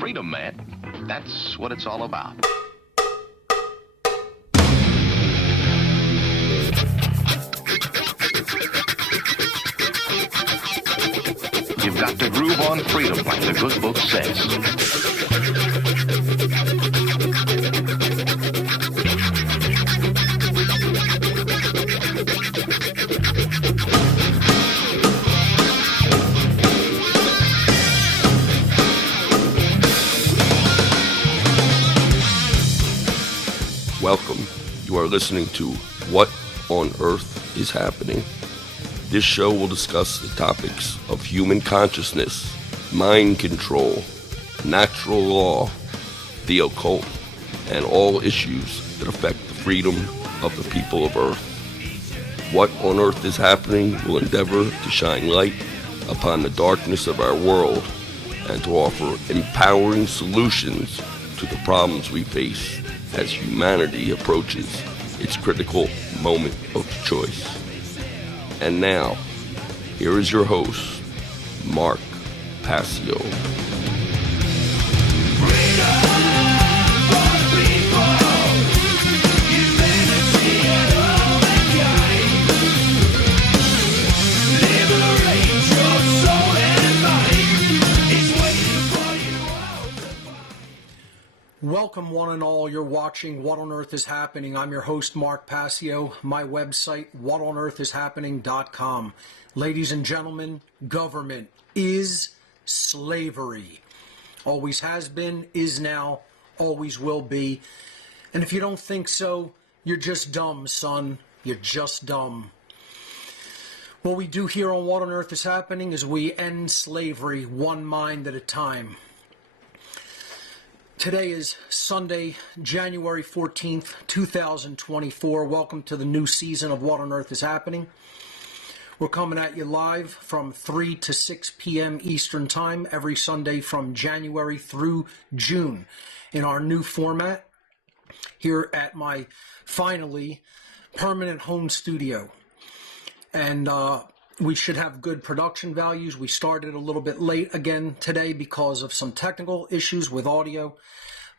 Freedom, man. That's what it's all about. You've got to groove on freedom, like the good book says. Welcome. You are listening to What on Earth is Happening. This show will discuss the topics of human consciousness, mind control, natural law, the occult, and all issues that affect the freedom of the people of Earth. What on Earth is Happening will endeavor to shine light upon the darkness of our world and to offer empowering solutions to the problems we face as humanity approaches its critical moment of choice. And now, here is your host, Mark Passio. Welcome one and all. You're watching What on Earth is Happening. I'm your host, Mark Passio. My website, whatonearthishappening.com. Ladies and gentlemen, government is slavery. Always has been, is now, always will be. And if you don't think so, you're just dumb, son. You're just dumb. What we do here on What on Earth is Happening is we end slavery one mind at a time. Today is Sunday, January 14th, 2024. Welcome to the new season of What on Earth is Happening. We're coming at you live from 3 to 6 p.m. Eastern Time every Sunday from January through June in our new format here at my finally permanent home studio. And we should have good production values. We started a little bit late again today because of some technical issues with audio,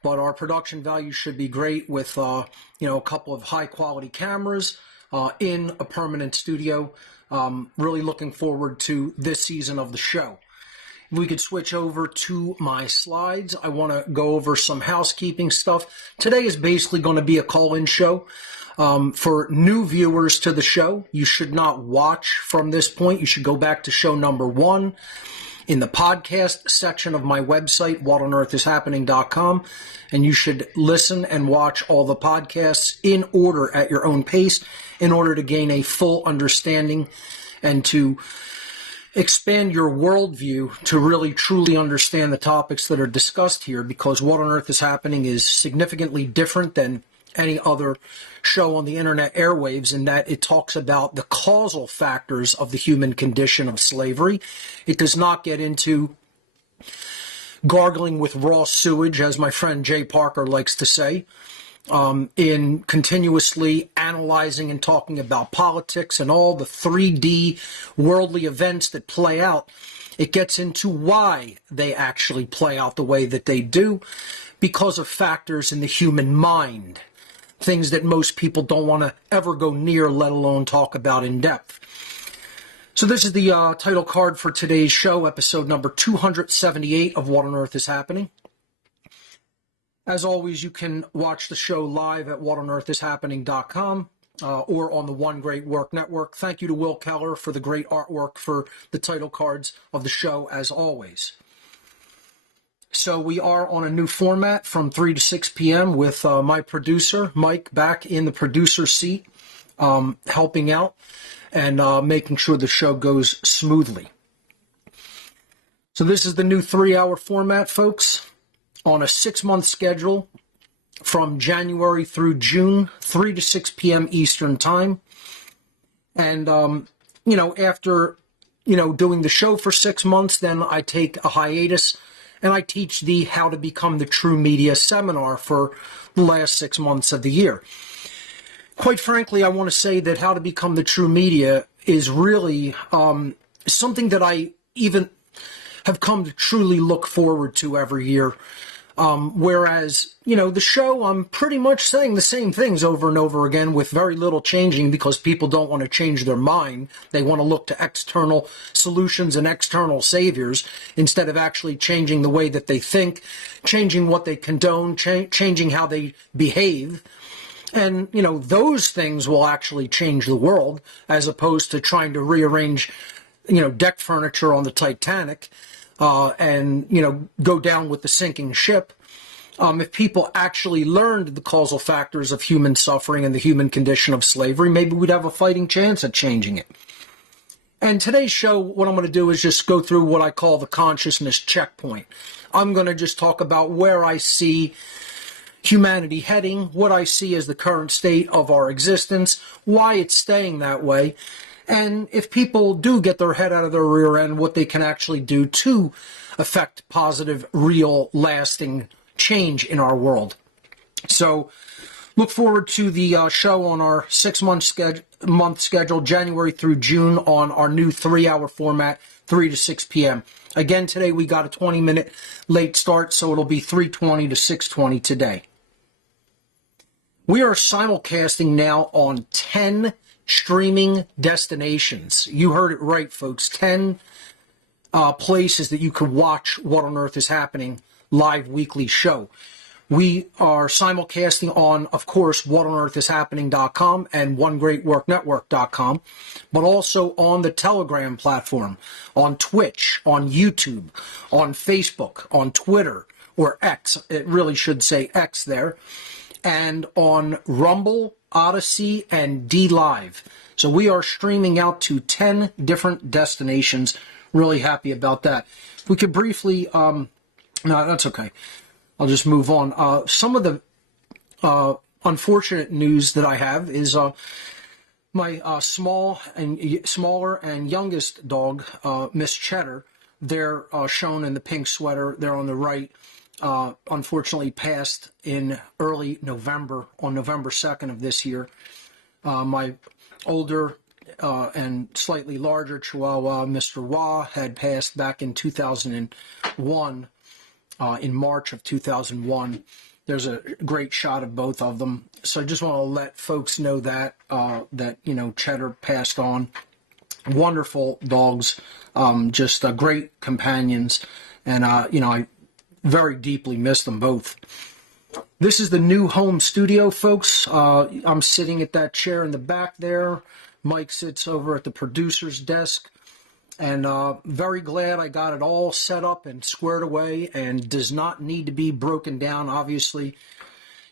but our production values should be great with a couple of high quality cameras in a permanent studio. Really looking forward to this season of the show. If we could switch over to my slides, I want to go over some housekeeping stuff. Today is basically going to be a call-in show. For new viewers to the show, you should not watch from this point. You should go back to show number 1 in the podcast section of my website, whatonearthishappening.com, and you should listen and watch all the podcasts in order at your own pace in order to gain a full understanding and to expand your worldview to really truly understand the topics that are discussed here, because What on Earth is Happening is significantly different than any other show on the internet airwaves in that it talks about the causal factors of the human condition of slavery. It does not get into gargling with raw sewage, as my friend Jay Parker likes to say, in continuously analyzing and talking about politics and all the 3D worldly events that play out. It gets into why they actually play out the way that they do, because of factors in the human mind. Things that most people don't want to ever go near, let alone talk about in depth. So this is the title card for today's show, episode number 278 of What on Earth is Happening. As always, you can watch the show live at whatonearthishappening.com or on the One Great Work Network. Thank you to Will Keller for the great artwork for the title cards of the show, as always. So we are on a new format from 3 to 6 p.m. with my producer, Mike, back in the producer seat, helping out and making sure the show goes smoothly. So this is the new 3-hour format, folks, on a 6-month schedule from January through June, 3 to 6 p.m. Eastern Time. And, after, doing the show for 6 months, then I take a hiatus and I teach the How to Become the True Media seminar for the last 6 months of the year. Quite frankly, I want to say that How to Become the True Media is really something that I even have come to truly look forward to every year. Whereas, the show, I'm pretty much saying the same things over and over again with very little changing because people don't want to change their mind. They want to look to external solutions and external saviors instead of actually changing the way that they think, changing what they condone, changing how they behave. And, those things will actually change the world as opposed to trying to rearrange, deck furniture on the Titanic. And go down with the sinking ship. If people actually learned the causal factors of human suffering and the human condition of slavery, maybe we'd have a fighting chance at changing it. And today's show, what I'm going to do is just go through what I call the consciousness checkpoint. I'm going to just talk about where I see humanity heading, what I see as the current state of our existence, why it's staying that way, and if people do get their head out of their rear end, what they can actually do to affect positive, real, lasting change in our world. So look forward to the show on our 6-month schedule, January through June, on our new 3-hour format, 3 to 6 p.m. Again, today we got a 20-minute late start, so it'll be 3:20 to 6:20 today. We are simulcasting now on 10 streaming destinations. You heard it right, folks. 10 places that you could watch What on Earth is Happening live weekly show. We are simulcasting on, of course, whatonearthishappening.com and onegreatworknetwork.com, but also on the Telegram platform, on Twitch, on YouTube, on Facebook, on Twitter, or X. It really should say X there. And on Rumble, Odyssey, and DLive. So we are streaming out to 10 different destinations. Really happy about that. We could briefly, no, that's okay. I'll just move on. Some of the unfortunate news that I have is my smaller and youngest dog, Miss Cheddar. They're shown in the pink sweater. They're on the right. Unfortunately passed in early November, on November 2nd of this year. My older and slightly larger Chihuahua, Mr. Wah, had passed back in 2001, in March of 2001. There's a great shot of both of them. So I just want to let folks know that, Cheddar passed on. Wonderful dogs, just great companions. And, I very deeply miss them both. This is the new home studio, folks. I'm sitting at that chair in the back there. Mike sits over at the producer's desk. And very glad I got it all set up and squared away and does not need to be broken down. Obviously,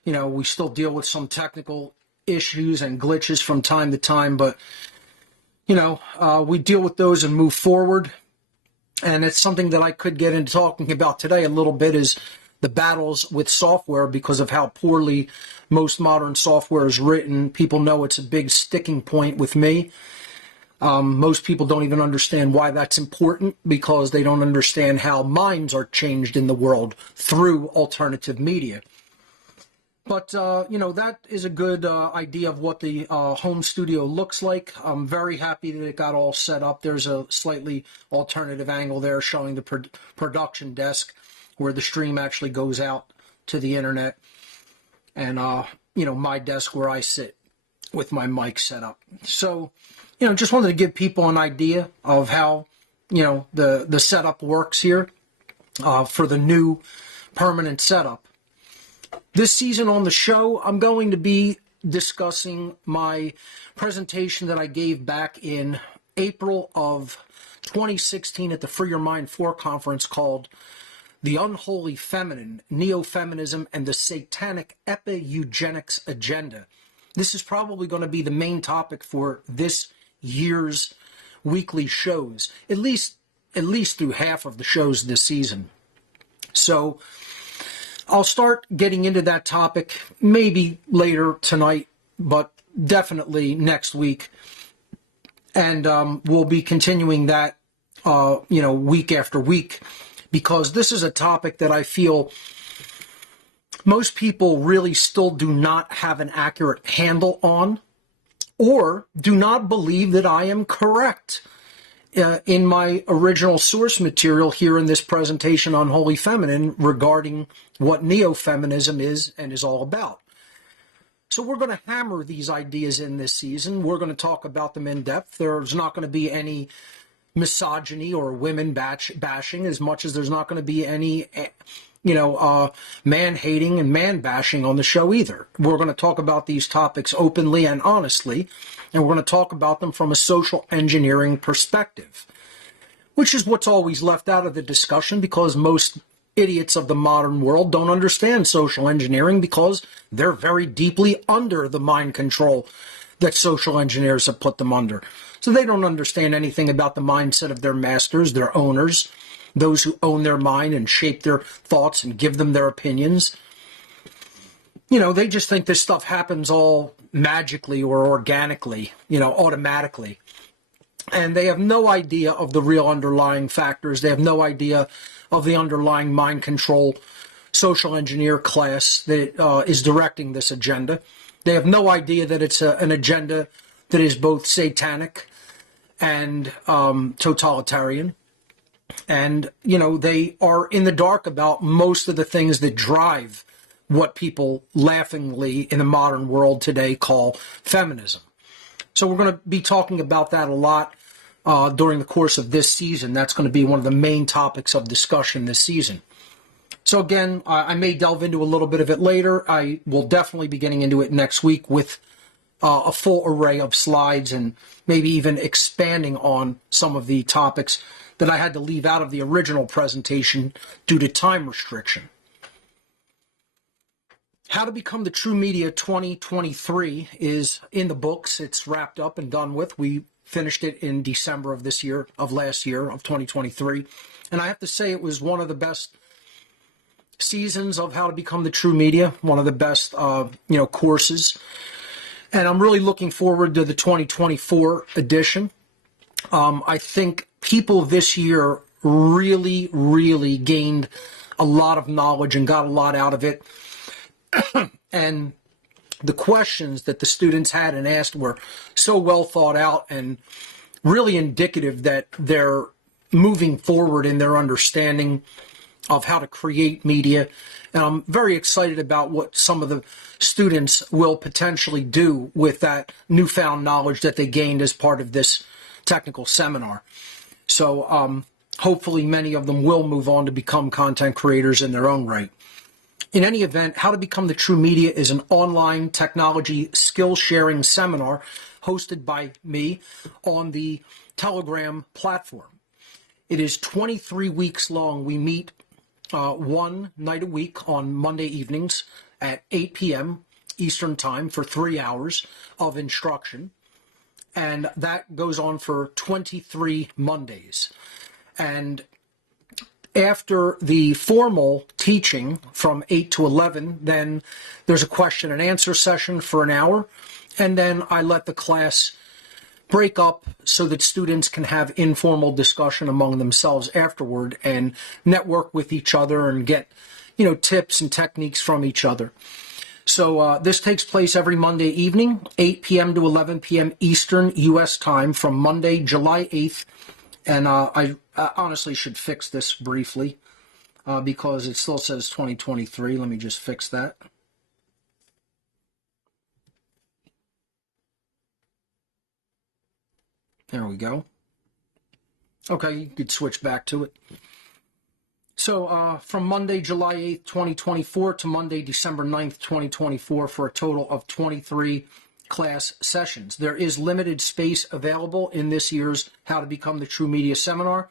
we still deal with some technical issues and glitches from time to time, but, we deal with those and move forward. And it's something that I could get into talking about today a little bit, is the battles with software because of how poorly most modern software is written. People know it's a big sticking point with me. Most people don't even understand why that's important because they don't understand how minds are changed in the world through alternative media. But, that is a good idea of what the home studio looks like. I'm very happy that it got all set up. There's a slightly alternative angle there showing the production desk where the stream actually goes out to the internet. And, my desk where I sit with my mic set up. So, just wanted to give people an idea of how, the setup works here for the new permanent setup. This season on the show, I'm going to be discussing my presentation that I gave back in April of 2016 at the Free Your Mind 4 conference called The Unholy Feminine, Neo-Feminism, and the Satanic Epi-Eugenics Agenda. This is probably going to be the main topic for this year's weekly shows, at least through half of the shows this season. So I'll start getting into that topic maybe later tonight, but definitely next week. And we'll be continuing that, week after week, because this is a topic that I feel most people really still do not have an accurate handle on, or do not believe that I am correct in my original source material here in this presentation on Holy Feminine regarding what neo-feminism is and is all about. So we're going to hammer these ideas in this season. We're going to talk about them in depth. There's not going to be any misogyny or women bashing, as much as there's not going to be any, man hating and man bashing on the show either. We're going to talk about these topics openly and honestly, and we're going to talk about them from a social engineering perspective, which is what's always left out of the discussion, because most idiots of the modern world don't understand social engineering because they're very deeply under the mind control that social engineers have put them under. So they don't understand anything about the mindset of their masters, their owners, those who own their mind and shape their thoughts and give them their opinions. They just think this stuff happens all magically or organically, automatically. And they have no idea of the real underlying factors. They have no idea of the underlying mind control social engineer class that is directing this agenda. They have no idea that it's an agenda that is both satanic and totalitarian. And, they are in the dark about most of the things that drive what people laughingly in the modern world today call feminism. So we're going to be talking about that a lot during the course of this season. That's going to be one of the main topics of discussion this season. So again, I may delve into a little bit of it later. I will definitely be getting into it next week with a full array of slides and maybe even expanding on some of the topics that I had to leave out of the original presentation due to time restriction. How to Become the True Media 2023 is in the books. It's wrapped up and done with. We finished it in December of last year, of 2023. And I have to say it was one of the best seasons of How to Become the True Media, one of the best, courses. And I'm really looking forward to the 2024 edition. I think people this year really, really gained a lot of knowledge and got a lot out of it. And the questions that the students had and asked were so well thought out and really indicative that they're moving forward in their understanding of how to create media. And I'm very excited about what some of the students will potentially do with that newfound knowledge that they gained as part of this technical seminar. So hopefully many of them will move on to become content creators in their own right. In any event, How to Become the True Media is an online technology skill-sharing seminar hosted by me on the Telegram platform. It is 23 weeks long. We meet one night a week on Monday evenings at 8 p.m. Eastern Time for 3 hours of instruction. And that goes on for 23 Mondays. And after the formal teaching from 8 to 11, then there's a question and answer session for an hour. And then I let the class break up so that students can have informal discussion among themselves afterward and network with each other and get, tips and techniques from each other. So this takes place every Monday evening, 8 p.m. to 11 p.m. Eastern U.S. time from Monday, July 8th. And I honestly should fix this briefly because it still says 2023. Let me just fix that. There we go. Okay, you could switch back to it. So from Monday, July 8th, 2024 to Monday, December 9th, 2024 for a total of 23 class sessions. There is limited space available in this year's How to Become the True Media seminar.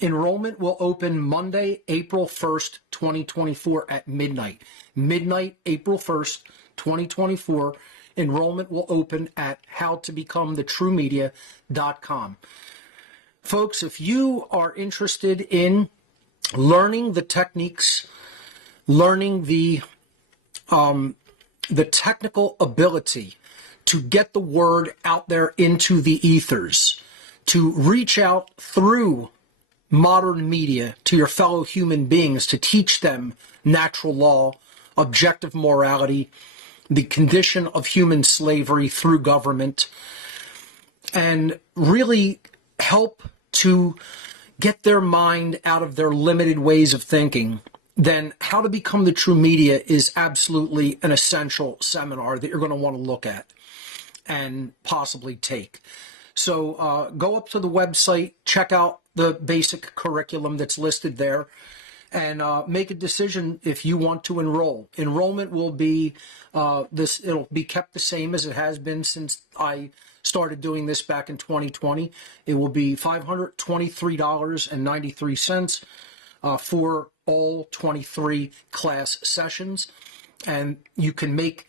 Enrollment will open Monday, April 1st, 2024 at midnight. Midnight, April 1st, 2024. Enrollment will open at howtobecomthetruemedia.com. Folks, if you are interested in learning the techniques, learning the technical ability to get the word out there into the ethers, to reach out through modern media to your fellow human beings, to teach them natural law, objective morality, the condition of human slavery through government, and really help to get their mind out of their limited ways of thinking, then How to Become the True Media is absolutely an essential seminar that you're going to want to look at and possibly take. So go up to the website, check out the basic curriculum that's listed there, and make a decision if you want to enroll. Enrollment will be it'll be kept the same as it has been since I started doing this back in 2020. It will be $523.93 for all 23 class sessions, and you can make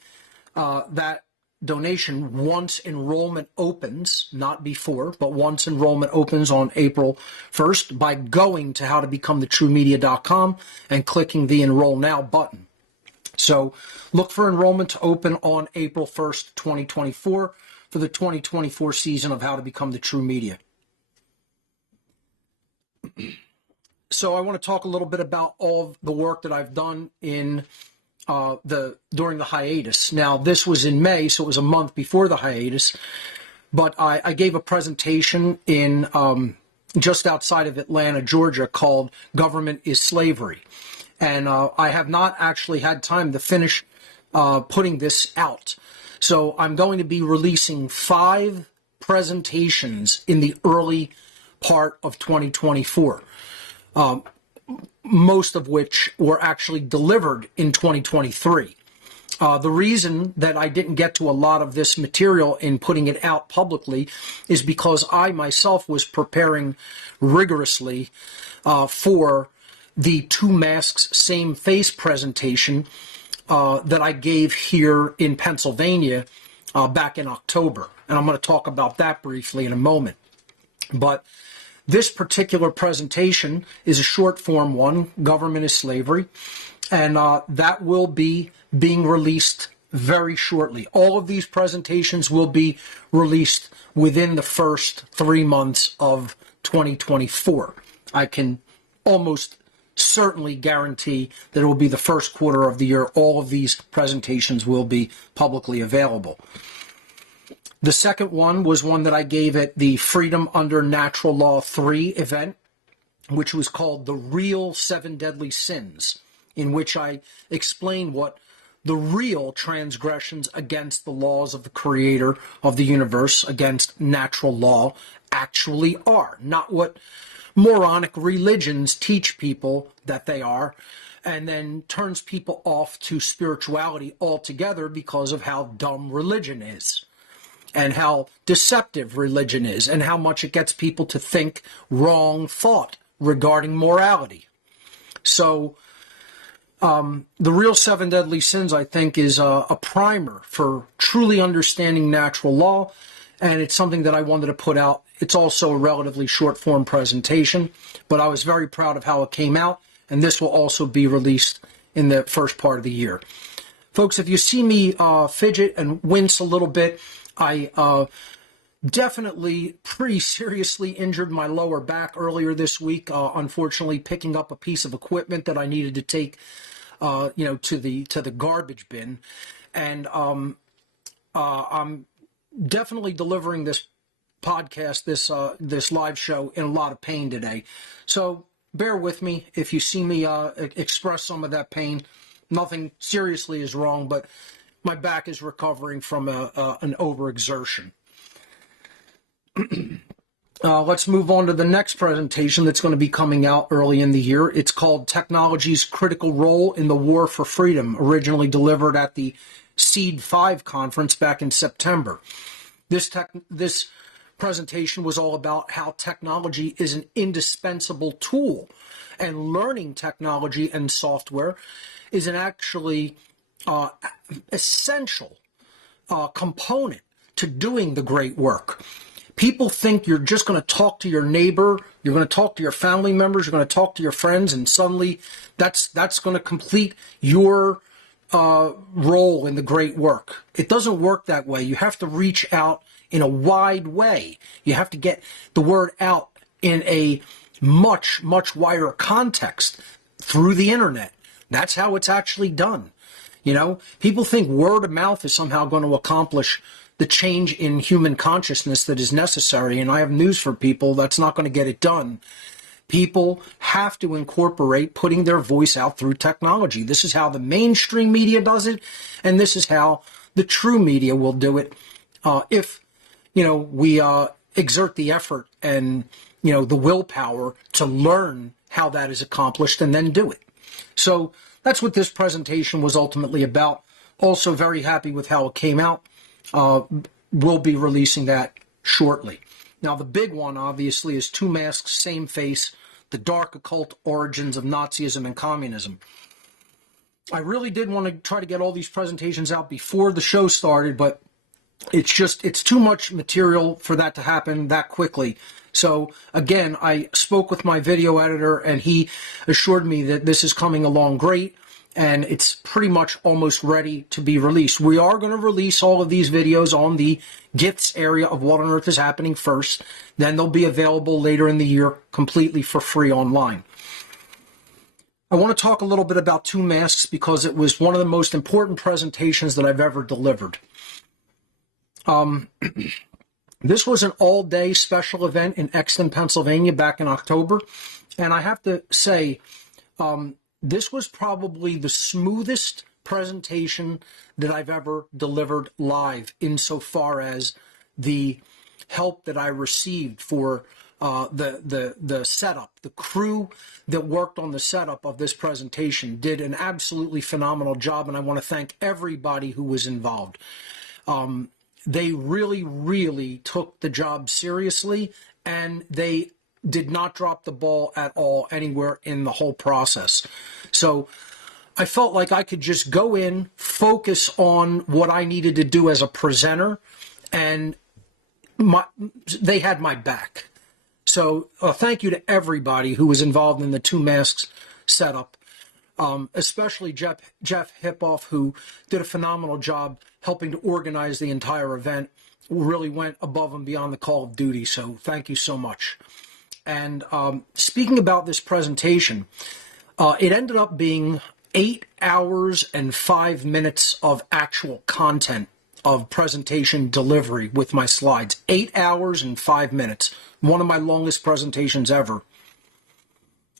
that donation once enrollment opens, not before, but once enrollment opens on April 1st by going to howtobecomthetruemedia.com and clicking the Enroll Now button. So look for enrollment to open on April 1st, 2024 for the 2024 season of How to Become the True Media. So I want to talk a little bit about all of the work that I've done in during the hiatus. Now, this was in May, so it was a month before the hiatus, but I gave a presentation in just outside of Atlanta, Georgia, called Government is Slavery. And I have not actually had time to finish putting this out. So I'm going to be releasing 5 presentations in the early part of 2024. Most of which were actually delivered in 2023. The reason that I didn't get to a lot of this material in putting it out publicly is because I myself was preparing rigorously for the Two Masks, Same Face presentation that I gave here in Pennsylvania back in October. And I'm going to talk about that briefly in a moment. But this particular presentation is a short form one, Government is Slavery, and that will be being released very shortly. All of these presentations will be released within the first 3 months of 2024. I can almost certainly guarantee that it will be the first quarter of the year. All of these presentations will be publicly available. The second one was one that I gave at the Freedom Under Natural Law 3 event, which was called The Real 7 Deadly Sins, in which I explained what the real transgressions against the laws of the Creator of the universe, against natural law, actually are. Not what moronic religions teach people that they are, and then turns people off to spirituality altogether because of how dumb religion is, and how deceptive religion is, and how much it gets people to think wrong thought regarding morality. So the Real 7 Deadly Sins, I think, is a primer for truly understanding natural law, and it's something that I wanted to put out. It's also a relatively short form presentation, but I was very proud of how it came out, and this will also be released in the first part of the year. Folks, if you see me fidget and wince a little bit, I definitely pretty seriously injured my lower back earlier this week, unfortunately picking up a piece of equipment that I needed to take to the garbage bin. And I'm definitely delivering this podcast, this live show, in a lot of pain today. So bear with me if you see me express some of that pain. Nothing seriously is wrong, but my back is recovering from an overexertion. Let's move on to the next presentation that's going to be coming out early in the year. It's called Technology's Critical Role in the War for Freedom, originally delivered at the Seed 5 conference back in September. This presentation was all about how technology is an indispensable tool, and learning technology and software is an actually essential component to doing the great work. People think you're just going to talk to your neighbor, you're going to talk to your family members, you're going to talk to your friends, and suddenly that's going to complete your role in the great work. It doesn't work that way. You have to reach out in a wide way. You have to get the word out in a much, much wider context through the internet. That's how it's actually done. You know, people think word of mouth is somehow going to accomplish the change in human consciousness that is necessary. And I have news for people, that's not going to get it done. People have to incorporate putting their voice out through technology. This is how the mainstream media does it, and this is how the true media will do it if, we exert the effort and, the willpower to learn how that is accomplished and then do it. So that's what this presentation was ultimately about. Also very happy with how it came out. We'll be releasing that shortly. Now, the big one, obviously, is Two Masks, Same Face, The Dark Occult Origins of Nazism and Communism. I really did want to try to get all these presentations out before the show started, but it's too much material for that to happen that quickly. So, again, I spoke with my video editor, and he assured me that this is coming along great, and it's pretty much almost ready to be released. We are going to release all of these videos on the Gifts area of What on Earth is Happening first. Then they'll be available later in the year completely for free online. I want to talk a little bit about Two Masks because it was one of the most important presentations that I've ever delivered. This was an all-day special event in Exton, Pennsylvania back in October. And I have to say, this was probably the smoothest presentation that I've ever delivered live insofar as the help that I received for the setup. The crew that worked on the setup of this presentation did an absolutely phenomenal job, and I want to thank everybody who was involved. They really, really took the job seriously, and they did not drop the ball at all anywhere in the whole process. So I felt like I could just go in, focus on what I needed to do as a presenter, and they had my back. So thank you to everybody who was involved in the Two Masks setup, especially Jeff Hippoff, who did a phenomenal job helping to organize the entire event. Really went above and beyond the call of duty, so thank you so much. And speaking about this presentation, it ended up being 8 hours and 5 minutes of actual content of presentation delivery with my slides. 8 hours and 5 minutes. One of my longest presentations ever.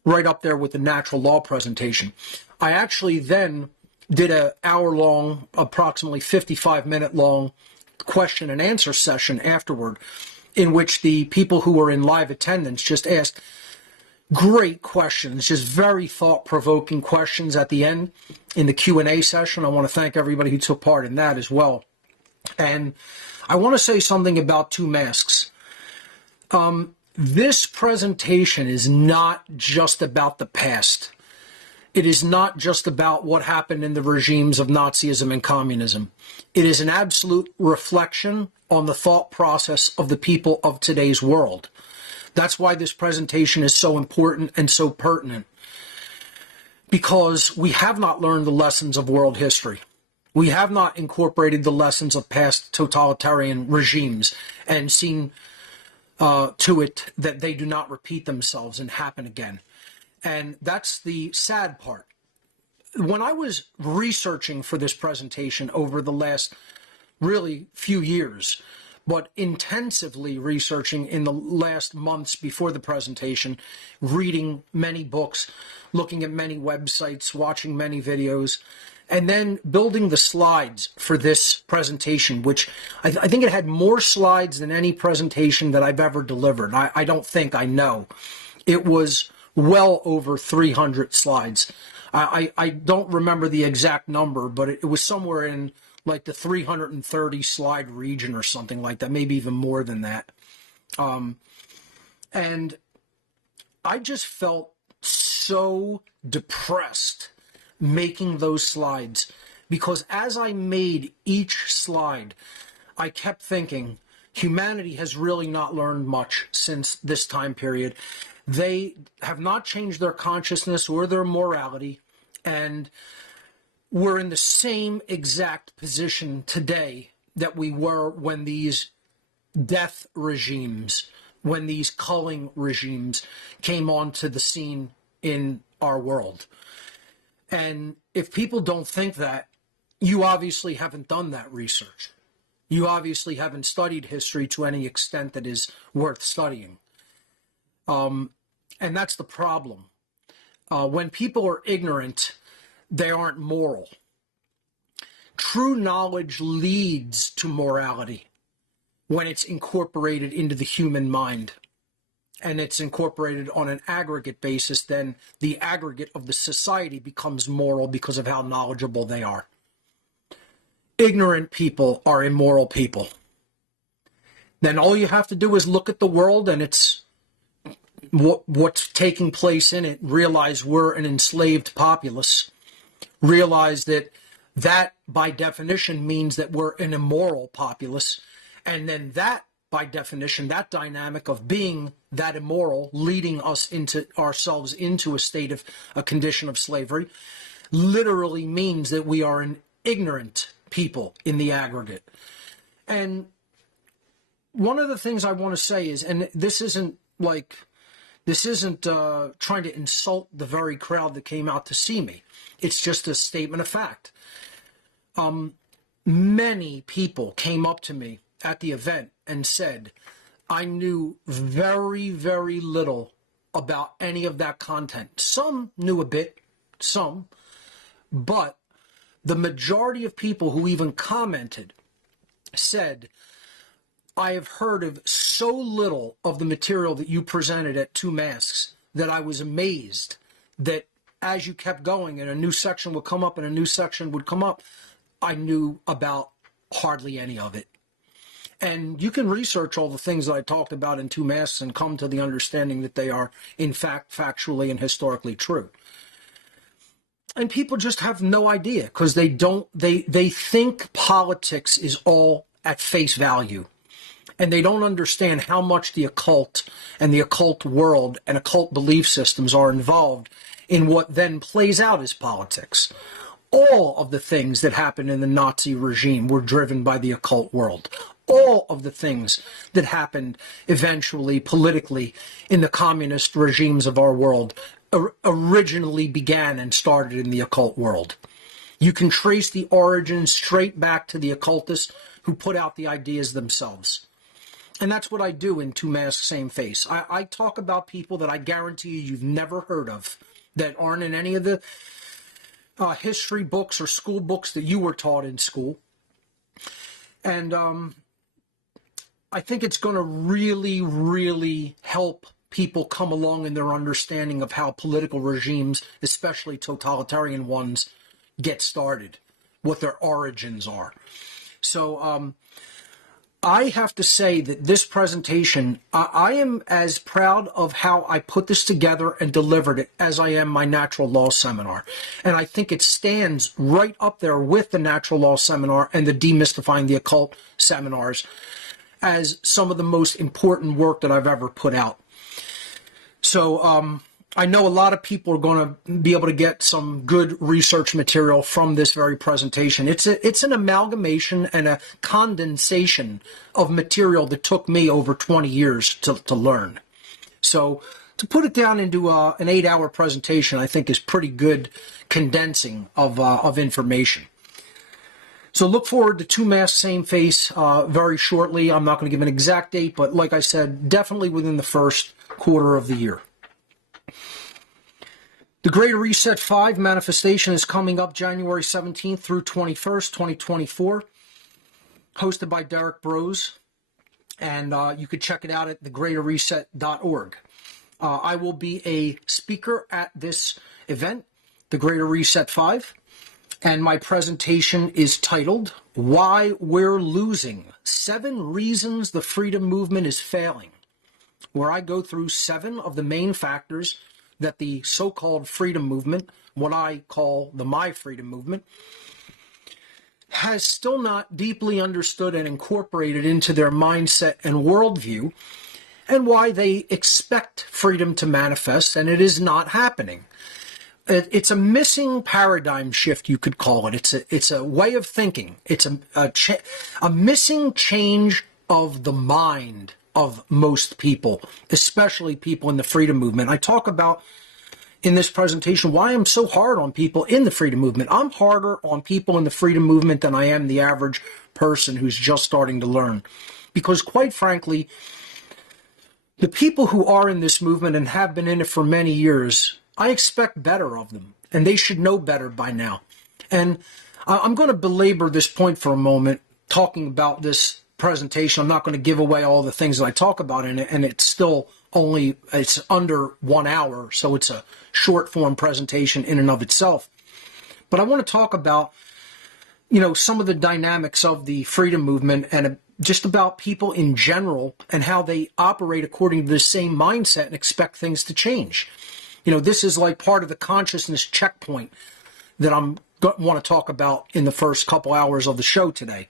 Right up there with the natural law presentation. I actually then did an hour-long, approximately 55-minute long question and answer session afterward, in which the people who were in live attendance just asked great questions, just very thought-provoking questions at the end in the Q&A session. I want to thank everybody who took part in that as well. And I want to say something about Two Masks. This presentation is not just about the past. It is not just about what happened in the regimes of Nazism and communism. It is an absolute reflection on the thought process of the people of today's world. That's why this presentation is so important and so pertinent. Because we have not learned the lessons of world history. We have not incorporated the lessons of past totalitarian regimes and seen to it that they do not repeat themselves and happen again. And that's the sad part. When I was researching for this presentation over the last really few years, but intensively researching in the last months before the presentation, reading many books, looking at many websites, watching many videos, and then building the slides for this presentation, which I think it had more slides than any presentation that I've ever delivered. I don't think, I know. It was well over 300 slides. I don't remember the exact number, but it was somewhere in like the 330 slide region or something like that, maybe even more than that. And I just felt so depressed making those slides, because as I made each slide, I kept thinking, humanity has really not learned much since this time period. They have not changed their consciousness or their morality, and we're in the same exact position today that we were when these death regimes, when these culling regimes came onto the scene in our world. And if people don't think that, you obviously haven't done that research. You obviously haven't studied history to any extent that is worth studying. And that's the problem. When people are ignorant, they aren't moral. True knowledge leads to morality when it's incorporated into the human mind. And it's incorporated on an aggregate basis, then the aggregate of the society becomes moral because of how knowledgeable they are. Ignorant people are immoral people. Then all you have to do is look at the world and it's what's taking place in it, realize we're an enslaved populace, realize that by definition means that we're an immoral populace, and then that by definition, that dynamic of being that immoral, leading us into ourselves into a state of a condition of slavery, literally means that we are an ignorant people in the aggregate. And one of the things I want to say is, and this isn't trying to insult the very crowd that came out to see me. It's just a statement of fact. Many people came up to me at the event and said, I knew very, very little about any of that content. Some knew a bit, but the majority of people who even commented said, I have heard of so little of the material that you presented at Two Masks that I was amazed that as you kept going and a new section would come up and a new section would come up, I knew about hardly any of it. And you can research all the things that I talked about in Two Masks and come to the understanding that they are, in fact, factually and historically true. And people just have no idea because they think politics is all at face value. And they don't understand how much the occult and the occult world and occult belief systems are involved in what then plays out as politics. All of the things that happened in the Nazi regime were driven by the occult world. All of the things that happened eventually politically in the communist regimes of our world originally began and started in the occult world. You can trace the origins straight back to the occultists who put out the ideas themselves. And that's what I do in Two Masks, Same Face. I talk about people that I guarantee you've never heard of, that aren't in any of the history books or school books that you were taught in school. And I think it's going to really, really help people come along in their understanding of how political regimes, especially totalitarian ones, get started, what their origins are. So I have to say that this presentation, I am as proud of how I put this together and delivered it as I am my natural law seminar. And I think it stands right up there with the natural law seminar and the demystifying the occult seminars as some of the most important work that I've ever put out. So I know a lot of people are going to be able to get some good research material from this very presentation. It's an amalgamation and a condensation of material that took me over 20 years to learn. So to put it down into an 8-hour presentation, I think is pretty good condensing of information. So look forward to Two Masks, Same Face very shortly. I'm not going to give an exact date, but like I said, definitely within the first quarter of the year. The Greater Reset 5 manifestation is coming up January 17th through 21st, 2024, hosted by Derek Brose, and you could check it out at thegreaterreset.org. I will be a speaker at this event, the Greater Reset 5, and my presentation is titled, Why We're Losing, 7 Reasons the Freedom Movement is Failing, where I go through 7 of the main factors that the so-called freedom movement, what I call the My Freedom movement, has still not deeply understood and incorporated into their mindset and worldview, and why they expect freedom to manifest, and it is not happening. It's a missing paradigm shift, you could call it. It's a way of thinking. It's a missing change of the mind of most people, especially people in the freedom movement. I talk about in this presentation why I'm so hard on people in the freedom movement. I'm harder on people in the freedom movement than I am the average person who's just starting to learn. Because quite frankly, the people who are in this movement and have been in it for many years, I expect better of them, and they should know better by now. And I'm going to belabor this point for a moment, talking about this presentation. I'm not going to give away all the things that I talk about in it, and it's under 1 hour, so it's a short form presentation in and of itself. But I want to talk about, some of the dynamics of the freedom movement and just about people in general and how they operate according to the same mindset and expect things to change. This is like part of the consciousness checkpoint that I'm want to talk about in the first couple hours of the show today.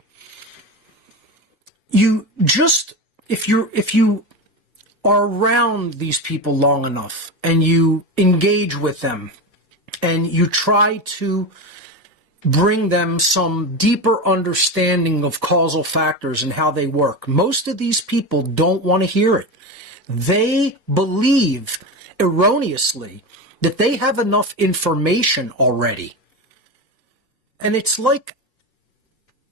If you are around these people long enough and you engage with them and you try to bring them some deeper understanding of causal factors and how they work, most of these people don't want to hear it. They believe erroneously that they have enough information already. And it's like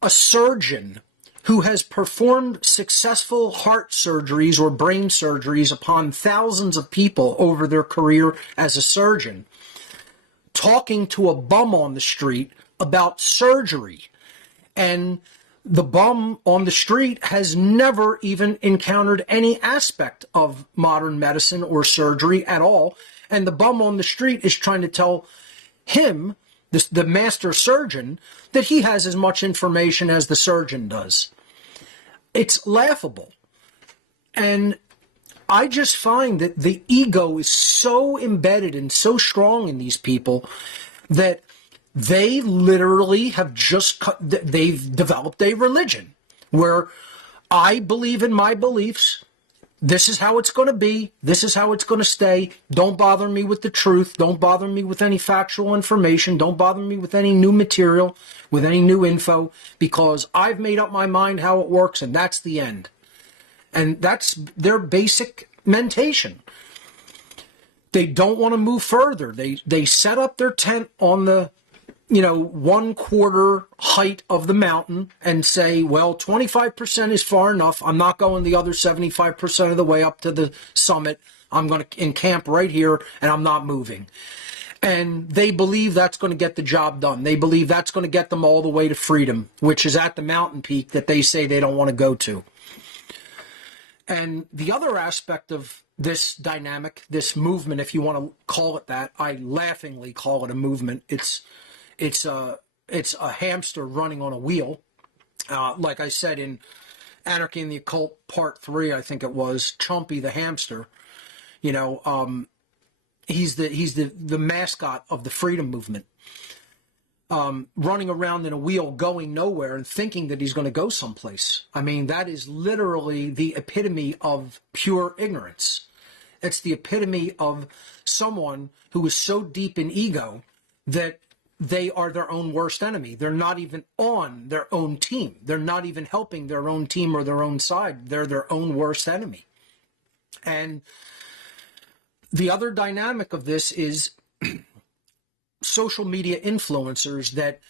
a surgeon who has performed successful heart surgeries or brain surgeries upon thousands of people over their career as a surgeon, talking to a bum on the street about surgery. And the bum on the street has never even encountered any aspect of modern medicine or surgery at all. And the bum on the street is trying to tell him, the master surgeon, that he has as much information as the surgeon does. It's laughable. And I just find that the ego is so embedded and so strong in these people that they literally have they've developed a religion where I believe in my beliefs. This is how it's going to be. This is how it's going to stay. Don't bother me with the truth. Don't bother me with any factual information. Don't bother me with any new material, with any new info, because I've made up my mind how it works, and that's the end. And that's their basic mentation. They don't want to move further. They set up their tent on the 1/4 height of the mountain and say, well, 25% is far enough. I'm not going the other 75% of the way up to the summit. I'm going to encamp right here and I'm not moving. And they believe that's going to get the job done. They believe that's going to get them all the way to freedom, which is at the mountain peak that they say they don't want to go to. And the other aspect of this dynamic, this movement, if you want to call it that, I laughingly call it a movement. It's a hamster running on a wheel. Like I said in Anarchy in the Occult Part 3, I think it was, Chumpy the hamster. He's the mascot of the freedom movement. Running around in a wheel, going nowhere and thinking that he's going to go someplace. I mean, that is literally the epitome of pure ignorance. It's the epitome of someone who is so deep in ego that they are their own worst enemy. They're not even on their own team. They're not even helping their own team or their own side. They're their own worst enemy. And the other dynamic of this is social media influencers that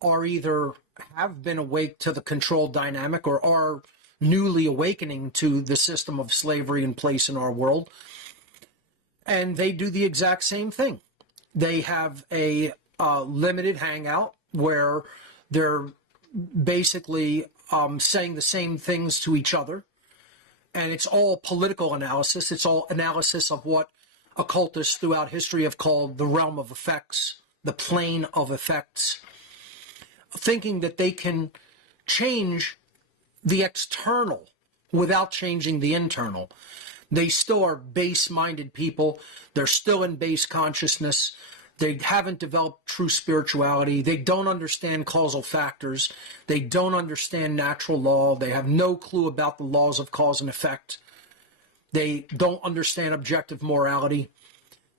are either have been awake to the control dynamic or are newly awakening to the system of slavery in place in our world. And they do the exact same thing. They have a limited hangout where they're basically saying the same things to each other. And it's all political analysis. It's all analysis of what occultists throughout history have called the realm of effects, the plane of effects, thinking that they can change the external without changing the internal. They still are base-minded people. They're still in base consciousness. They haven't developed true spirituality. They don't understand causal factors. They don't understand natural law. They have no clue about the laws of cause and effect. They don't understand objective morality.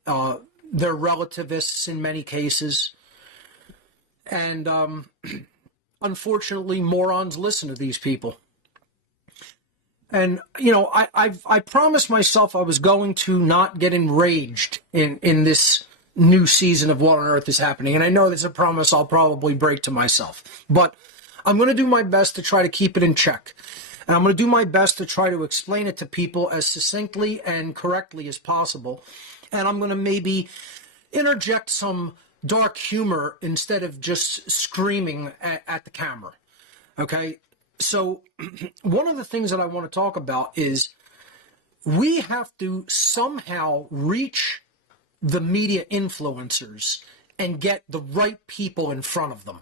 They're relativists in many cases. And unfortunately, morons listen to these people. And, I promised myself I was going to not get enraged in this new season of What on Earth is Happening. And I know that's a promise I'll probably break to myself, but I'm going to do my best to try to keep it in check. And I'm going to do my best to try to explain it to people as succinctly and correctly as possible. And I'm going to maybe interject some dark humor instead of just screaming at the camera. Okay? So one of the things that I want to talk about is we have to somehow reach the media influencers and get the right people in front of them.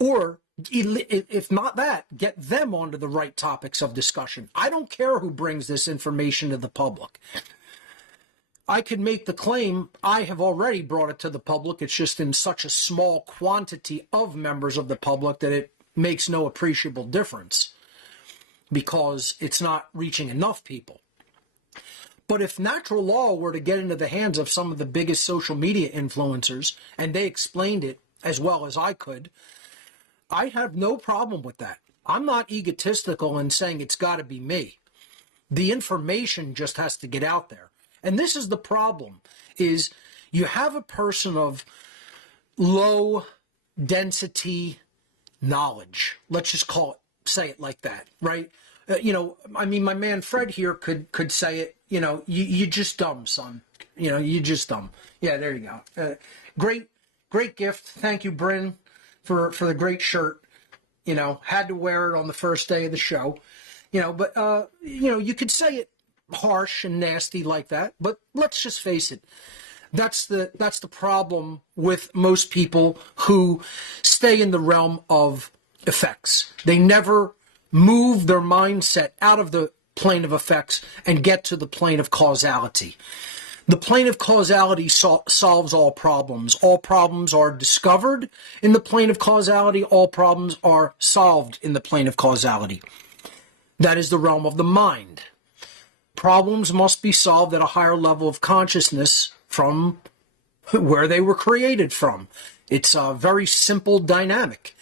Or if not that, get them onto the right topics of discussion. I don't care who brings this information to the public. I could make the claim I have already brought it to the public. It's just in such a small quantity of members of the public that it makes no appreciable difference because it's not reaching enough people. But if natural law were to get into the hands of some of the biggest social media influencers and they explained it as well as I could, I have no problem with that. I'm not egotistical in saying it's got to be me. The information just has to get out there. And this is the problem, is you have a person of low density knowledge. Let's just say it like that, right? I mean, my man Fred here could say it, you just dumb, son. You just dumb. Yeah, there you go. Great gift. Thank you, Bryn, for the great shirt. Had to wear it on the first day of the show. But you could say it harsh and nasty like that, but let's just face it. That's the problem with most people who stay in the realm of effects. They never move their mindset out of the plane of effects and get to the plane of causality. The plane of causality solves all problems. All problems are discovered in the plane of causality. All problems are solved in the plane of causality. That is the realm of the mind. Problems must be solved at a higher level of consciousness from where they were created from. It's a very simple dynamic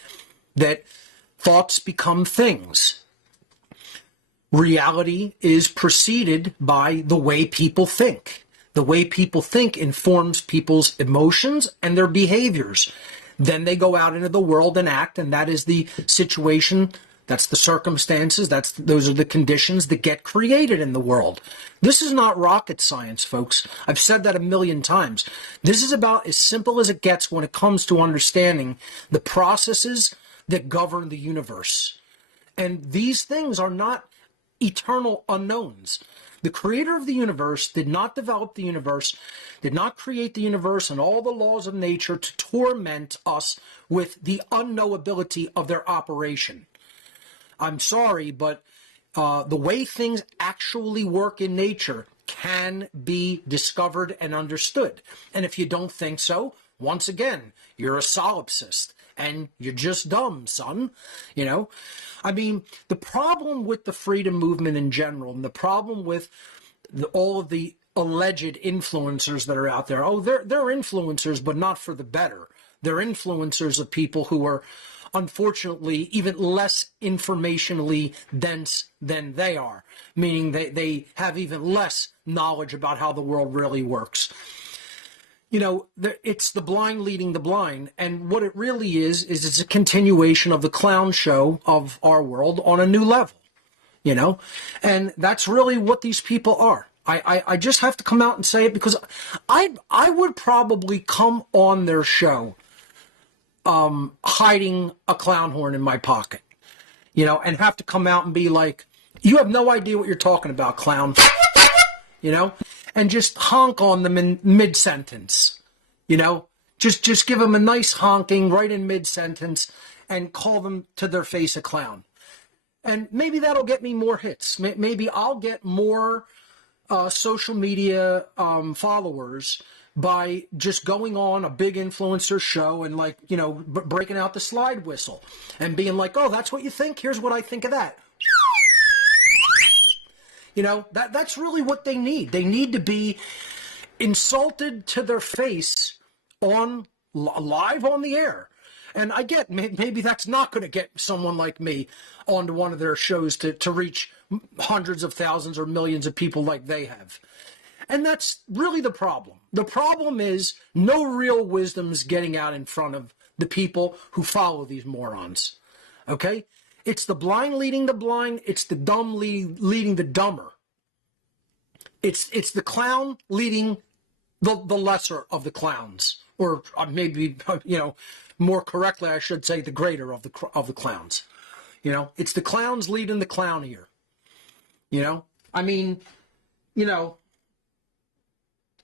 that thoughts become things. Reality is preceded by the way people think. The way people think informs people's emotions and their behaviors. Then they go out into the world and act, and that is the situation. That's the circumstances, those are the conditions that get created in the world. This is not rocket science, folks. I've said that a million times. This is about as simple as it gets when it comes to understanding the processes that govern the universe. And these things are not eternal unknowns. The creator of the universe did not develop the universe, did not create the universe and all the laws of nature to torment us with the unknowability of their operation. I'm sorry, but the way things actually work in nature can be discovered and understood. And if you don't think so, once again, you're a solipsist and you're just dumb, son. I mean, the problem with the freedom movement in general and the problem with all of the alleged influencers that are out there, they're influencers, but not for the better. They're influencers of people who are unfortunately even less informationally dense than they are, meaning they have even less knowledge about how the world really works. It's the blind leading the blind, and what it really is it's a continuation of the clown show of our world on a new level, and that's really what these people are. I just have to come out and say it because I would probably come on their show hiding a clown horn in my pocket, and have to come out and be like, you have no idea what you're talking about, clown, and just honk on them in mid-sentence, just give them a nice honking right in mid-sentence and call them to their face a clown. And maybe that'll get me more hits. Maybe I'll get more social media followers by just going on a big influencer show and breaking out the slide whistle and being like, oh, that's what you think? Here's what I think of that. That's really what they need. They need to be insulted to their face live on the air. And I get maybe that's not going to get someone like me onto one of their shows to reach hundreds of thousands or millions of people like they have. And that's really the problem. The problem is no real wisdom's getting out in front of the people who follow these morons. Okay? It's the blind leading the blind. It's the dumb leading the dumber. It's the clown leading the lesser of the clowns. Or maybe, more correctly, I should say the greater of the clowns. It's the clowns leading the clown here.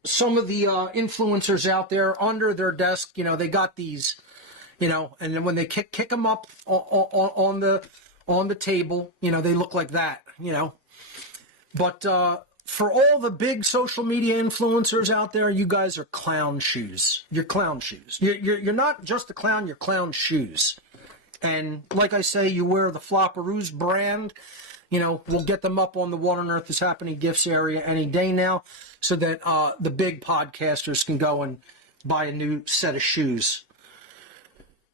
Some of the influencers out there under their desk, they got these, and then when they kick them up on the table, they look like that, But for all the big social media influencers out there, you guys are clown shoes. You're clown shoes. You're not just a clown, you're clown shoes. And like I say, you wear the Flopperoos brand. We'll get them up on the What on Earth is Happening gifts area any day now so that the big podcasters can go and buy a new set of shoes.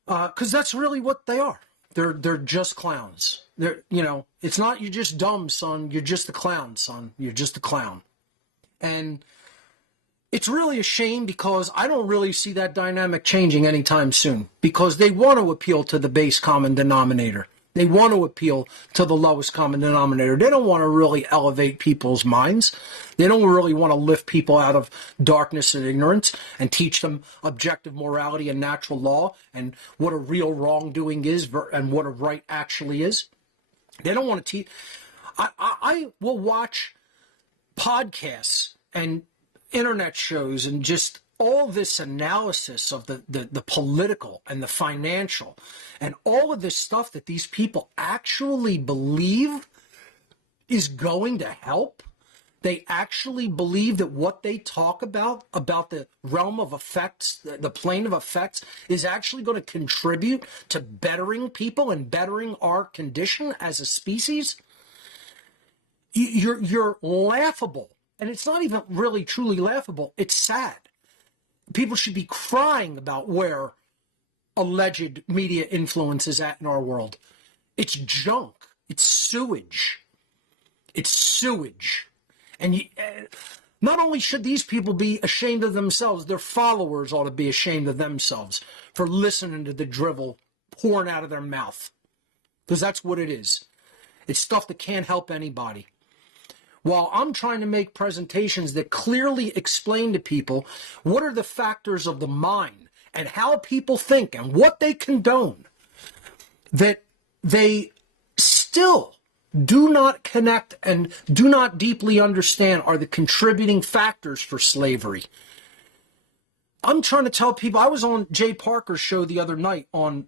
Because that's really what they are. They're just clowns. It's not you're just dumb, son. You're just a clown, son. You're just a clown. And it's really a shame because I don't really see that dynamic changing anytime soon because they want to appeal to the base common denominator. They want to appeal to the lowest common denominator. They don't want to really elevate people's minds. They don't really want to lift people out of darkness and ignorance and teach them objective morality and natural law and what a real wrongdoing is and what a right actually is. They don't want to teach. I will watch podcasts and internet shows and just all this analysis of the political and the financial and all of this stuff that these people actually believe is going to help. They actually believe that what they talk about the realm of effects, the plane of effects, is actually going to contribute to bettering people and bettering our condition as a species. You're laughable. And it's not even really truly laughable. It's sad. People should be crying about where alleged media influence is at in our world. It's junk. It's sewage. It's sewage. And not only should these people be ashamed of themselves, their followers ought to be ashamed of themselves for listening to the drivel pouring out of their mouth. Because that's what it is. It's stuff that can't help anybody. While I'm trying to make presentations that clearly explain to people what are the factors of the mind and how people think and what they condone, that they still do not connect and do not deeply understand are the contributing factors for slavery. I'm trying to tell people, I was on Jay Parker's show the other night on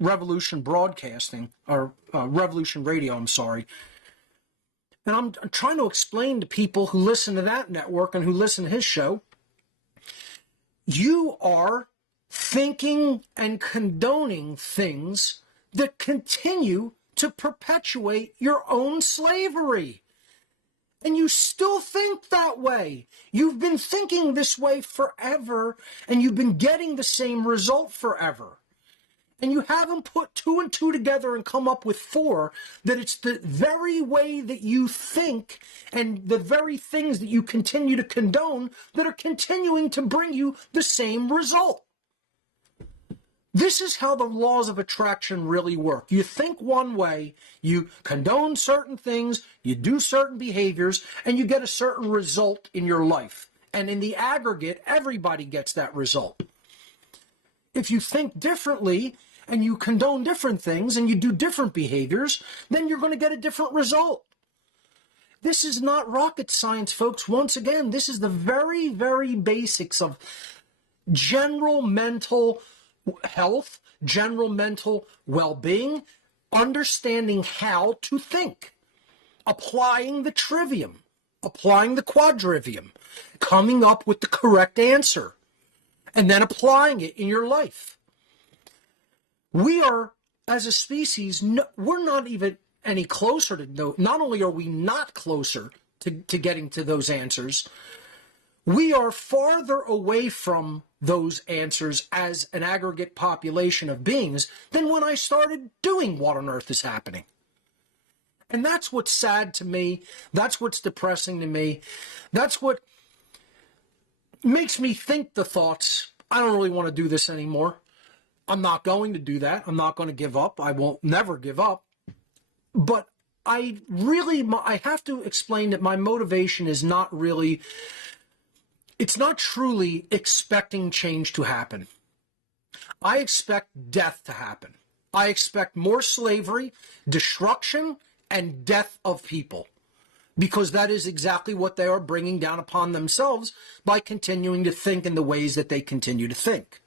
Revolution Broadcasting, or Revolution Radio, I'm sorry. And I'm trying to explain to people who listen to that network and who listen to his show, you are thinking and condoning things that continue to perpetuate your own slavery. And you still think that way. You've been thinking this way forever, and you've been getting the same result forever. And you haven't put 2 and 2 together and come up with 4, that it's the very way that you think and the very things that you continue to condone that are continuing to bring you the same result. This is how the laws of attraction really work. You think one way, you condone certain things, you do certain behaviors, and you get a certain result in your life. And in the aggregate, everybody gets that result. If you think differently and you condone different things and you do different behaviors, then you're going to get a different result. This is not rocket science, folks. Once again, this is the very, very basics of general mental health, general mental well-being, understanding how to think, applying the trivium, applying the quadrivium, coming up with the correct answer, and then applying it in your life. We are, as a species, we're not even any closer to, not only are we not closer to getting to those answers, we are farther away from those answers as an aggregate population of beings than when I started doing What on Earth is Happening. And that's what's sad to me. That's what's depressing to me. That's what makes me think the thoughts, I don't really want to do this anymore. I'm not going to do that. I'm not going to give up. I won't never give up. But I have to explain that my motivation is not really, it's not truly expecting change to happen. I expect death to happen. I expect more slavery, destruction, and death of people. Because that is exactly what they are bringing down upon themselves by continuing to think in the ways that they continue to think.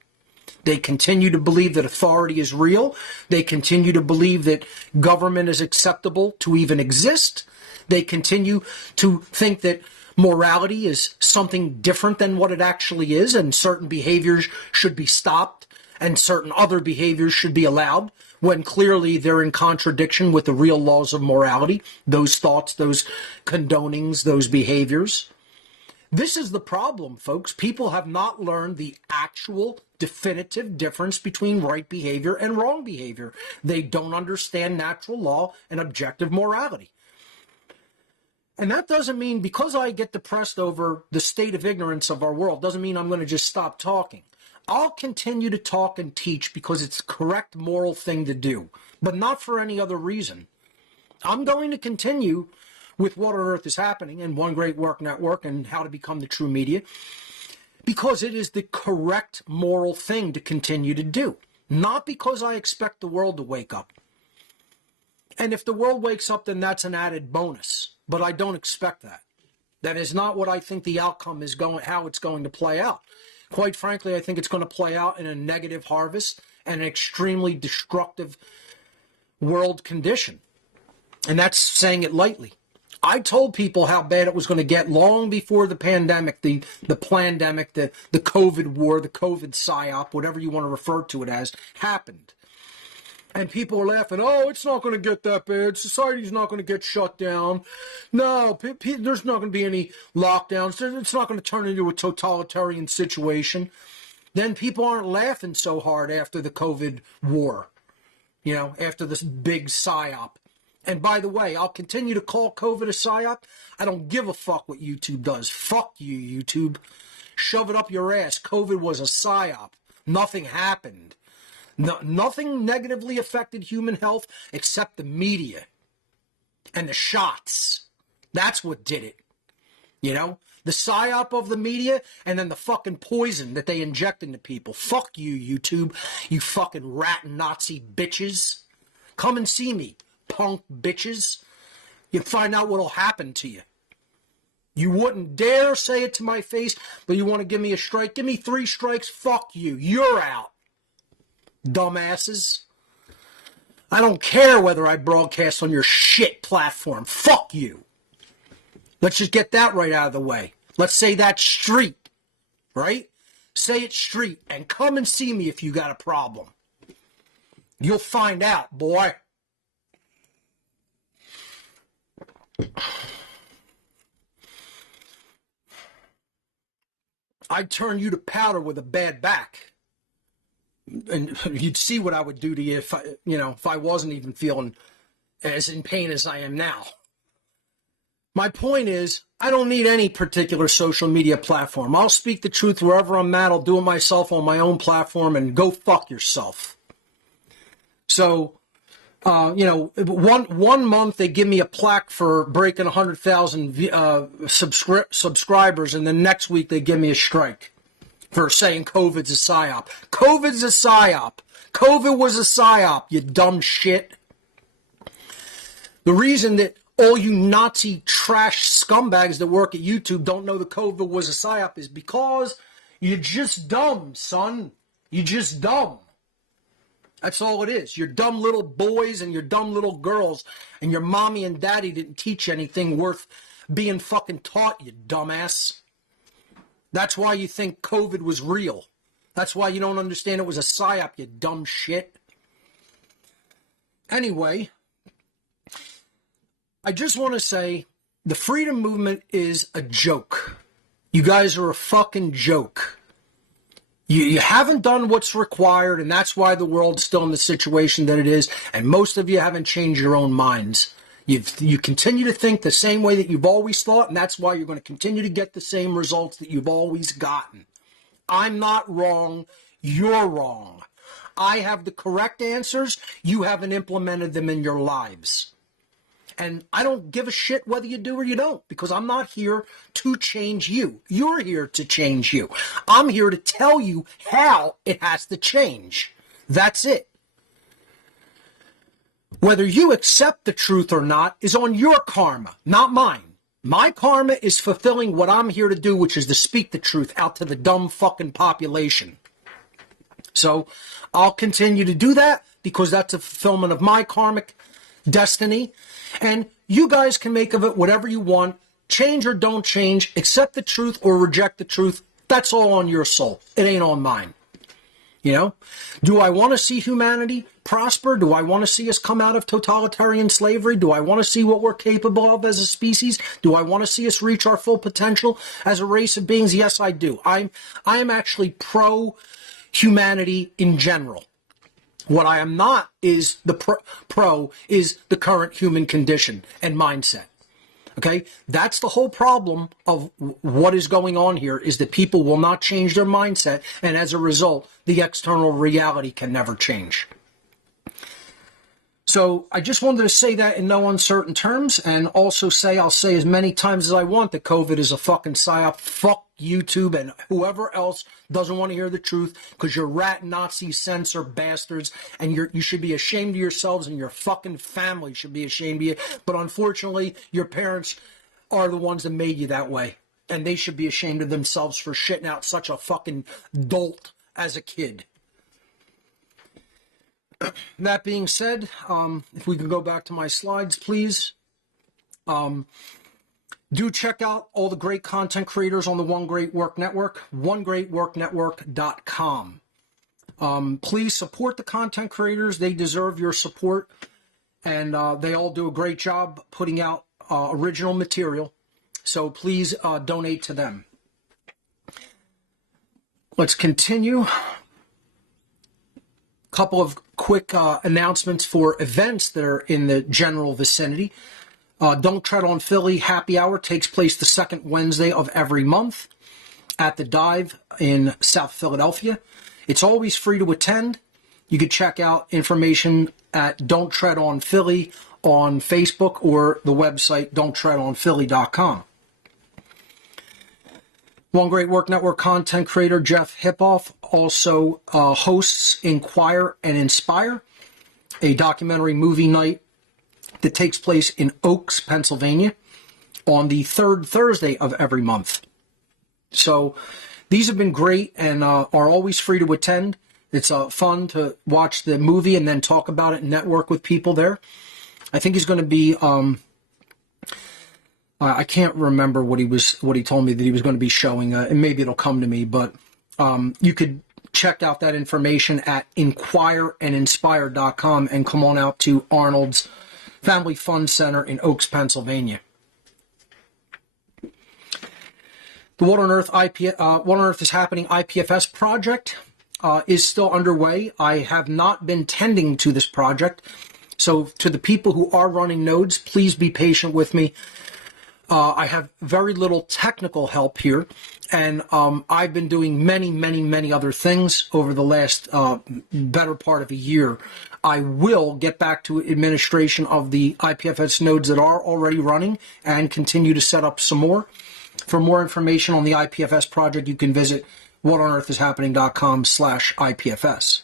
They continue to believe that authority is real. They continue to believe that government is acceptable to even exist. They continue to think that morality is something different than what it actually is, and certain behaviors should be stopped and certain other behaviors should be allowed, when clearly they're in contradiction with the real laws of morality, those thoughts, those condonings, those behaviors. This is the problem, folks. People have not learned the actual definitive difference between right behavior and wrong behavior. They don't understand natural law and objective morality. And that doesn't mean, because I get depressed over the state of ignorance of our world, doesn't mean I'm going to just stop talking. I'll continue to talk and teach because it's the correct moral thing to do, but not for any other reason. I'm going to continue with What on Earth is Happening and One Great Work Network and How to Become the True Media, because it is the correct moral thing to continue to do, not because I expect the world to wake up. And if the world wakes up, then that's an added bonus, but I don't expect that. That is not what I think the outcome is going, how it's going to play out. Quite frankly, I think it's going to play out in a negative harvest and an extremely destructive world condition. And that's saying it lightly. I told people how bad it was going to get long before the pandemic, the plandemic, the COVID war, the COVID psyop, whatever you want to refer to it as, happened. And people were laughing, oh, it's not going to get that bad. Society's not going to get shut down. No, there's not going to be any lockdowns. It's not going to turn into a totalitarian situation. Then people aren't laughing so hard after the COVID war, after this big psyop. And by the way, I'll continue to call COVID a psyop. I don't give a fuck what YouTube does. Fuck you, YouTube. Shove it up your ass. COVID was a psyop. Nothing happened. Nothing negatively affected human health except the media and the shots. That's what did it. The psyop of the media and then the fucking poison that they inject into people. Fuck you, YouTube. You fucking rat Nazi bitches. Come and see me, punk bitches. You find out what'll happen to you. You wouldn't dare say it to my face, but you want to give me a strike? Give me 3 strikes. Fuck you. You're out. Dumbasses. I don't care whether I broadcast on your shit platform. Fuck you. Let's just get that right out of the way. Let's say that street, right? Say it street and come and see me if you got a problem. You'll find out, boy. I'd turn you to powder with a bad back. And you'd see what I would do to you if I wasn't even feeling as in pain as I am now. My point is, I don't need any particular social media platform. I'll speak the truth wherever I'm at. I'll do it myself on my own platform, and go fuck yourself. So, one month they give me a plaque for breaking 100,000 subscribers, and then next week they give me a strike for saying COVID's a psyop. COVID's a psyop. COVID was a psyop, you dumb shit. The reason that all you Nazi trash scumbags that work at YouTube don't know that COVID was a psyop is because you're just dumb, son. You're just dumb. That's all it is. You're dumb little boys and you're dumb little girls, and your mommy and daddy didn't teach you anything worth being fucking taught, you dumbass. That's why you think COVID was real. That's why you don't understand it was a psyop, you dumb shit. Anyway, I just want to say the freedom movement is a joke. You guys are a fucking joke. You haven't done what's required, and that's why the world's still in the situation that it is, and most of you haven't changed your own minds. You continue to think the same way that you've always thought, and that's why you're going to continue to get the same results that you've always gotten. I'm not wrong. You're wrong. I have the correct answers. You haven't implemented them in your lives. And I don't give a shit whether you do or you don't, because I'm not here to change you. You're here to change you. I'm here to tell you how it has to change. That's it. Whether you accept the truth or not is on your karma, not mine. My karma is fulfilling what I'm here to do, which is to speak the truth out to the dumb fucking population. So I'll continue to do that because that's a fulfillment of my karmic destiny. And you guys can make of it whatever you want. Change or don't change. Accept the truth or reject the truth. That's all on your soul. It ain't on mine. You know, do I want to see humanity prosper? Do I want to see us come out of totalitarian slavery? Do I want to see what we're capable of as a species? Do I want to see us reach our full potential as a race of beings? Yes, I do. I am actually pro humanity in general. What I am not is the pro is the current human condition and mindset. Okay, that's the whole problem of what is going on here, is that people will not change their mindset, and as a result, the external reality can never change. So I just wanted to say that in no uncertain terms, and also say, I'll say as many times as I want, that COVID is a fucking psyop. Fuck YouTube and whoever else doesn't want to hear the truth, because you're rat Nazi censor bastards, and you should be ashamed of yourselves, and your fucking family should be ashamed of you. But unfortunately, your parents are the ones that made you that way, and they should be ashamed of themselves for shitting out such a fucking dolt as a kid. That being said, if we can go back to my slides, please. Do check out all the great content creators on the One Great Work Network, onegreatworknetwork.com. Please support the content creators. They deserve your support, and they all do a great job putting out original material. So please donate to them. Let's continue. Couple of quick announcements for events that are in the general vicinity. Don't Tread on Philly Happy Hour takes place the second Wednesday of every month at the Dive in South Philadelphia. It's always free to attend. You can check out information at Don't Tread on Philly on Facebook or the website don'ttreadonphilly.com. One Great Work Network content creator Jeff Hipoff also hosts Inquire and Inspire, a documentary movie night that takes place in Oaks, Pennsylvania, on the third Thursday of every month. So these have been great and are always free to attend. It's fun to watch the movie and then talk about it and network with people there. I think he's going to be... I can't remember what he told me that he was going to be showing, and maybe it'll come to me, but you could check out that information at inquireandinspire.com and come on out to Arnold's Family Fun Center in Oaks, Pennsylvania. The What on Earth is Happening IPFS project is still underway. I have not been tending to this project, so to the people who are running nodes, please be patient with me. I have very little technical help here, and I've been doing many other things over the last better part of a year. I will get back to administration of the IPFS nodes that are already running and continue to set up some more. For more information on the IPFS project, you can visit whatonearthishappening.com/IPFS.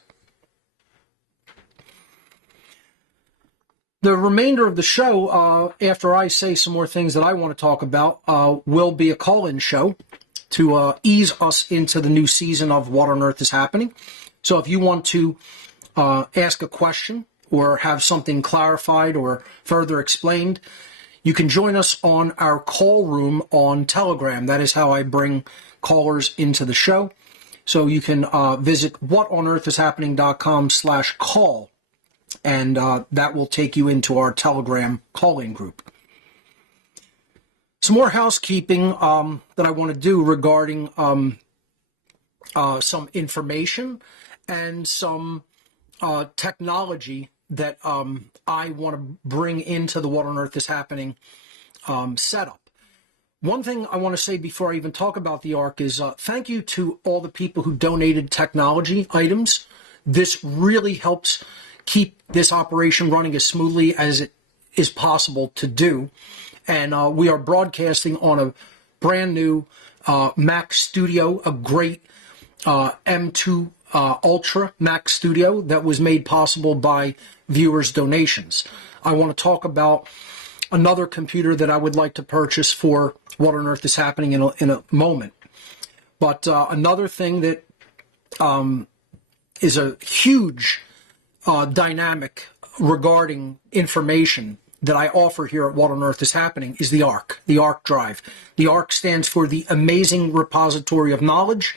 The remainder of the show, after I say some more things that I want to talk about, will be a call-in show to ease us into the new season of What on Earth is Happening. So if you want to ask a question or have something clarified or further explained, you can join us on our call room on Telegram. That is how I bring callers into the show. So you can visit whatonearthishappening.com/call. And that will take you into our Telegram call-in group. Some more housekeeping that I want to do regarding some information and some technology that I want to bring into the What on Earth is Happening setup. One thing I want to say before I even talk about the ARC is thank you to all the people who donated technology items. This really helps keep this operation running as smoothly as it is possible to do. And we are broadcasting on a brand new Mac Studio, a great M2 Ultra Mac Studio that was made possible by viewers' donations. I want to talk about another computer that I would like to purchase for What on Earth is Happening in a moment. But another thing that is a huge dynamic regarding information that I offer here at What on Earth is Happening is the ARC drive. The ARC stands for the Amazing Repository of Knowledge.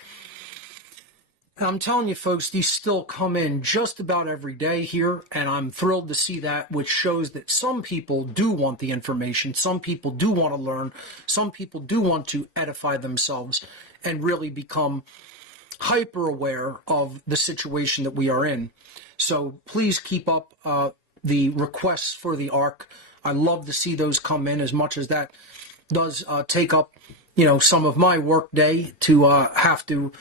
And I'm telling you, folks, these still come in just about every day here, and I'm thrilled to see that, which shows that some people do want the information, some people do want to learn, some people do want to edify themselves and really become hyper aware of the situation that we are in. So please keep up the requests for the ARC. I love to see those come in, as much as that does take up, some of my work day to have to,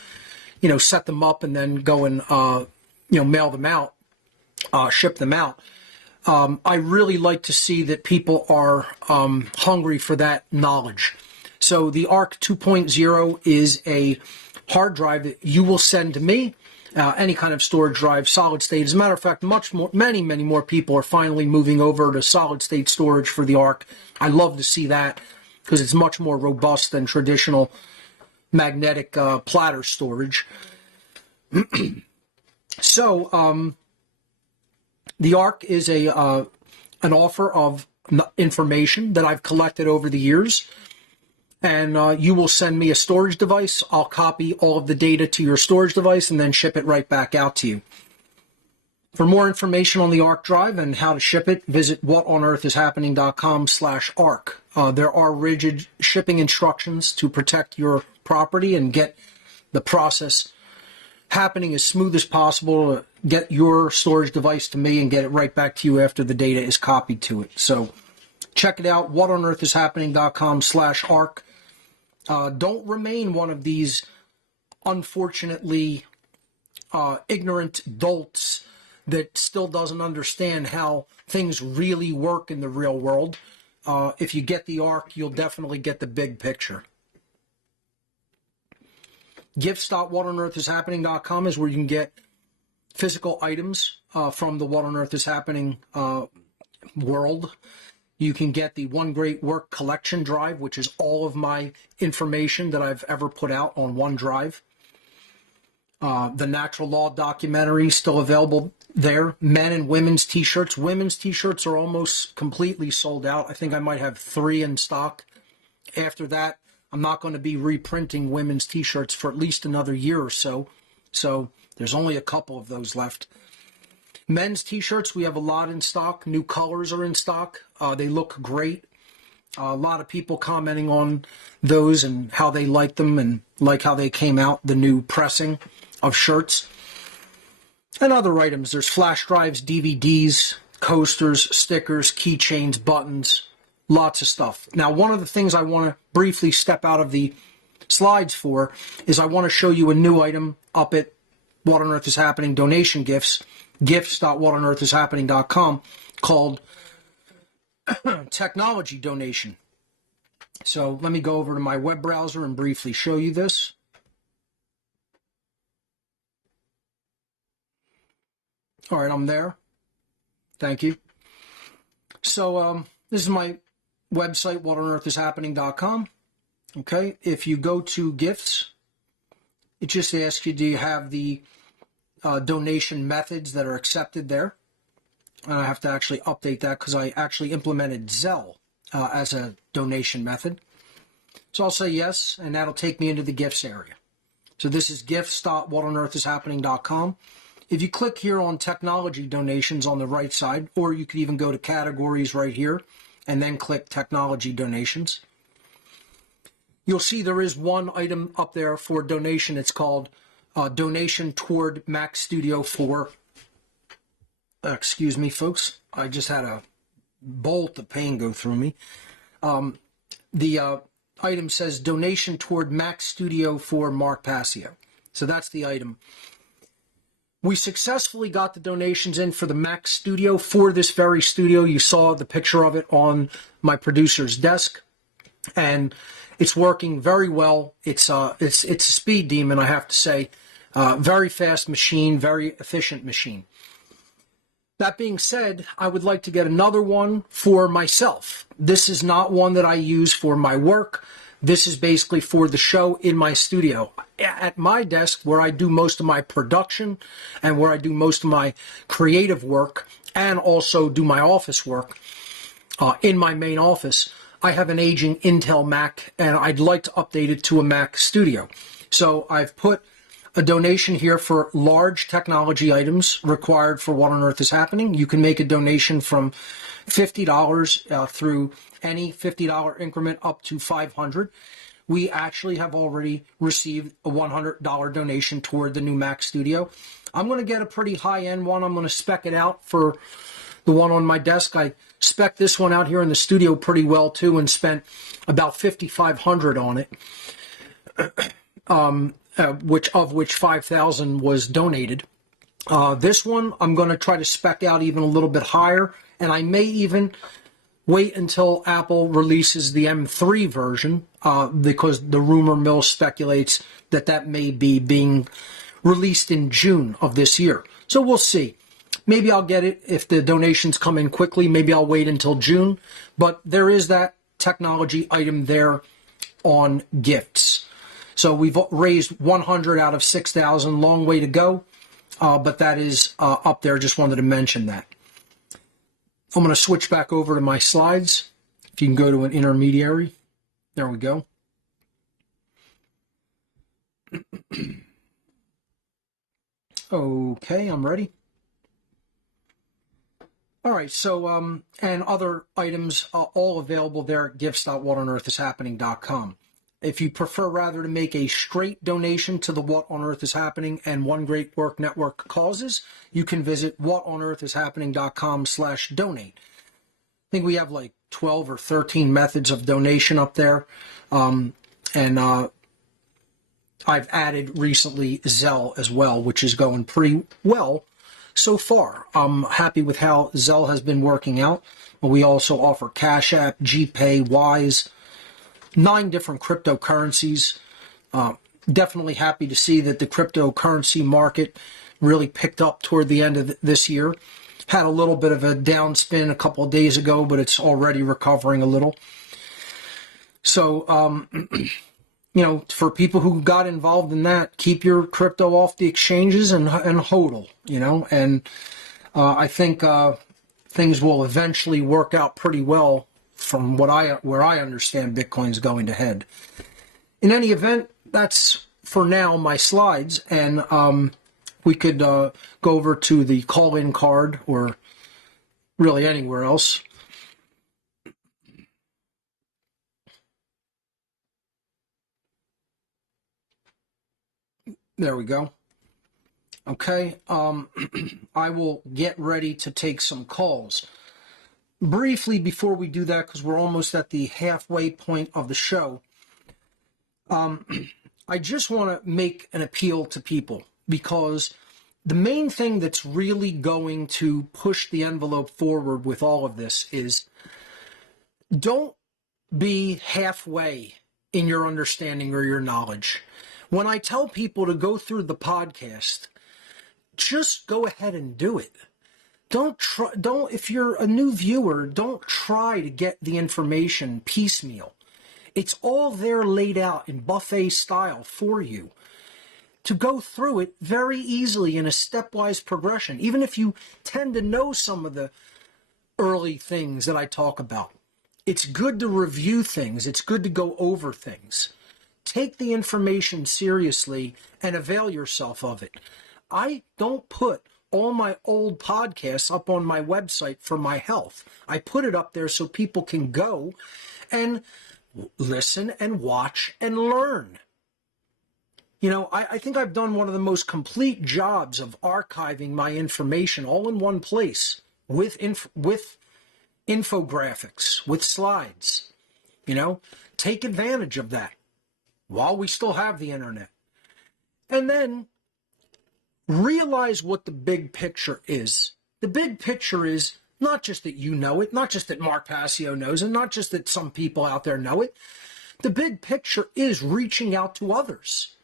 set them up and then go and, mail them out, ship them out. I really like to see that people are hungry for that knowledge. So the ARC 2.0 is a hard drive that you will send to me, any kind of storage drive, solid state. As a matter of fact, many more people are finally moving over to solid state storage for the ARC. I love to see that because it's much more robust than traditional magnetic platter storage. So the ARC is an offer of information that I've collected over the years. And you will send me a storage device. I'll copy all of the data to your storage device and then ship it right back out to you. For more information on the ARC drive and how to ship it, visit whatonearthishappening.com/ARC. There are rigid shipping instructions to protect your property and get the process happening as smooth as possible to get your storage device to me and get it right back to you after the data is copied to it. So check it out, whatonearthishappening.com/ARC. Don't remain one of these unfortunately ignorant dolts that still doesn't understand how things really work in the real world. If you get the ARC, you'll definitely get the big picture. Gifts.whatonearthishappening.com is where you can get physical items from the What on Earth is Happening world. You can get the One Great Work collection drive, which is all of my information that I've ever put out on one drive. The Natural Law documentary still available there. Men and women's t-shirts. Women's t-shirts are almost completely sold out. I think I might have 3 in stock. After that, I'm not going to be reprinting women's t-shirts for at least another year or so. So there's only a couple of those left. Men's t-shirts, we have a lot in stock. New colors are in stock. They look great. A lot of people commenting on those and how they like them and like how they came out, the new pressing of shirts. And other items. There's flash drives, DVDs, coasters, stickers, keychains, buttons, lots of stuff. Now, one of the things I want to briefly step out of the slides for is I want to show you a new item up at What on Earth is Happening donation gifts, gifts.whatonearthishappening.com, called technology donation. So let me go over to my web browser and briefly show you this. All right, I'm there. Thank you. So this is my website, whatonearthishappening.com. Okay, if you go to gifts, it just asks you, do you have the donation methods that are accepted there? And I have to actually update that because I actually implemented Zelle as a donation method. So I'll say yes, and that'll take me into the gifts area. So this is gifts.whatonearthishappening.com. If you click here on technology donations on the right side, or you could even go to categories right here and then click technology donations, you'll see there is one item up there for donation. It's called donation toward Mac Studio 4 Excuse me, folks. I just had a bolt of pain go through me. The item says donation toward Mac Studio for Mark Passio. So that's the item. We successfully got the donations in for the Mac Studio for this very studio. You saw the picture of it on my producer's desk, and it's working very well. It's a speed demon, I have to say. Very fast machine, very efficient machine. That being said, I would like to get another one for myself. This is not one that I use for my work. This is basically for the show in my studio. At my desk, where I do most of my production and where I do most of my creative work and also do my office work in my main office, I have an aging Intel Mac, and I'd like to update it to a Mac Studio. So I've put a donation here for large technology items required for What on Earth is Happening. You can make a donation from $50 through any $50 increment up to $500. We actually have already received a $100 donation toward the new Mac Studio. I'm going to get a pretty high-end one. I'm going to spec it out for the one on my desk. I spec this one out here in the studio pretty well too, and spent about $5,500 on it. Which 5,000 was donated. This one I'm going to try to spec out even a little bit higher, and I may even wait until Apple releases the M3 version, because the rumor mill speculates that may be being released in June of this year. So we'll see. Maybe I'll get it if the donations come in quickly. Maybe I'll wait until June. But there is that technology item there on gifts. So we've raised 100 out of 6,000. Long way to go, but that is up there. Just wanted to mention that. I'm going to switch back over to my slides. If you can go to an intermediary. There we go. Okay, I'm ready. All right, so, and other items all available there at gifts.whatonearthishappening.com. If you prefer rather to make a straight donation to the What on Earth is Happening and One Great Work Network causes, you can visit whatonearthishappening.com/donate. I think we have like 12 or 13 methods of donation up there. And I've added recently Zelle as well, which is going pretty well so far. I'm happy with how Zelle has been working out. We also offer Cash App, GPay, Wise, 9 different cryptocurrencies. Definitely happy to see that the cryptocurrency market really picked up toward the end of this year. Had a little bit of a downspin a couple of days ago, but it's already recovering a little. So, you know, for people who got involved in that, keep your crypto off the exchanges and hodl, you know, and I think things will eventually work out pretty well from where I understand Bitcoin's going to head. In any event, that's for now my slides, and we could go over to the call-in card, or really anywhere else. There we go. Okay, I will get ready to take some calls. Briefly, before we do that, because we're almost at the halfway point of the show, I just want to make an appeal to people, because the main thing that's really going to push the envelope forward with all of this is, don't be halfway in your understanding or your knowledge. When I tell people to go through the podcast, just go ahead and do it. If you're a new viewer, don't try to get the information piecemeal. It's all there laid out in buffet style for you to go through it very easily in a stepwise progression, even if you tend to know some of the early things that I talk about. It's good to review things. It's good to go over things. Take the information seriously and avail yourself of it. I don't put all my old podcasts up on my website for my health. I put it up there so people can go and listen and watch and learn. You know, I think I've done one of the most complete jobs of archiving my information all in one place with infographics, with slides. You know, take advantage of that while we still have the internet. And then realize what the big picture is. The big picture is not just that you know it, not just that Mark Passio knows it, not just that some people out there know it. The big picture is reaching out to others.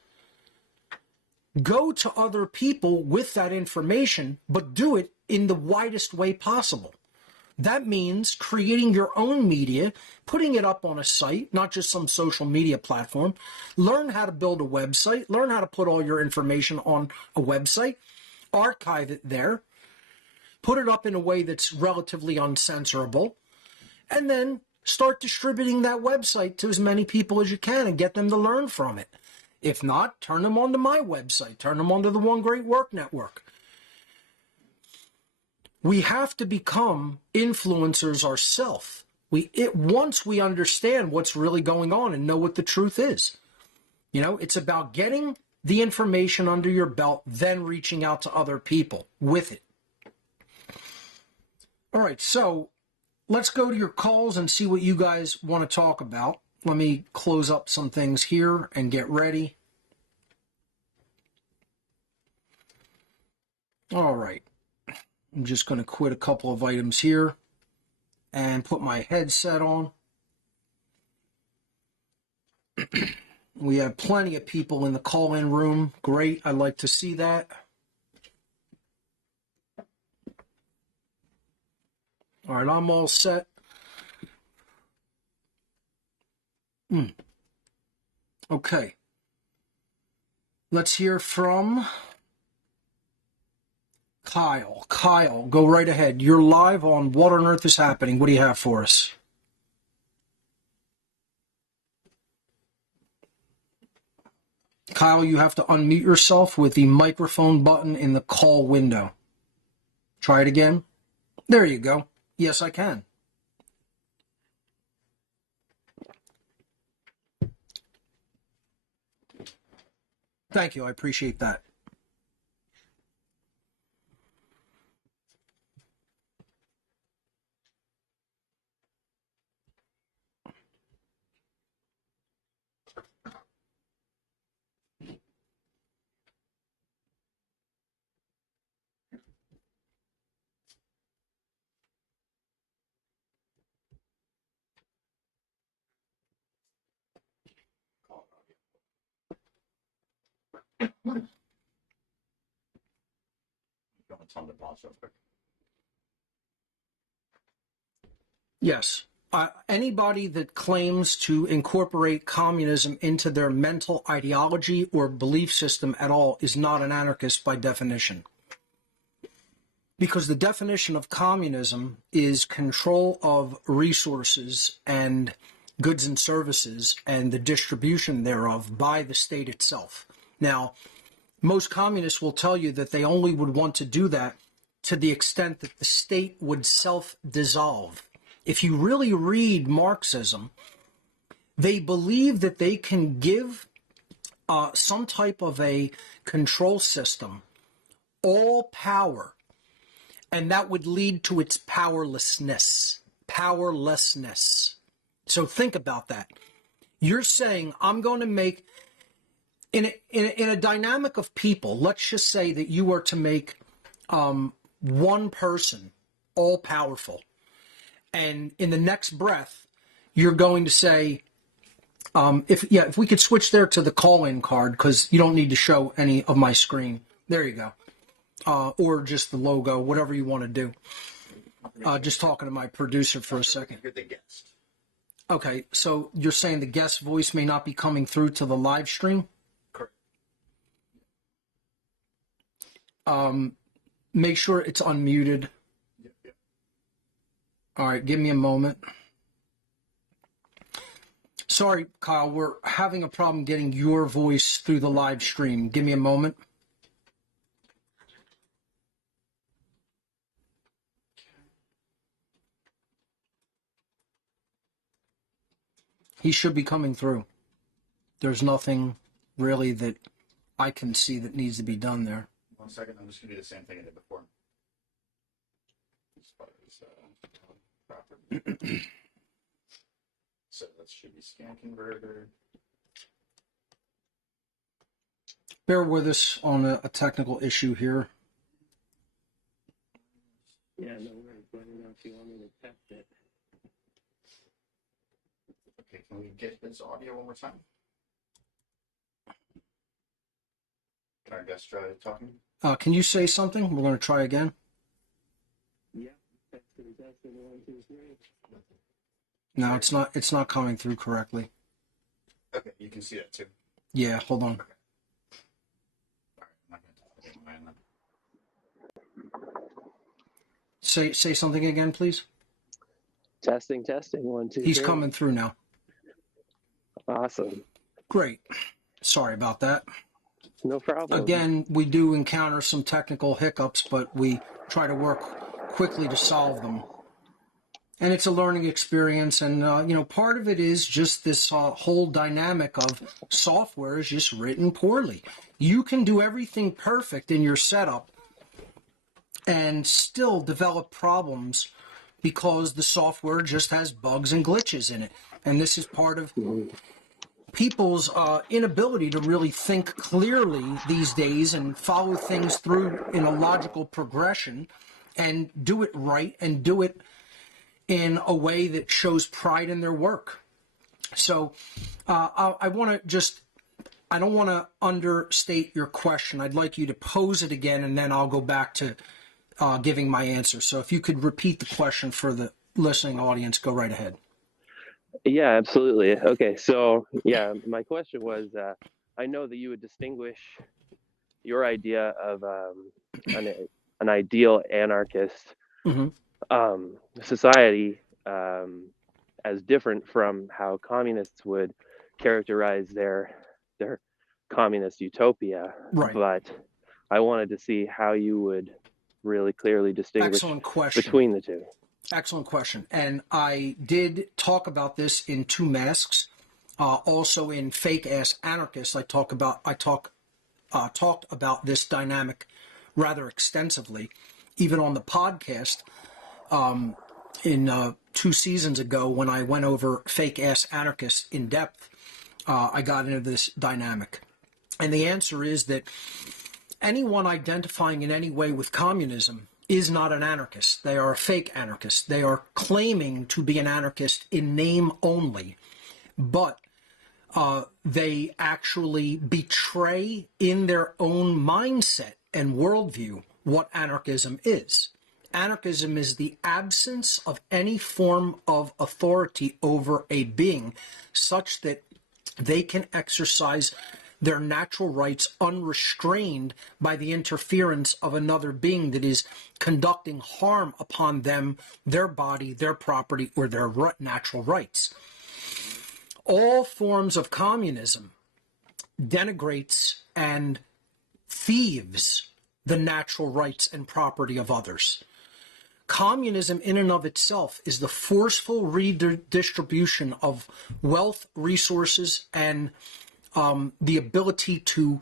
Go to other people with that information, but do it in the widest way possible. That means creating your own media, putting it up on a site, not just some social media platform. Learn how to build a website, learn how to put all your information on a website, archive it there, put it up in a way that's relatively uncensorable, and then start distributing that website to as many people as you can and get them to learn from it. If not, turn them onto my website, turn them onto the One Great Work Network. We have to become influencers ourselves. Once we understand what's really going on and know what the truth is. You know, it's about getting the information under your belt, then reaching out to other people with it. All right, so let's go to your calls and see what you guys want to talk about. Let me close up some things here and get ready. All right. I'm just going to quit a couple of items here and put my headset on. We have plenty of people in the call-in room. Great. I like to see that. All right, I'm all set. Okay. Let's hear from Kyle. Kyle, go right ahead. You're live on What on Earth is Happening. What do you have for us? Kyle, you have to unmute yourself with the microphone button in the call window. Try it again. There you go. Yes, I can. Thank you. I appreciate that. Yes. Anybody that claims to incorporate communism into their mental ideology or belief system at all is not an anarchist by definition. Because the definition of communism is control of resources and goods and services and the distribution thereof by the state itself. Now, most communists will tell you that they only would want to do that to the extent that the state would self-dissolve. If you really read Marxism, they believe that they can give some type of a control system all power, and that would lead to its powerlessness. Powerlessness. So think about that. You're saying, I'm going to make, in a dynamic of people, let's just say that you were to make one person all powerful. And in the next breath, you're going to say, if we could switch there to the call-in card, because you don't need to show any of my screen. There you go. Or just the logo, whatever you want to do. Just talking to my producer for a second. You're the guest. Okay, so you're saying the guest voice may not be coming through to the live stream? Correct. Make sure it's unmuted. Yep. All right, give me a moment. Sorry, Kyle, we're having a problem getting your voice through the live stream. Give me a moment. He should be coming through. There's nothing really that I can see that needs to be done there. 1 second, I'm just gonna do the same thing I did before. As far as, property. So that should be scan converter. Bear with us on a technical issue here. Yeah, no worries. Let me know if you want me to test it. Okay, can we get this audio one more time? Can our guest try talking? Can you say something? We're going to try again. Yeah, testing, 1, 2, 3. No, it's not. It's not coming through correctly. Okay, you can see that too. Yeah, hold on. All right, I'm not gonna talk about mine then. Say something again, please. Testing, 1, 2, 3. He's coming through now. Awesome. Great. Sorry about that. No problem. Again, we do encounter some technical hiccups, but we try to work quickly to solve them. And it's a learning experience, and part of it is just this whole dynamic of software is just written poorly. You can do everything perfect in your setup and still develop problems because the software just has bugs and glitches in it. And this is part of people's inability to really think clearly these days and follow things through in a logical progression and do it right and do it in a way that shows pride in their work. So I want to I don't want to understate your question. I'd like you to pose it again, and then I'll go back to giving my answer. So if you could repeat the question for the listening audience, go right ahead. Yeah, absolutely. Okay, so yeah, my question was, I know that you would distinguish your idea of an ideal anarchist society as different from how communists would characterize their communist utopia. Right. But I wanted to see how you would really clearly distinguish Excellent question. between the two. Excellent question. And I did talk about this in Two Masks. Also in Fake Ass Anarchists, I talked about this dynamic rather extensively. Even on the podcast in 2 seasons ago when I went over Fake Ass Anarchists in depth, I got into this dynamic. And the answer is that anyone identifying in any way with communism is not an anarchist. They are a fake anarchist. They are claiming to be an anarchist in name only, but they actually betray in their own mindset and worldview what anarchism is. Anarchism is the absence of any form of authority over a being such that they can exercise their natural rights unrestrained by the interference of another being that is conducting harm upon them, their body, their property, or their natural rights. All forms of communism denigrates and thieves the natural rights and property of others. Communism in and of itself is the forceful redistribution of wealth, resources, and the ability to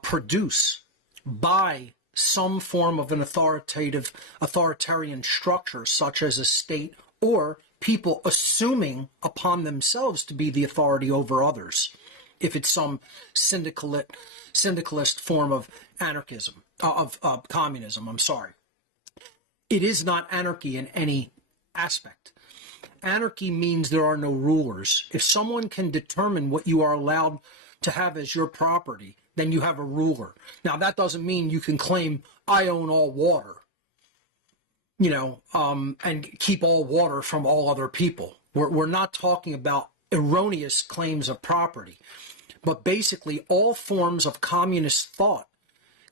produce by some form of an authoritarian structure, such as a state or people assuming upon themselves to be the authority over others, if it's some syndicalist form of anarchism, of communism, I'm sorry. It is not anarchy in any aspect. Anarchy means there are no rulers. If someone can determine what you are allowed to have as your property, then you have a ruler. Now, that doesn't mean you can claim, I own all water, and keep all water from all other people. We're not talking about erroneous claims of property, but basically all forms of communist thought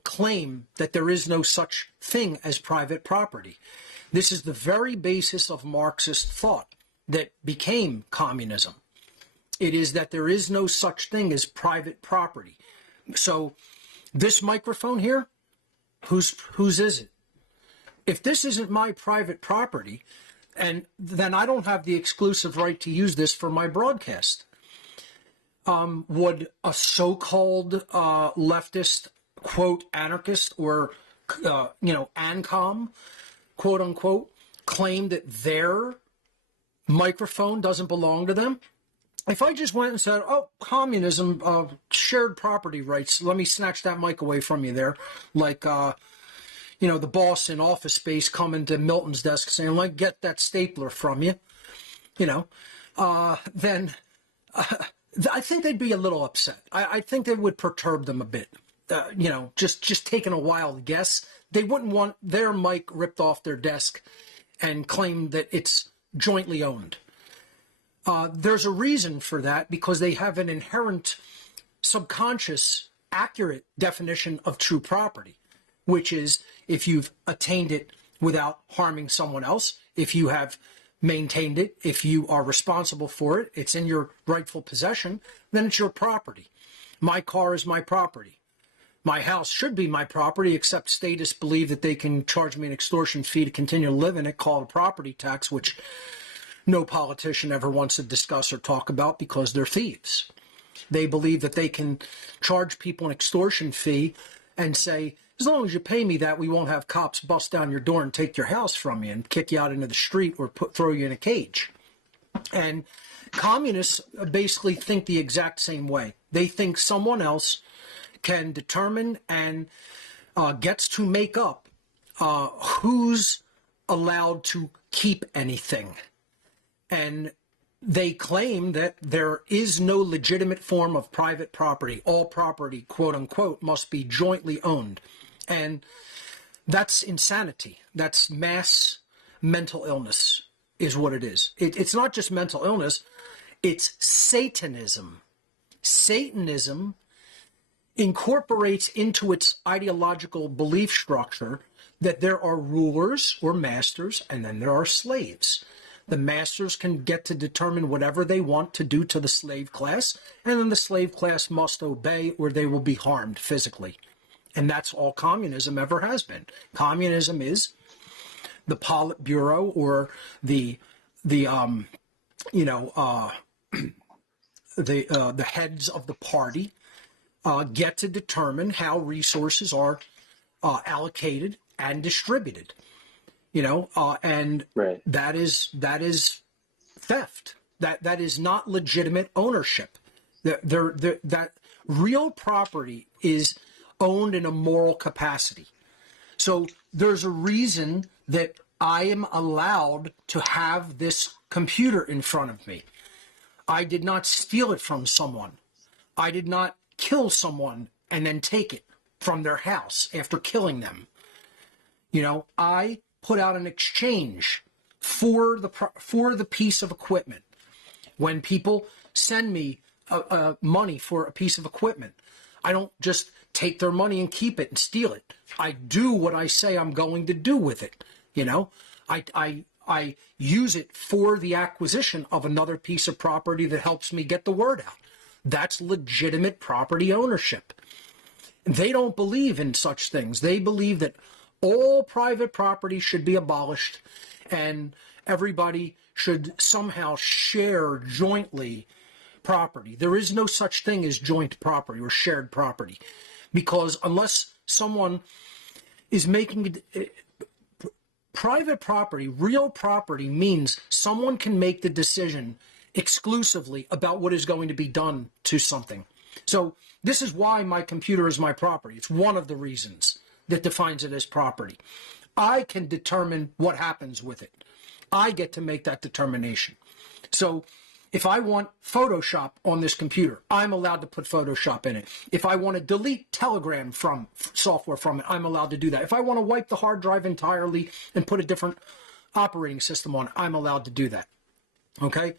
claim that there is no such thing as private property. This is the very basis of Marxist thought that became communism. It is that there is no such thing as private property. So this microphone here, whose is it? If this isn't my private property, and then I don't have the exclusive right to use this for my broadcast. would a so-called leftist, quote, anarchist or, ANCOM, quote unquote, claim that their microphone doesn't belong to them? If I just went and said, oh, communism, shared property rights, let me snatch that mic away from you there, like, the boss in Office Space coming to Milton's desk saying, like, get that stapler from you, then I think they'd be a little upset. I think that would perturb them a bit. Just taking a wild guess. They wouldn't want their mic ripped off their desk and claim that it's jointly owned. There's a reason for that, because they have an inherent subconscious, accurate definition of true property, which is if you've attained it without harming someone else, if you have maintained it, if you are responsible for it, it's in your rightful possession, then it's your property. My car is my property. My house should be my property, except statists believe that they can charge me an extortion fee to continue to live in it, called a property tax, which no politician ever wants to discuss or talk about because they're thieves. They believe that they can charge people an extortion fee and say, as long as you pay me that, we won't have cops bust down your door and take your house from you and kick you out into the street or throw you in a cage. And communists basically think the exact same way. They think someone else can determine and gets to make up who's allowed to keep anything. And they claim that there is no legitimate form of private property. All property, quote unquote, must be jointly owned. And that's insanity. That's mass mental illness is what it is. It's not just mental illness. It's Satanism. Satanism incorporates into its ideological belief structure that there are rulers or masters, and then there are slaves. The masters can get to determine whatever they want to do to the slave class, and then the slave class must obey or they will be harmed physically. And that's all communism ever has been. Communism is the Politburo or the heads of the party get to determine how resources are allocated and distributed. And Right. that is theft. That is not legitimate ownership. That real property is owned in a moral capacity. So there's a reason that I am allowed to have this computer in front of me. I did not steal it from someone. I did not kill someone and then take it from their house after killing them. I put out an exchange for the piece of equipment. When people send me money for a piece of equipment, I don't just take their money and keep it and steal it. I do what I say I'm going to do with it. I use it for the acquisition of another piece of property that helps me get the word out. That's legitimate property ownership. They don't believe in such things. They believe that all private property should be abolished and everybody should somehow share jointly property. There is no such thing as joint property or shared property, because unless someone is making private property, real property means someone can make the decision exclusively about what is going to be done to something. So this is why my computer is my property. It's one of the reasons that defines it as property. I can determine what happens with it. I get to make that determination. So if I want Photoshop on this computer, I'm allowed to put Photoshop in it. If I want to delete Telegram from software from it, I'm allowed to do that. If I want to wipe the hard drive entirely and put a different operating system on it, I'm allowed to do that. Okay?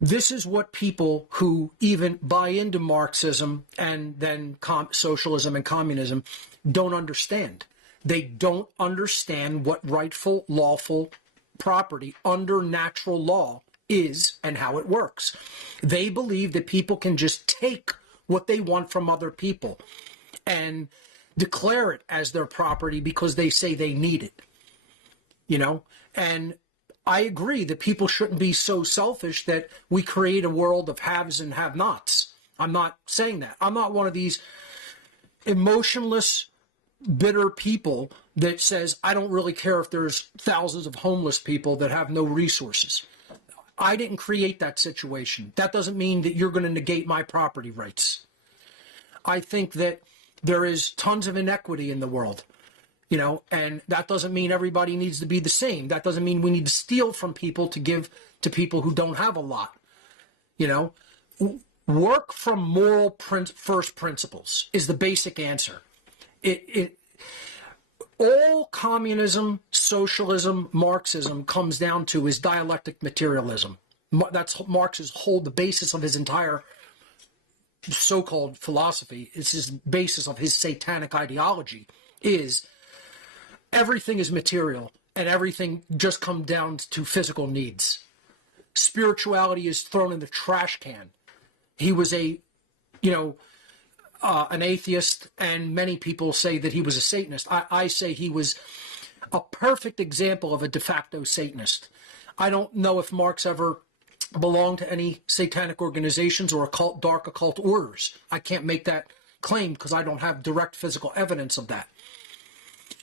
This is what people who even buy into Marxism and then socialism and communism don't understand. They don't understand what rightful, lawful property under natural law is and how it works. They believe that people can just take what they want from other people and declare it as their property because they say they need it. And I agree that people shouldn't be so selfish that we create a world of haves and have-nots. I'm not saying that. I'm not one of these emotionless, bitter people that says, I don't really care if there's thousands of homeless people that have no resources. I didn't create that situation. That doesn't mean that you're going to negate my property rights. I think that there is tons of inequity in the world, you know, and that doesn't mean everybody needs to be the same. That doesn't mean we need to steal from people to give to people who don't have a lot. You know, work from moral first principles is the basic answer. All communism, socialism, Marxism comes down to is dialectic materialism. That's Marx's the basis of his entire so-called philosophy. It's his basis of his satanic ideology is everything is material and everything just comes down to physical needs. Spirituality is thrown in the trash can. He was an atheist, and many people say that he was a Satanist. I say he was a perfect example of a de facto Satanist. I don't know if Marx ever belonged to any satanic organizations or dark occult orders. I can't make that claim because I don't have direct physical evidence of that.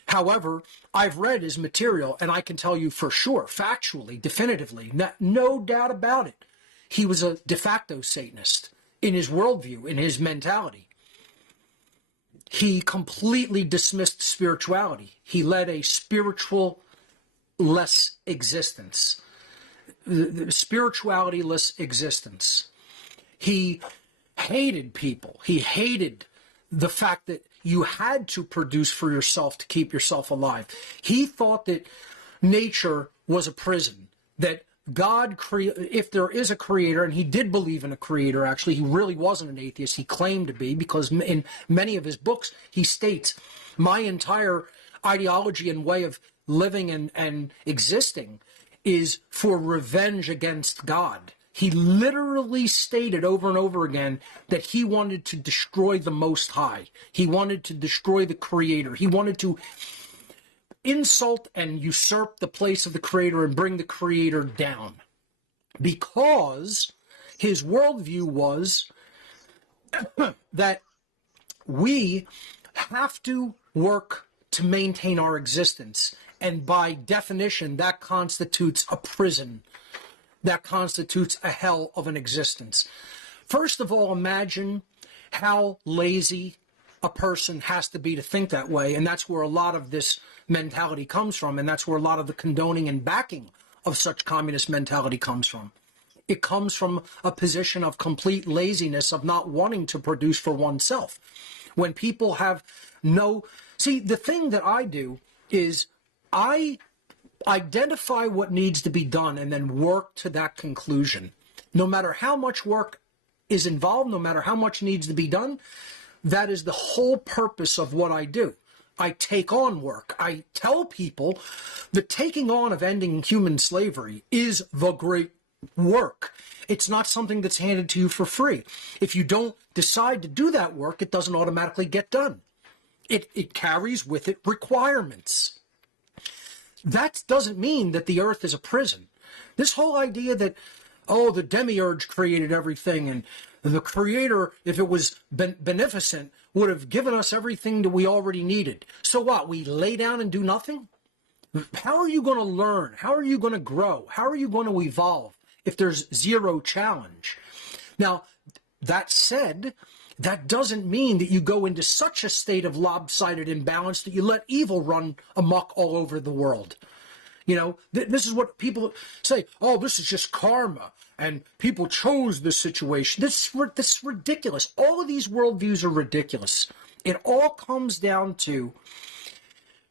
However, I've read his material, and I can tell you for sure, factually, definitively, no doubt about it, he was a de facto Satanist in his worldview, in his mentality. He completely dismissed spirituality. He led a spiritual-less existence, spirituality-less existence. He hated people. He hated the fact that you had to produce for yourself to keep yourself alive. He thought that nature was a prison, that God, if there is a creator, and he did believe in a creator, actually, he really wasn't an atheist. He claimed to be, because in many of his books, he states, my entire ideology and way of living and existing is for revenge against God. He literally stated over and over again that he wanted to destroy the Most High. He wanted to destroy the Creator. He wanted to insult and usurp the place of the Creator and bring the Creator down, because his worldview was that we have to work to maintain our existence, and by definition that constitutes a prison. That constitutes a hell of an existence. First of all, imagine how lazy a person has to be to think that way, and that's where a lot of this mentality comes from, and that's where a lot of the condoning and backing of such communist mentality comes from. It comes from a position of complete laziness, of not wanting to produce for oneself. When people have no... See, the thing that I do is I identify what needs to be done and then work to that conclusion. No matter how much work is involved, no matter how much needs to be done, that is the whole purpose of what I do. I take on work. I tell people the taking on of ending human slavery is the great work. It's not something that's handed to you for free. If you don't decide to do that work, it doesn't automatically get done. It carries with it requirements. That doesn't mean that the earth is a prison. This whole idea that, oh, the demiurge created everything, and the creator, if it was beneficent, would have given us everything that we already needed. So what? We lay down and do nothing? How are you going to learn? How are you going to grow? How are you going to evolve if there's zero challenge? Now, that said, that doesn't mean that you go into such a state of lopsided imbalance that you let evil run amok all over the world. You know, this is what people say, oh, this is just karma, and people chose this situation. This is ridiculous. All of these worldviews are ridiculous. It all comes down to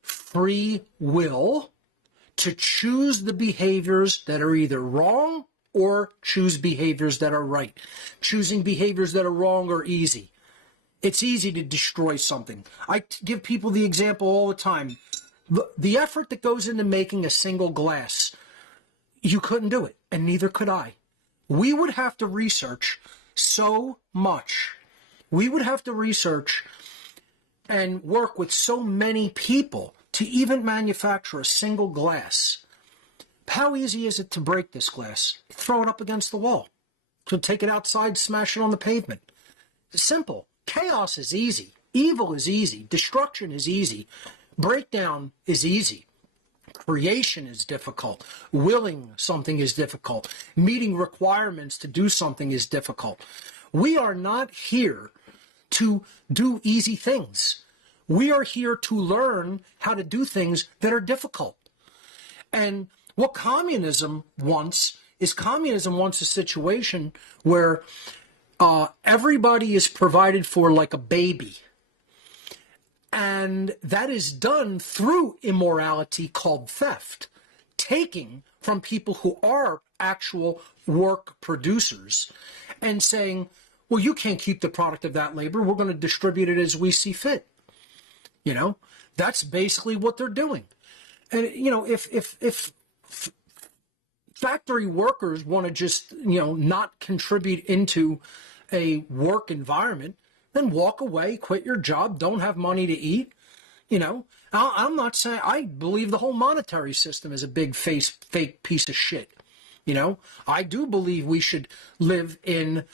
free will to choose the behaviors that are either wrong or choose behaviors that are right. Choosing behaviors that are wrong are easy. It's easy to destroy something. I give people the example all the time. The effort that goes into making a single glass, you couldn't do it, and neither could I. We would have to research so much. We would have to research and work with so many people to even manufacture a single glass. How easy is it to break this glass? Throw it up against the wall. So take it outside, smash it on the pavement. It's simple. Chaos is easy. Evil is easy. Destruction is easy. Breakdown is easy. Creation is difficult. Willing something is difficult. Meeting requirements to do something is difficult. We are not here to do easy things. We are here to learn how to do things that are difficult. And what communism wants is a situation where everybody is provided for like a baby. And that is done through immorality called theft, taking from people who are actual work producers and saying, well, you can't keep the product of that labor. We're going to distribute it as we see fit. You know, that's basically what they're doing. And, you know, if factory workers want to just, you know, not contribute into a work environment, then walk away, quit your job, don't have money to eat. You know, I'm not saying, I believe the whole monetary system is a big fake piece of shit. You know, I do believe we should live in,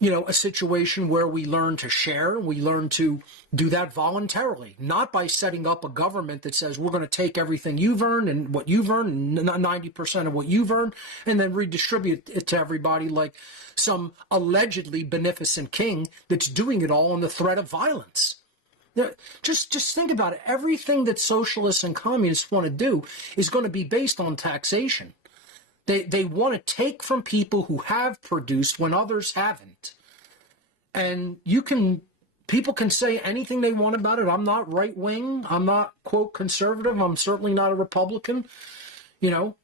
you know, a situation where we learn to share, we learn to do that voluntarily, not by setting up a government that says we're going to take everything you've earned and what you've earned, 90% of what you've earned, and then redistribute it to everybody like some allegedly beneficent king that's doing it all on the threat of violence. Just think about it. Everything that socialists and communists want to do is going to be based on taxation. They want to take from people who have produced when others haven't. And people can say anything they want about it. I'm not right wing. I'm not, quote, conservative. I'm certainly not a Republican. You know,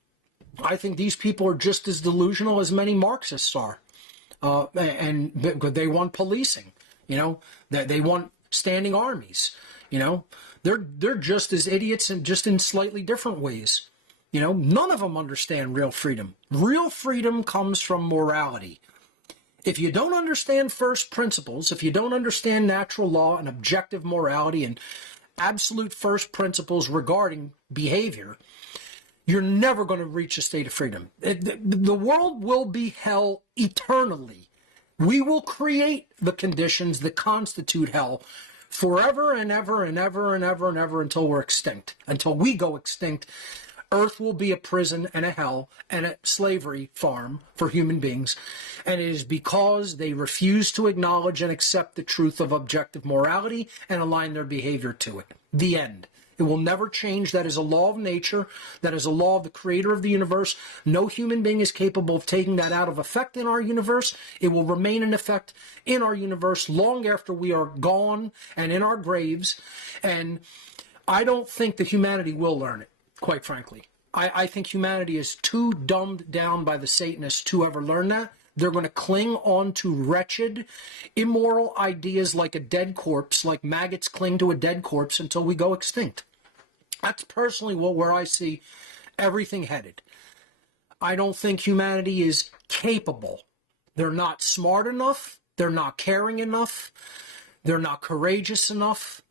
I think these people are just as delusional as many Marxists are. And they want policing, you know, they want standing armies, you know, they're just as idiots and just in slightly different ways. You know, none of them understand real freedom. Real freedom comes from morality. If you don't understand first principles, if you don't understand natural law and objective morality and absolute first principles regarding behavior, you're never going to reach a state of freedom. The world will be hell eternally. We will create the conditions that constitute hell forever and ever and ever and ever and ever until we're extinct. Until we go extinct, Earth will be a prison and a hell and a slavery farm for human beings. And it is because they refuse to acknowledge and accept the truth of objective morality and align their behavior to it. The end. It will never change. That is a law of nature. That is a law of the creator of the universe. No human being is capable of taking that out of effect in our universe. It will remain in effect in our universe long after we are gone and in our graves. And I don't think that humanity will learn it, quite frankly. I think humanity is too dumbed down by the Satanists to ever learn that. They're going to cling on to wretched, immoral ideas like a dead corpse, like maggots cling to a dead corpse until we go extinct. That's personally where I see everything headed. I don't think humanity is capable. They're not smart enough. They're not caring enough. They're not courageous enough.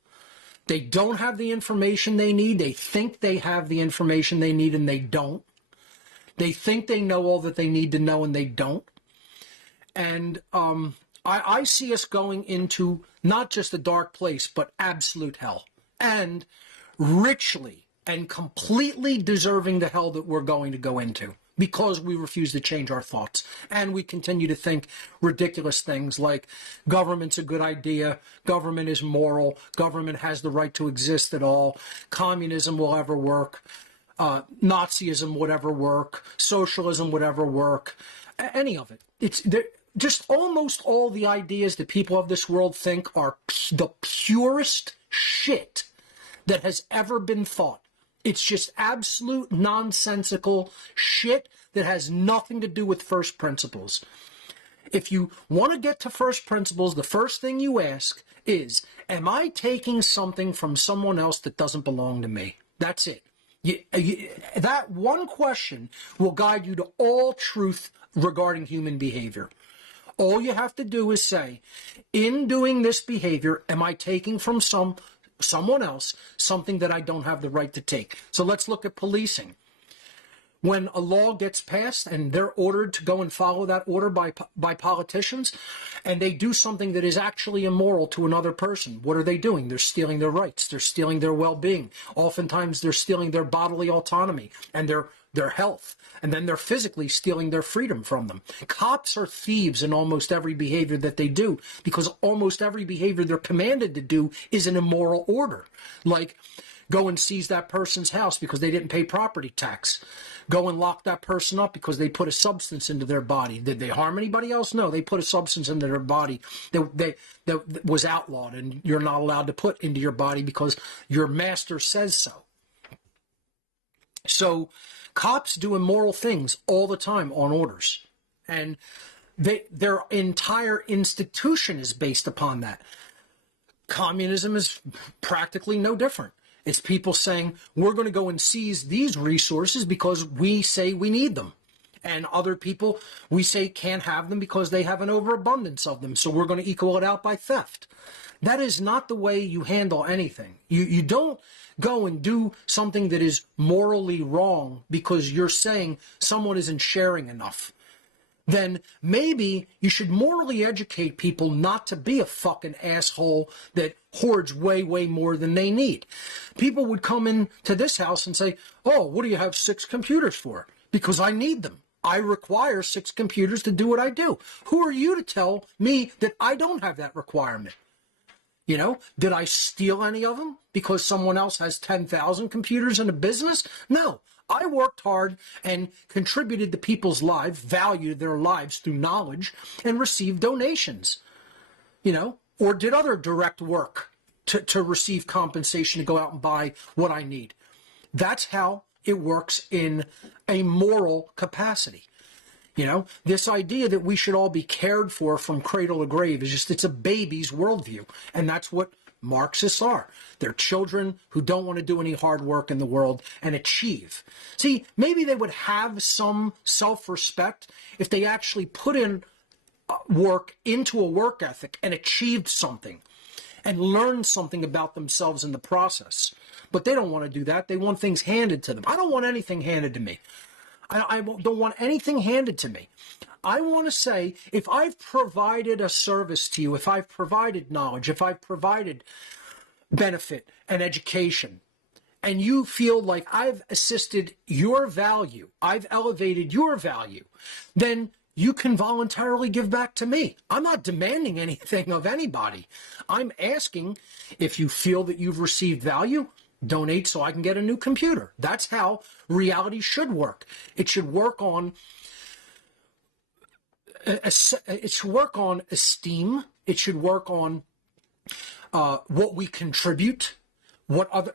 They don't have the information they need. They think they have the information they need, and they don't. They think they know all that they need to know, and they don't. And I see us going into not just a dark place, but absolute hell. And richly and completely deserving the hell that we're going to go into because we refuse to change our thoughts. And we continue to think ridiculous things like government's a good idea, government is moral, government has the right to exist at all, communism will ever work, Nazism would ever work, socialism would ever work, any of it. It's just almost all the ideas that people of this world think are the purest shit that has ever been thought. It's just absolute nonsensical shit that has nothing to do with first principles. If you want to get to first principles, the first thing you ask is, am I taking something from someone else that doesn't belong to me? That's it. That one question will guide you to all truth regarding human behavior. All you have to do is say, in doing this behavior, am I taking from someone else something that I don't have the right to take? So let's look at policing. when a law gets passed and they're ordered to go and follow that order by politicians, and they do something that is actually immoral to another person, what are they doing? They're stealing their rights. They're stealing their well-being. Oftentimes they're stealing their bodily autonomy and their health, and then they're physically stealing their freedom from them. Cops are thieves in almost every behavior that they do, because almost every behavior they're commanded to do is an immoral order. Like, go and seize that person's house because they didn't pay property tax. Go and lock that person up because they put a substance into their body. Did they harm anybody else? No, they put a substance into their body that was outlawed, and you're not allowed to put into your body because your master says so. So cops do immoral things all the time on orders, and their entire institution is based upon that. Communism is practically no different. It's people saying, we're going to go and seize these resources because we say we need them. And other people, we say can't have them because they have an overabundance of them. So we're going to equal it out by theft. That is not the way you handle anything. You don't go and do something that is morally wrong because you're saying someone isn't sharing enough. Then maybe you should morally educate people not to be a fucking asshole that hoards way, way more than they need. People would come into this house and say, oh, what do you have 6 computers for? Because I need them. I require 6 computers to do what I do. Who are you to tell me that I don't have that requirement? You know, did I steal any of them because someone else has 10,000 computers in a business? No. I worked hard and contributed to people's lives, valued their lives through knowledge, and received donations, you know, or did other direct work to receive compensation to go out and buy what I need. That's how it works in a moral capacity. You know, this idea that we should all be cared for from cradle to grave is just, it's a baby's worldview. And that's what Marxists are. They're children who don't want to do any hard work in the world and achieve. See, maybe they would have some self-respect if they actually put in work into a work ethic and achieved something and learned something about themselves in the process. But they don't want to do that. They want things handed to them. I don't want anything handed to me. I don't want anything handed to me. I want to say, if I've provided a service to you, if I've provided knowledge, if I've provided benefit and education, and you feel like I've assisted your value, I've elevated your value, then you can voluntarily give back to me. I'm not demanding anything of anybody. I'm asking, if you feel that you've received value, donate so I can get a new computer. That's how reality should work. It should work on esteem. It should work on what we contribute,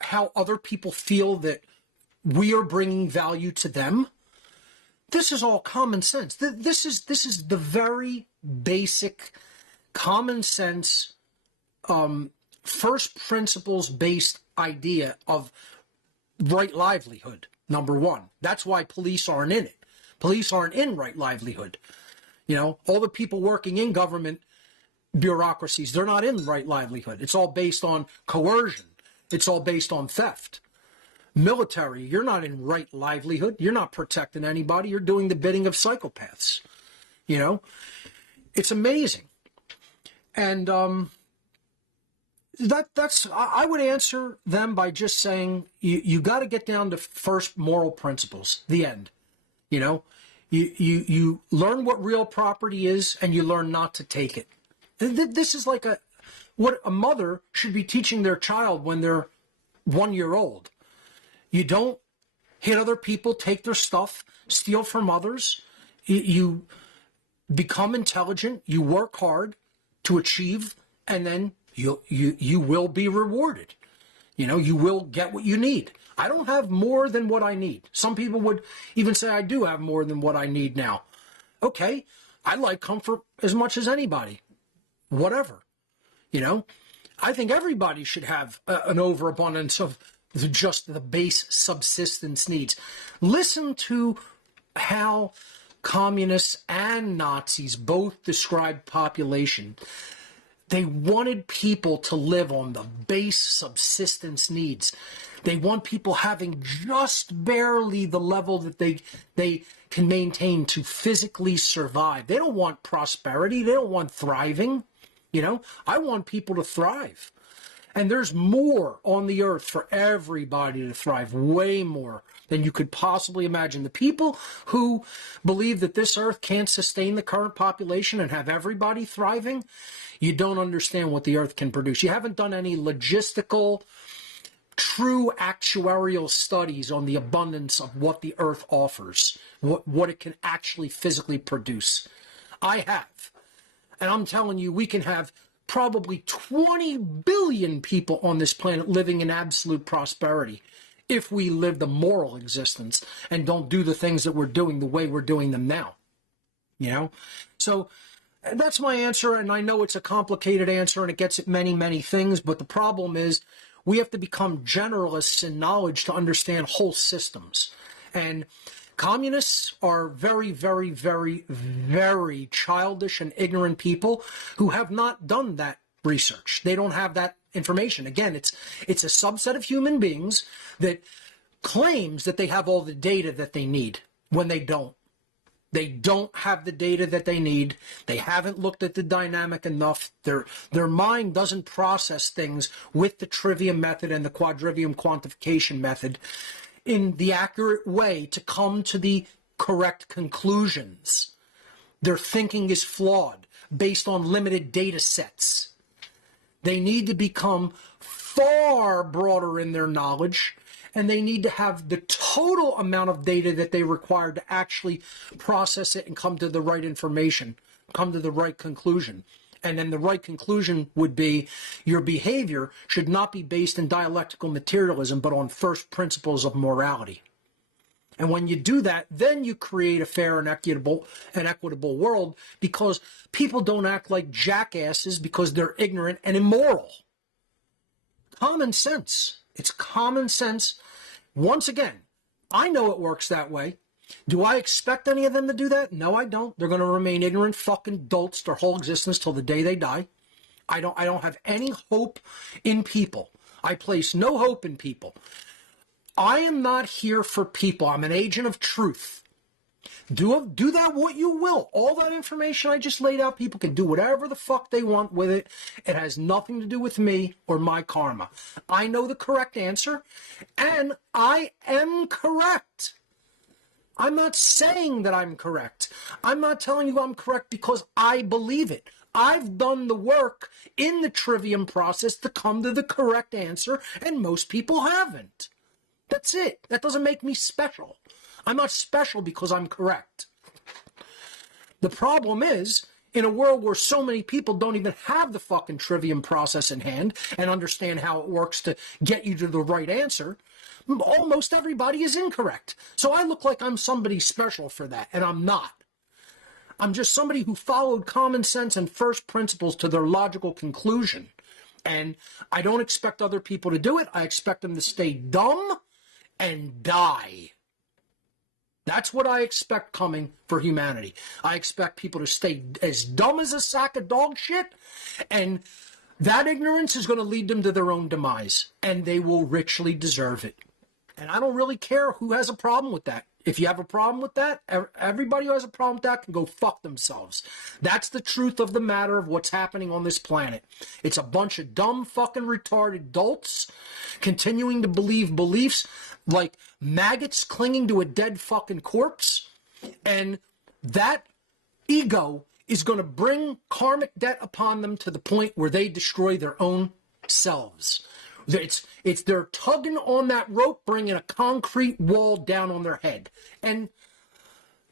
how other people feel that we are bringing value to them. This is all common sense. This is the very basic common sense, first principles based idea of right livelihood. Number one. That's why police aren't in it. Police aren't in right livelihood. You know, all the people working in government bureaucracies, they're not in right livelihood. It's all based on coercion. It's all based on theft. Military, you're not in right livelihood. You're not protecting anybody. You're doing the bidding of psychopaths. You know, it's amazing. And I would answer them by just saying you got to get down to first moral principles. The end. You know, you learn what real property is, and you learn not to take it. This is like what a mother should be teaching their child when they're 1 year old. You don't hit other people, take their stuff, steal from others. You become intelligent. You work hard to achieve, and then you will be rewarded. You know, you will get what you need. I don't have more than what I need. Some people would even say I do have more than what I need now. Okay, I like comfort as much as anybody. Whatever. You know, I think everybody should have an overabundance of just the base subsistence needs. Listen to how communists and Nazis both describe population. They wanted people to live on the base subsistence needs. They want people having just barely the level that they can maintain to physically survive. They don't want prosperity. They don't want thriving. You know, I want people to thrive. And there's more on the earth for everybody to thrive, way more than you could possibly imagine. The people who believe that this earth can't sustain the current population and have everybody thriving, you don't understand what the earth can produce. You haven't done any logistical, true actuarial studies on the abundance of what the earth offers, what it can actually physically produce. I have. And I'm telling you, we can have probably 20 billion people on this planet living in absolute prosperity if we live the moral existence and don't do the things that we're doing the way we're doing them now. You know? So that's my answer, and I know it's a complicated answer and it gets at many, many things, but the problem is we have to become generalists in knowledge to understand whole systems. And communists are very, very, very, very childish and ignorant people who have not done that research. They don't have that information. Again, it's a subset of human beings that claims that they have all the data that they need when they don't. They don't have the data that they need. They haven't looked at the dynamic enough. Their mind doesn't process things with the trivium method and the quadrivium quantification method in the accurate way to come to the correct conclusions. Their thinking is flawed based on limited data sets. They need to become far broader in their knowledge, and they need to have the total amount of data that they require to actually process it and come to the right information, come to the right conclusion. And then the right conclusion would be your behavior should not be based in dialectical materialism, but on first principles of morality. And when you do that, then you create a fair and equitable world, because people don't act like jackasses because they're ignorant and immoral. Common sense. It's common sense. Once again, I know it works that way. Do I expect any of them to do that? No, I don't. They're going to remain ignorant fucking dolts their whole existence till the day they die. I don't have any hope in people. I place no hope in people. I am not here for people. I'm an agent of truth. Do that what you will. All that information I just laid out, people can do whatever the fuck they want with it. It has nothing to do with me or my karma. I know the correct answer, and I am correct. I'm not saying that I'm correct. I'm not telling you I'm correct because I believe it. I've done the work in the trivium process to come to the correct answer, and most people haven't. That's it. That doesn't make me special. I'm not special because I'm correct. The problem is, in a world where so many people don't even have the fucking trivium process in hand and understand how it works to get you to the right answer, almost everybody is incorrect. So I look like I'm somebody special for that, and I'm not. I'm just somebody who followed common sense and first principles to their logical conclusion. And I don't expect other people to do it. I expect them to stay dumb and die. That's what I expect coming for humanity. I expect people to stay as dumb as a sack of dog shit, and that ignorance is going to lead them to their own demise, and they will richly deserve it. And I don't really care who has a problem with that. If you have a problem with that, everybody who has a problem with that can go fuck themselves. That's the truth of the matter of what's happening on this planet. It's a bunch of dumb fucking retarded dolts continuing to believe beliefs like maggots clinging to a dead fucking corpse. And that ego is going to bring karmic debt upon them to the point where they destroy their own selves. It's they're tugging on that rope, bringing a concrete wall down on their head. And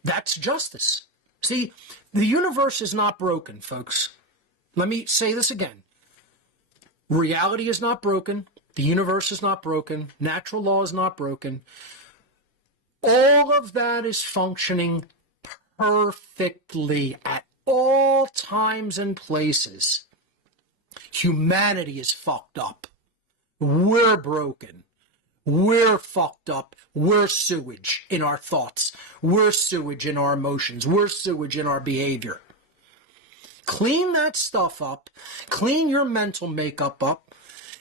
that's justice. See, the universe is not broken, folks. Let me say this again. Reality is not broken. The universe is not broken. Natural law is not broken. All of that is functioning perfectly at all times and places. Humanity is fucked up. We're broken. We're fucked up. We're sewage in our thoughts. We're sewage in our emotions. We're sewage in our behavior. Clean that stuff up. Clean your mental makeup up.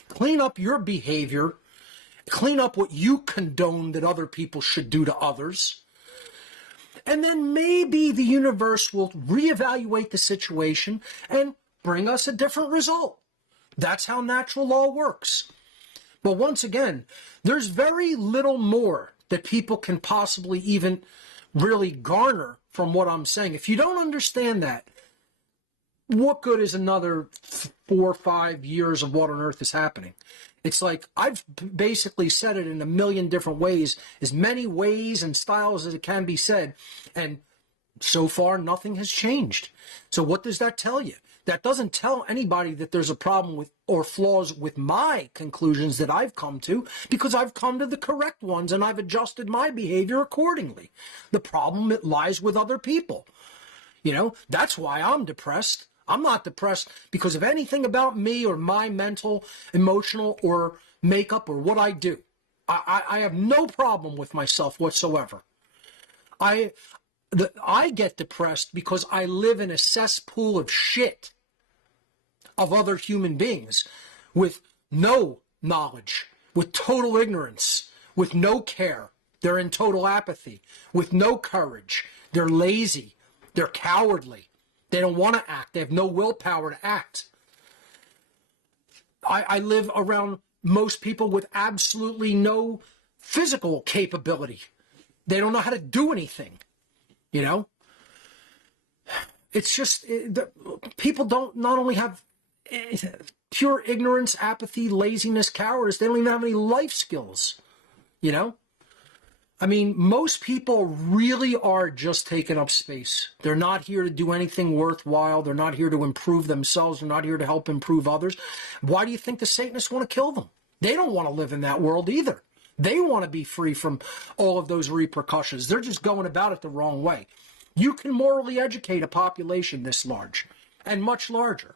Clean up your behavior. Clean up what you condone that other people should do to others. And then maybe the universe will reevaluate the situation and bring us a different result. That's how natural law works. But once again, there's very little more that people can possibly even really garner from what I'm saying. If you don't understand that, what good is another 4 or 5 years of what on earth is happening? It's like I've basically said it in a million different ways, as many ways and styles as it can be said, and so far nothing has changed. So what does that tell you? That doesn't tell anybody that there's a problem with or flaws with my conclusions that I've come to, because I've come to the correct ones and I've adjusted my behavior accordingly. The problem, it lies with other people. You know, that's why I'm depressed. I'm not depressed because of anything about me or my mental, emotional, or makeup or what I do. I have no problem with myself whatsoever. I get depressed because I live in a cesspool of shit of other human beings with no knowledge, with total ignorance, with no care. They're in total apathy, with no courage. They're lazy. They're cowardly. They don't want to act. They have no willpower to act. I live around most people with absolutely no physical capability. They don't know how to do anything, you know? It's just, people don't not only have pure ignorance, apathy, laziness, cowardice, they don't even have any life skills, you know? I mean, most people really are just taking up space. They're not here to do anything worthwhile. They're not here to improve themselves. They're not here to help improve others. Why do you think the Satanists want to kill them? They don't want to live in that world either. They want to be free from all of those repercussions. They're just going about it the wrong way. You can morally educate a population this large and much larger.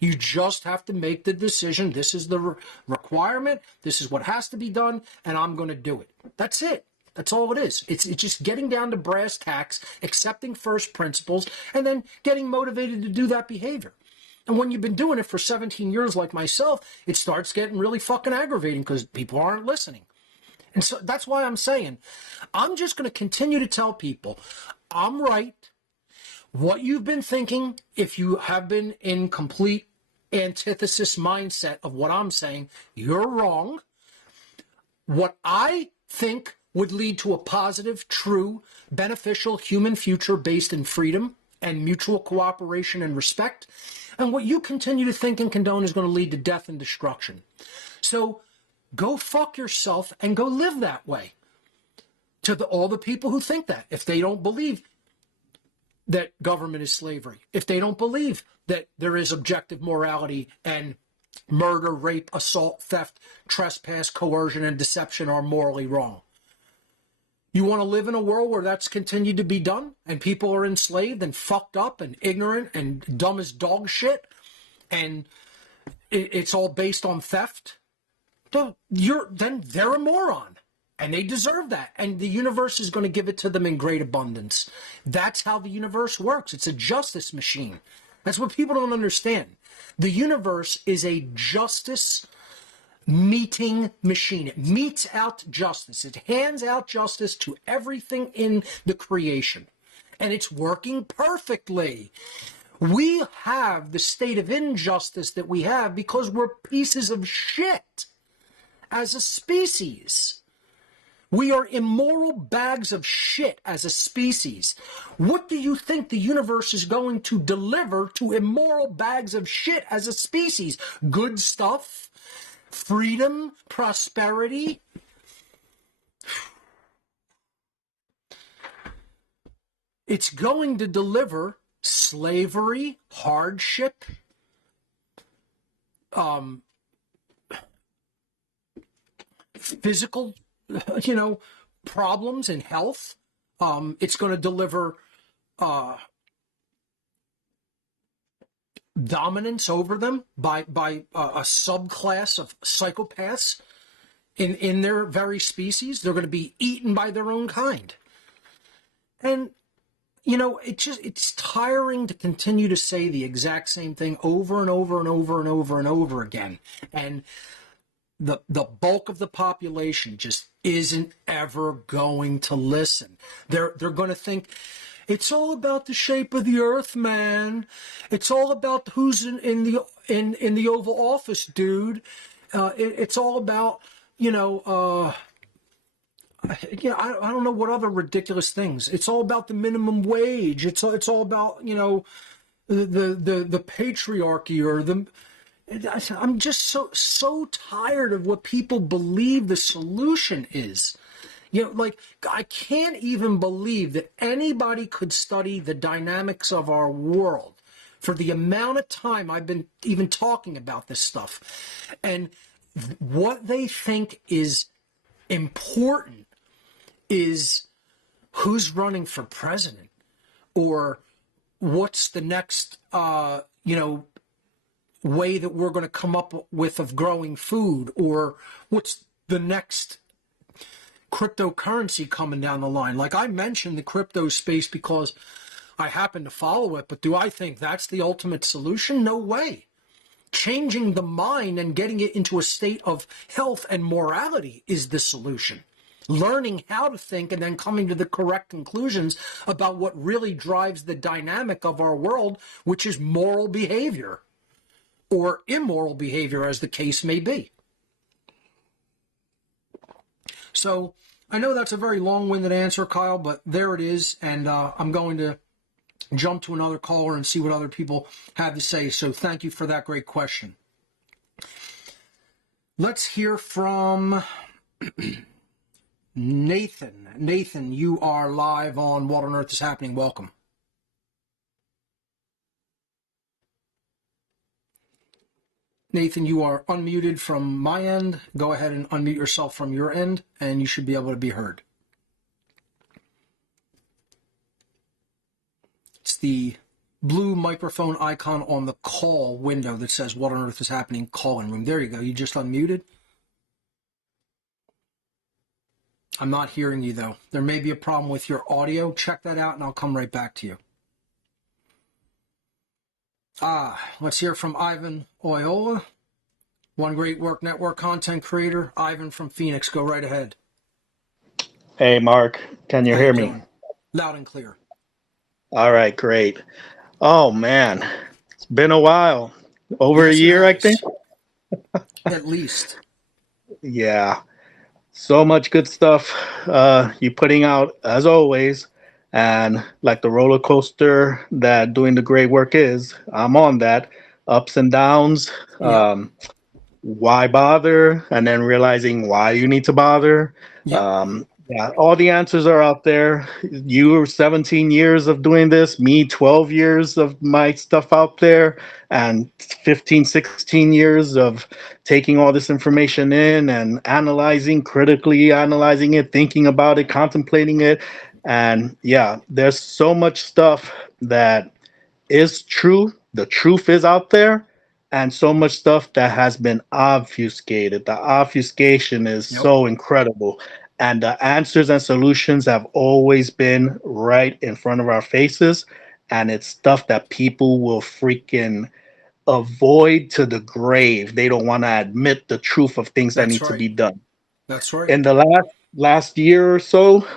You just have to make the decision. This is the requirement. This is what has to be done, and I'm going to do it. That's it. That's all it is. It's just getting down to brass tacks, accepting first principles, and then getting motivated to do that behavior. And when you've been doing it for 17 years like myself, it starts getting really fucking aggravating because people aren't listening. And so that's why I'm saying, I'm just going to continue to tell people, I'm right. What you've been thinking, if you have been in complete antithesis mindset of what I'm saying, you're wrong. What I think would lead to a positive, true, beneficial human future based in freedom and mutual cooperation and respect, and what you continue to think and condone is going to lead to death and destruction. So go fuck yourself and go live that way. To all the people who think that, if they don't believe that government is slavery, if they don't believe that there is objective morality and murder, rape, assault, theft, trespass, coercion, and deception are morally wrong. You want to live in a world where that's continued to be done and people are enslaved and fucked up and ignorant and dumb as dog shit and it's all based on theft? Then they're a moron. And they deserve that. And the universe is going to give it to them in great abundance. That's how the universe works. It's a justice machine. That's what people don't understand. The universe is a justice meeting machine. It metes out justice. It hands out justice to everything in the creation. And it's working perfectly. We have the state of injustice that we have because we're pieces of shit as a species. We are immoral bags of shit as a species. What do you think the universe is going to deliver to immoral bags of shit as a species? Good stuff? Freedom? Prosperity? It's going to deliver slavery, hardship, physical problems in health. It's going to deliver dominance over them by a subclass of psychopaths in their very species. They're going to be eaten by their own kind. And, it's tiring to continue to say the exact same thing over and over and over and over and over again. And the bulk of the population just isn't ever going to listen. They're going to think it's all about the shape of the earth, man. It's all about who's in the Oval Office, dude. It's all about, I don't know what other ridiculous things. It's all about the minimum wage. It's all about, the patriarchy or the. I'm just so tired of what people believe the solution is. I can't even believe that anybody could study the dynamics of our world for the amount of time I've been even talking about this stuff. And what they think is important is who's running for president, or what's the next, way that we're going to come up with of growing food, or what's the next cryptocurrency coming down the line. Like, I mentioned the crypto space because I happen to follow it, but do I think that's the ultimate solution? No way. Changing the mind and getting it into a state of health and morality is the solution. Learning how to think and then coming to the correct conclusions about what really drives the dynamic of our world, which is moral behavior or immoral behavior, as the case may be. So I know that's a very long-winded answer, Kyle, but there it is. And I'm going to jump to another caller and see what other people have to say. So thank you for that great question. Let's hear from Nathan. Nathan, you are live on What on Earth is Happening. Welcome. Nathan, you are unmuted from my end. Go ahead and unmute yourself from your end, and you should be able to be heard. It's the blue microphone icon on the call window that says What on Earth is Happening call-in room. There you go. You just unmuted. I'm not hearing you, though. There may be a problem with your audio. Check that out, and I'll come right back to you. Let's hear from Ivan Oyola, One Great Work Network content creator. Ivan from Phoenix, go right ahead. Hey, Mark, can you How hear you me? doing? Loud and clear. All right, great. Oh, man, it's been a while. Over a Yes, it year, I has. think. At least. Yeah, so much good stuff you're putting out, as always. And like the roller coaster that doing the great work is, I'm on that. Ups and downs. Yep. Why bother? And then realizing why you need to bother. Yep. Yeah, all the answers are out there. You 17 years of doing this, me 12 years of my stuff out there, and 15, 16 years of taking all this information in and critically analyzing it, thinking about it, contemplating it. And yeah, there's so much stuff that is true. The truth is out there, and so much stuff that has been obfuscated. The obfuscation is so incredible. And the answers and solutions have always been right in front of our faces. And it's stuff that people will freaking avoid to the grave. They don't want to admit the truth of things that That's need to right. be done. That's right. In the last year or so,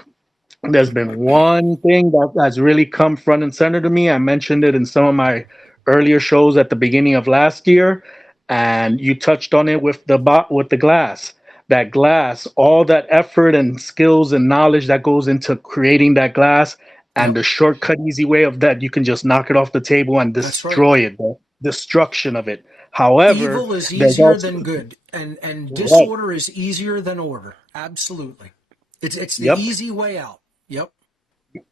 there's been one thing that has really come front and center to me. I mentioned it in some of my earlier shows at the beginning of last year, and you touched on it with the glass. That glass, all that effort and skills and knowledge that goes into creating that glass, and the shortcut, easy way of that, you can just knock it off the table and That's right. destroy it. The destruction of it. However, Evil is there's easier also than good, and right. disorder is easier than order. Absolutely. It's the Yep. easy way out. Yep.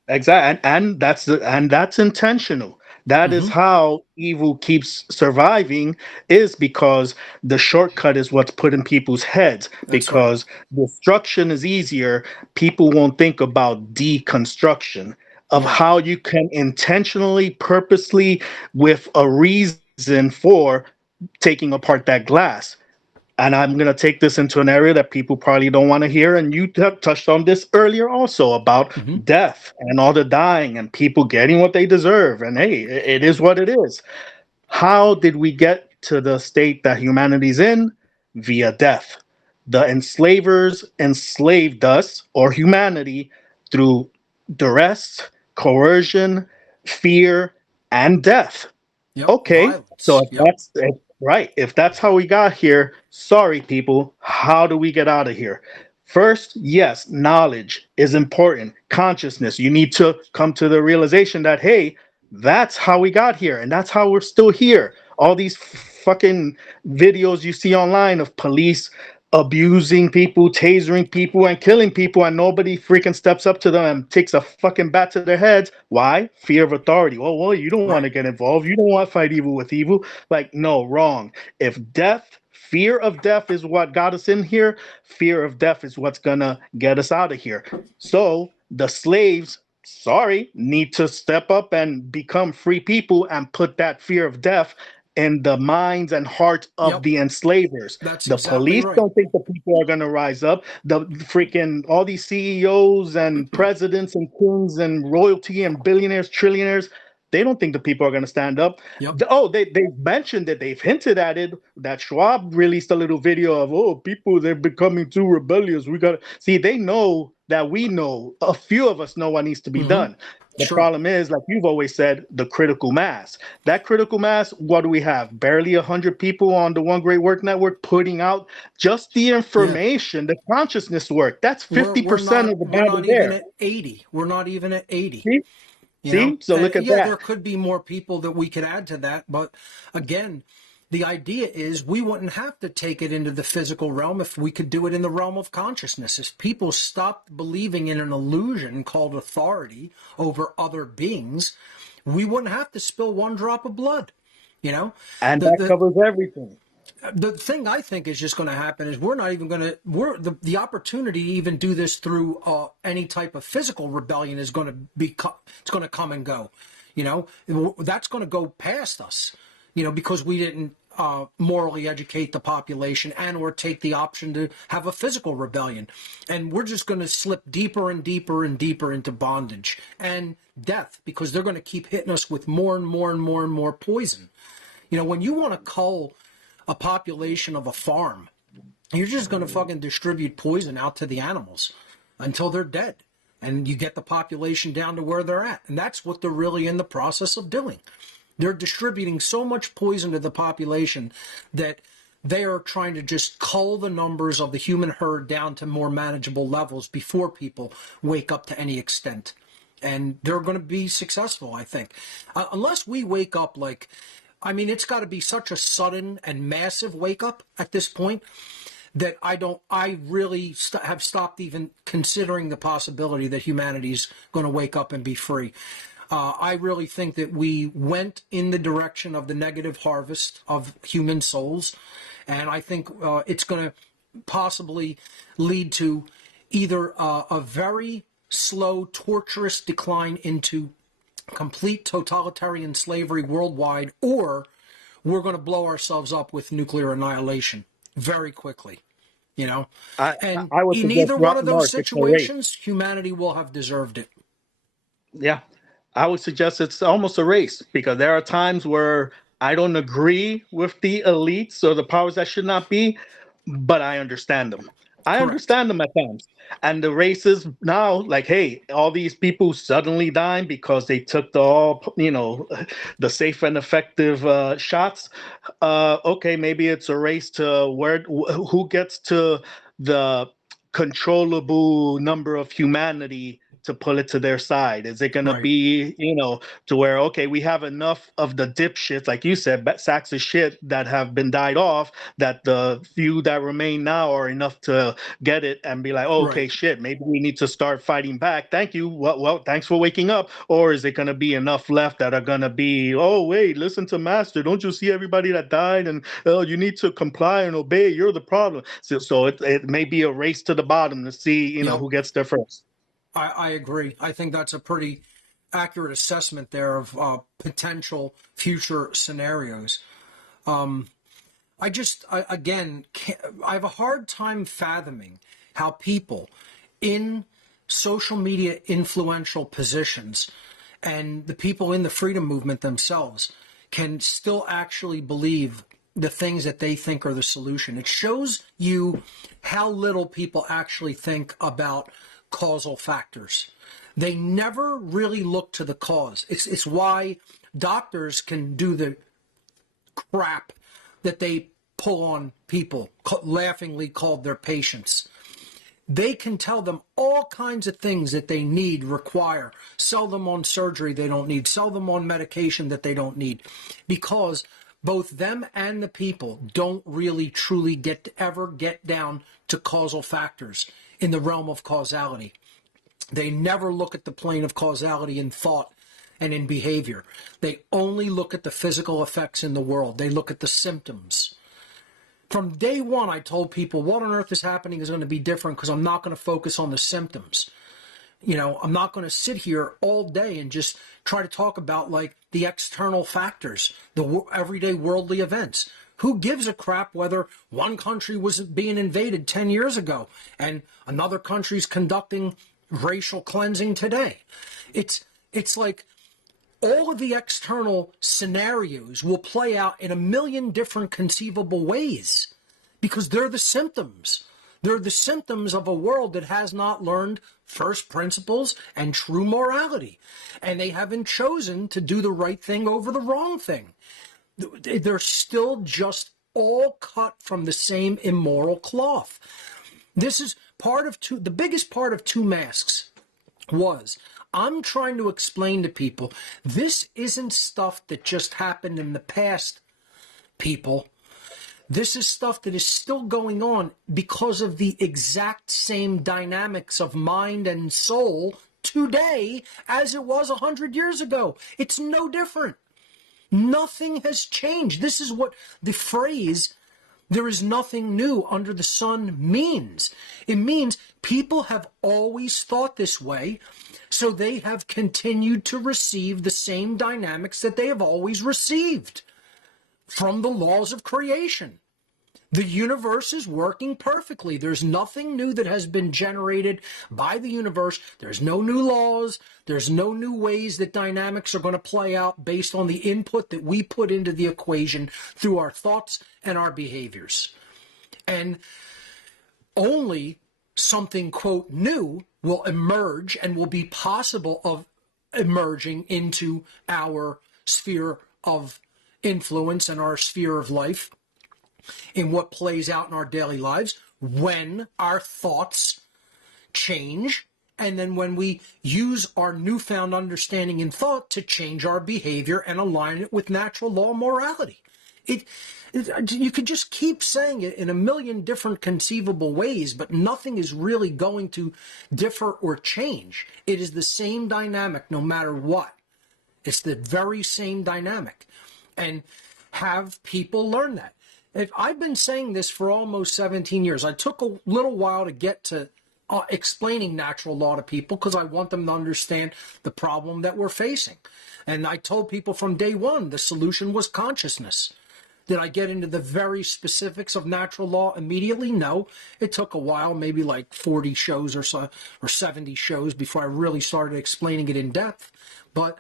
Exactly, and that's intentional. That is how evil keeps surviving, is because the shortcut is what's put in people's heads. That's right. Because destruction is easier, people won't think about deconstruction of Right. how you can intentionally, purposely, with a reason for taking apart that glass. And I'm going to take this into an area that people probably don't want to hear. And you touched on this earlier also about death and all the dying and people getting what they deserve. And hey, it is what it is. How did we get to the state that humanity's in? Via death. The enslavers enslaved us, or humanity, through duress, coercion, fear, and death. Yep. Okay, Violence. so if Yep. that's right, if that's how we got here, sorry people, how do we get out of here? First, yes, knowledge is important. Consciousness. You need to come to the realization that, hey, that's how we got here, and that's how we're still here. All these fucking videos you see online of police abusing people, tasering people, and killing people, and nobody freaking steps up to them and takes a fucking bat to their heads. Why? Fear of authority. Well, you don't want to get involved. You don't want to fight evil with evil. Like, no, wrong. If fear of death is what got us in here, fear of death is what's gonna get us out of here. So the slaves, sorry, need to step up and become free people and put that fear of death in the minds and hearts of the enslavers. That's the exactly police right. don't think the people are going to rise up. The freaking all these CEOs and presidents and kings and royalty and billionaires, trillionaires, they don't think the people are going to stand up. Yep. Oh, they mentioned it. They've hinted at it. That Schwab released a little video of, oh, people, they're becoming too rebellious. We got to see, they know that we know, a few of us know what needs to be done. The problem is, like you've always said, the critical mass. That critical mass, what do we have? Barely 100 people on the One Great Work Network putting out just the information, the consciousness work. That's 50% of the battle We're not there. even at 80. We're not even at 80. See? See? So look at that. There could be more people that we could add to that, but again, the idea is we wouldn't have to take it into the physical realm if we could do it in the realm of consciousness. If people stopped believing in an illusion called authority over other beings, we wouldn't have to spill one drop of blood, you know? And that covers everything. The thing I think is just going to happen is we're not even going to, the opportunity to even do this through any type of physical rebellion is going to it's going to come and go, you know, that's going to go past us, you know, because we didn't morally educate the population and or take the option to have a physical rebellion. And we're just going to slip deeper and deeper and deeper into bondage and death because they're going to keep hitting us with more and more and more and more poison. You know, when you want to cull a population of a farm, you're just going to fucking distribute poison out to the animals until they're dead. And you get the population down to where they're at. And that's what they're really in the process of doing. They're distributing so much poison to the population that they are trying to just cull the numbers of the human herd down to more manageable levels before people wake up to any extent. And they're going to be successful, I think. Unless we wake up like, I mean, it's got to be such a sudden and massive wake up at this point that I really have stopped even considering the possibility that humanity's going to wake up and be free. I really think that we went in the direction of the negative harvest of human souls. And I think it's going to possibly lead to either a very slow, torturous decline into complete totalitarian slavery worldwide, or we're going to blow ourselves up with nuclear annihilation very quickly, you know? And I would in suggest either one of those Mark, it's a race. situations, humanity will have deserved it. Yeah, I would suggest it's almost a race because there are times where I don't agree with the elites or the powers that should not be, but I understand them. I understand them at times. And the races now, like, hey, all these people suddenly dying because they took the safe and effective shots. Okay, maybe it's a race to who gets to the controllable number of humanity to pull it to their side. Is it going to be, to where, okay, we have enough of the dipshits, like you said, sacks of shit that have been died off, that the few that remain now are enough to get it and be like, oh, okay, shit, maybe we need to start fighting back. Thank you. Well, thanks for waking up. Or is it going to be enough left that are going to be, oh, wait, listen to Master. Don't you see everybody that died? And you need to comply and obey. You're the problem. So it may be a race to the bottom to see, who gets there first. I agree. I think that's a pretty accurate assessment there of potential future scenarios. again, I have a hard time fathoming how people in social media influential positions and the people in the freedom movement themselves can still actually believe the things that they think are the solution. It shows you how little people actually think about causal factors. They never really look to the cause. It's why doctors can do the crap that they pull on people, laughingly called their patients. They can tell them all kinds of things that they need, require, sell them on surgery they don't need, sell them on medication that they don't need, because both them and the people don't really truly ever get down to causal factors in the realm of causality. They never look at the plane of causality in thought and in behavior. They only look at the physical effects in the world. They look at the symptoms. From day one, I told people what on earth is happening is going to be different because I'm not going to focus on the symptoms. I'm not going to sit here all day and just try to talk about like the external factors, the everyday worldly events. Who gives a crap whether one country was being invaded 10 years ago and another country's conducting racial cleansing today? It's like all of the external scenarios will play out in a million different conceivable ways because they're the symptoms. They're the symptoms of a world that has not learned first principles and true morality. And they haven't chosen to do the right thing over the wrong thing. They're still just all cut from the same immoral cloth. This is the biggest part of Two Masks was, I'm trying to explain to people, this isn't stuff that just happened in the past, people. This is stuff that is still going on because of the exact same dynamics of mind and soul today as it was 100 years ago. It's no different. Nothing has changed. This is what the phrase, there is nothing new under the sun, means. It means people have always thought this way, so they have continued to receive the same dynamics that they have always received from the laws of creation. The universe is working perfectly. There's nothing new that has been generated by the universe. There's no new laws. There's no new ways that dynamics are going to play out based on the input that we put into the equation through our thoughts and our behaviors. And only something, quote, new will emerge and will be possible of emerging into our sphere of influence and our sphere of life in what plays out in our daily lives when our thoughts change, and then when we use our newfound understanding in thought to change our behavior and align it with natural law and morality. You could just keep saying it in a million different conceivable ways, but nothing is really going to differ or change. It is the same dynamic no matter what. It's the very same dynamic. And have people learn that. I've been saying this for almost 17 years. I took a little while to get to explaining natural law to people because I want them to understand the problem that we're facing. And I told people from day one the solution was consciousness. Did I get into the very specifics of natural law immediately? No. It took a while, maybe like 40 shows or so, or 70 shows before I really started explaining it in depth. But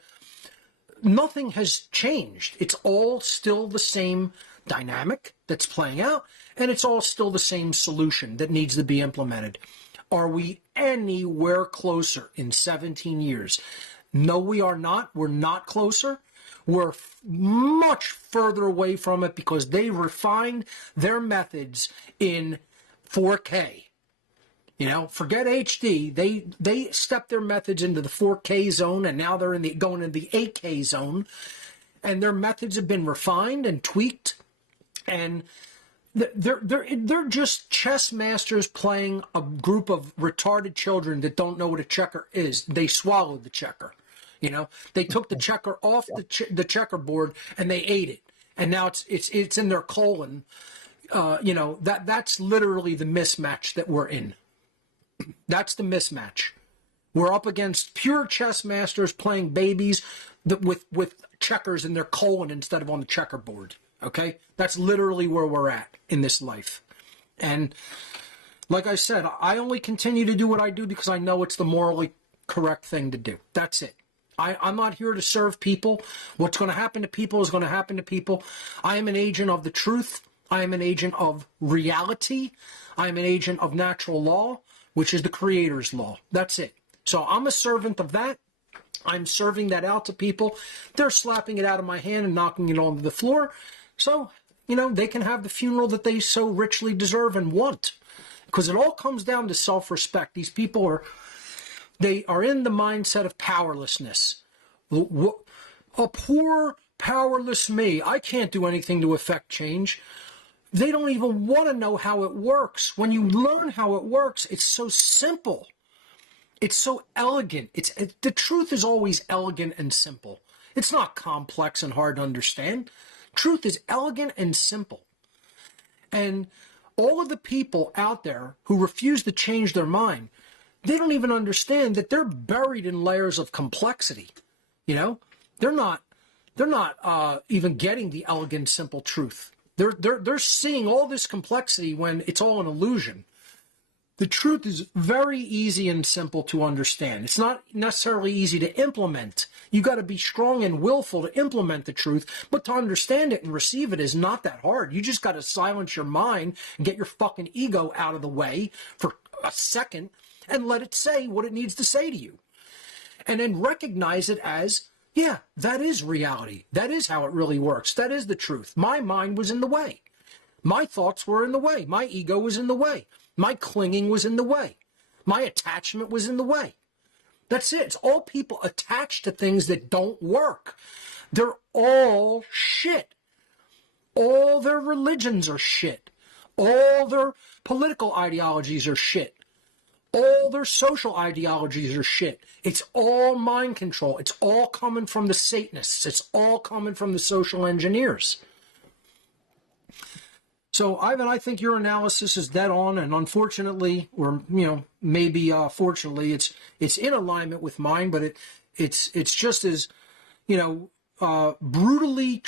nothing has changed. It's all still the same dynamic that's playing out, and it's all still the same solution that needs to be implemented. Are we anywhere closer in 17 years? No, we are not. We're not closer. We're much further away from it because they refined their methods in 4K. Forget HD. They stepped their methods into the 4K zone, and now they're going into the 8K zone. And their methods have been refined and tweaked. And they're just chess masters playing a group of retarded children that don't know what a checker is. They swallowed the checker. They took the checker off the checkerboard and they ate it. And now it's in their colon. That's literally the mismatch that we're in. That's the mismatch. We're up against pure chess masters playing babies with checkers in their colon instead of on the checkerboard. Okay? That's literally where we're at in this life. And like I said, I only continue to do what I do because I know it's the morally correct thing to do. That's it. I'm not here to serve people. What's going to happen to people is going to happen to people. I am an agent of the truth. I am an agent of reality. I am an agent of natural law, which is the Creator's law. That's it. So I'm a servant of that. I'm serving that out to people. They're slapping it out of my hand and knocking it onto the floor. So, they can have the funeral that they so richly deserve and want. Because it all comes down to self-respect. These people they are in the mindset of powerlessness. A poor, powerless me. I can't do anything to affect change. They don't even want to know how it works. When you learn how it works, it's so simple. It's so elegant. The truth is always elegant and simple. It's not complex and hard to understand. Truth is elegant and simple. And all of the people out there who refuse to change their mind, they don't even understand that they're buried in layers of complexity. They're not even getting the elegant, simple truth. They're seeing all this complexity when it's all an illusion. The truth is very easy and simple to understand. It's not necessarily easy to implement. You got to be strong and willful to implement the truth, but to understand it and receive it is not that hard. You just got to silence your mind and get your fucking ego out of the way for a second and let it say what it needs to say to you. And then recognize it as, yeah, that is reality. That is how it really works. That is the truth. My mind was in the way. My thoughts were in the way. My ego was in the way. My clinging was in the way. My attachment was in the way. That's it. It's all people attached to things that don't work. They're all shit. All their religions are shit. All their political ideologies are shit. All their social ideologies are shit. It's all mind control. It's all coming from the Satanists. It's all coming from the social engineers. So, Ivan, I think your analysis is dead on, and unfortunately, or maybe fortunately, it's in alignment with mine, but it's just as brutally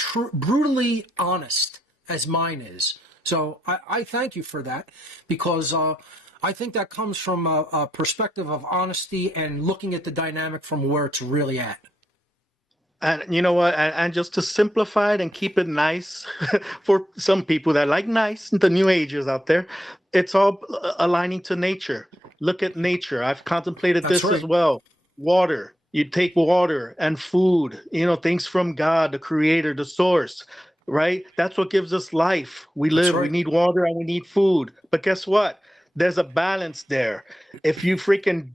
honest as mine is. So I thank you for that, because I think that comes from a perspective of honesty and looking at the dynamic from where it's really at. And you know what? And just to simplify it and keep it nice for some people that like nice, the new agers out there, it's all aligning to nature. Look at nature. I've contemplated That's this right. as well. Water. You take water and food, things from God, the creator, the source, right? That's what gives us life. We That's live, we right. need water and we need food. But guess what? There's a balance there. If you freaking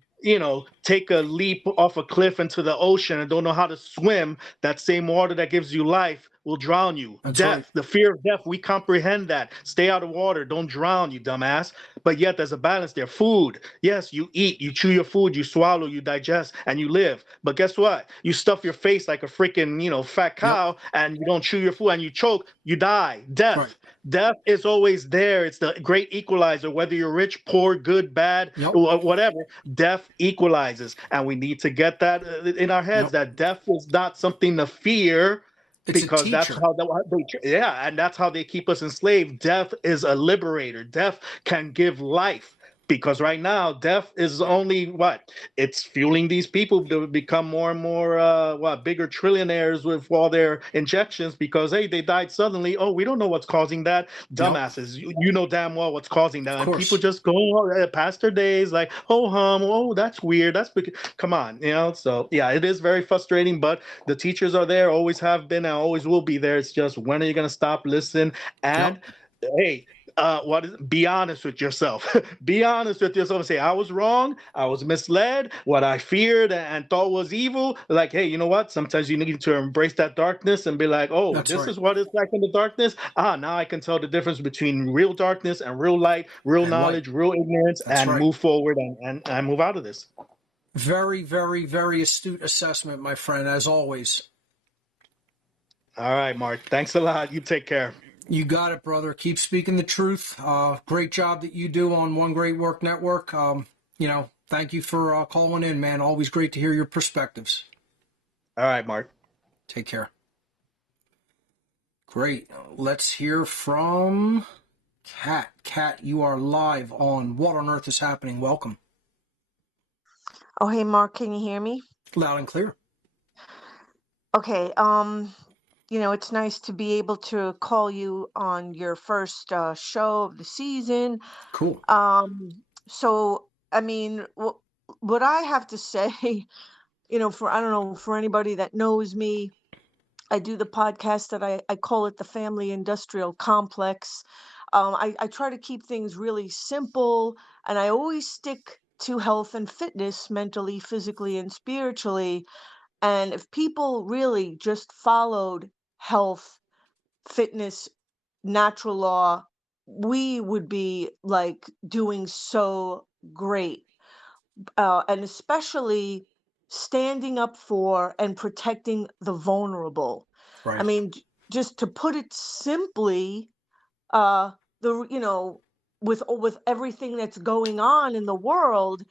take a leap off a cliff into the ocean and don't know how to swim, that same water that gives you life will drown you. That's Death, right. the fear of death, we comprehend that. Stay out of water, don't drown, you dumbass. But yet there's a balance there. Food, yes, you eat, you chew your food, you swallow, you digest, and you live. But guess what? You stuff your face like a freaking, fat cow, and you don't chew your food and you choke, you die. Death. Right. Death is always there. It's the great equalizer, whether you're rich, poor, good, bad, whatever. Death equalizes. And we need to get that in our heads, that death is not something to fear, It's because that's how and that's how they keep us enslaved. Death is a liberator. Death can give life. Because right now, death is only it's fueling these people to become more and more bigger trillionaires with all their injections, because hey, they died suddenly. Oh, we don't know what's causing that. Dumbasses. You know damn well what's causing that. And people just go past their days like, oh, that's weird. Come on, so yeah, it is very frustrating, but the teachers are there, always have been, and always will be there. It's just, when are you going to stop, listen, and hey, be honest with yourself. Be honest with yourself and say, I was wrong. I was misled. What I feared and thought was evil. Like, hey, you know what? Sometimes you need to embrace that darkness and be like, oh, this is what it's like in the darkness. Now I can tell the difference between real darkness and real light, real knowledge, real ignorance, and move forward and move out of this. Very, very, very astute assessment, my friend, as always. All right, Mark. Thanks a lot. You take care. You got it, brother. Keep speaking the truth. Great job that you do on One Great Work Network. Thank you for calling in, man. Always great to hear your perspectives. All right, Mark. Take care. Great. Let's hear from Kat. Kat, you are live on What on Earth is Happening. Welcome. Oh, hey, Mark, can you hear me? Loud and clear. Okay, it's nice to be able to call you on your first show of the season. Cool. So, I mean, what I have to say, I don't know, for anybody that knows me, I do the podcast that I call it the Family Industrial Complex. I try to keep things really simple, and I always stick to health and fitness, mentally, physically, and spiritually. And if people really just followed health, fitness, natural law, we would be like doing so great. And especially standing up for and protecting the vulnerable. I Right. mean, just to put it simply, uh the with everything that's going on in the world,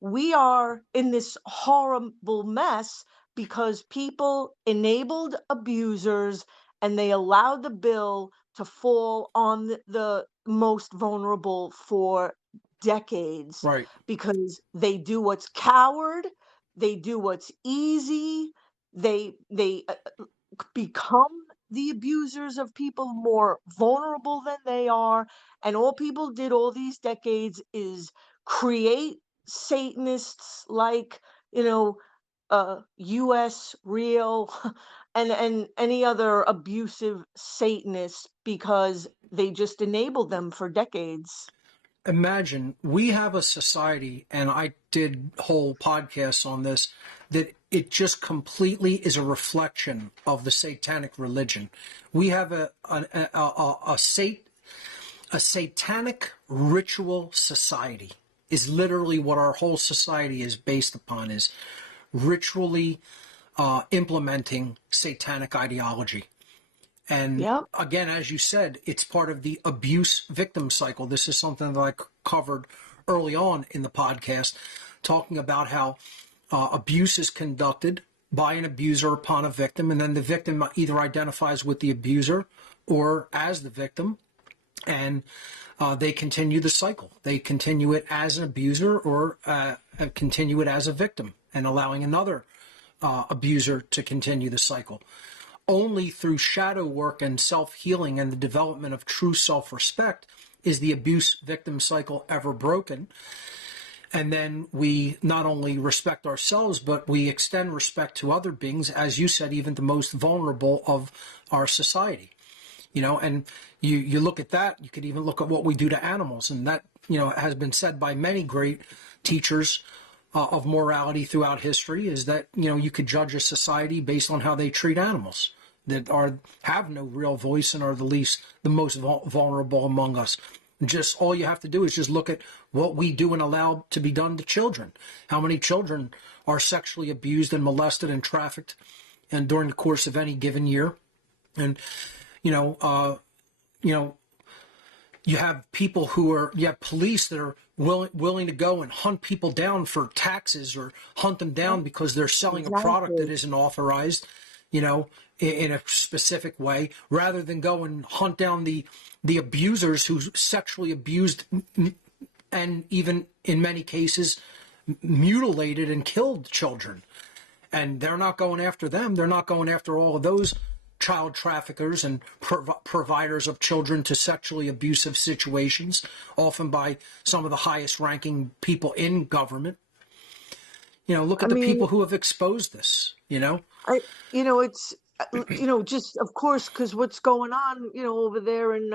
we are in this horrible mess because people enabled abusers and they allowed the bill to fall on the most vulnerable for decades Right. because they do what's coward, they do what's easy, they become the abusers of people more vulnerable than they are. And all people did all these decades is create Satanists like, US Real and any other abusive Satanists because they just enabled them for decades. Imagine we have a society, and I did whole podcasts on this, that it just completely is a reflection of the satanic religion. We have a satanic ritual society is literally what our whole society is based upon, is ritually implementing satanic ideology. And Yep. again, as you said, it's part of the abuse victim cycle. This is something that I covered early on in the podcast, talking about how abuse is conducted by an abuser upon a victim, and then the victim either identifies with the abuser or as the victim, and they continue the cycle. They continue it as an abuser or continue it as a victim, and allowing another abuser to continue the cycle. Only through shadow work and self-healing and the development of true self-respect is the abuse victim cycle ever broken. And then we not only respect ourselves, but we extend respect to other beings, as you said, even the most vulnerable of our society. And you look at that, you could even look at what we do to animals. And that, has been said by many great teachers of morality throughout history, is that, you could judge a society based on how they treat animals that have no real voice and are the most vulnerable among us. Just all you have to do is just look at what we do and allow to be done to children. How many children are sexually abused and molested and trafficked and during the course of any given year? And, you have people you have police that are willing to go and hunt people down for taxes, or hunt them down because they're selling a product that isn't authorized, in a specific way, rather than go and hunt down the abusers who sexually abused and even in many cases mutilated and killed children. And they're not going after them. They're not going after all of those child traffickers and providers of children to sexually abusive situations, often by some of the highest ranking people in government. Look at the people who have exposed this, It's, just of course, because what's going on, over there in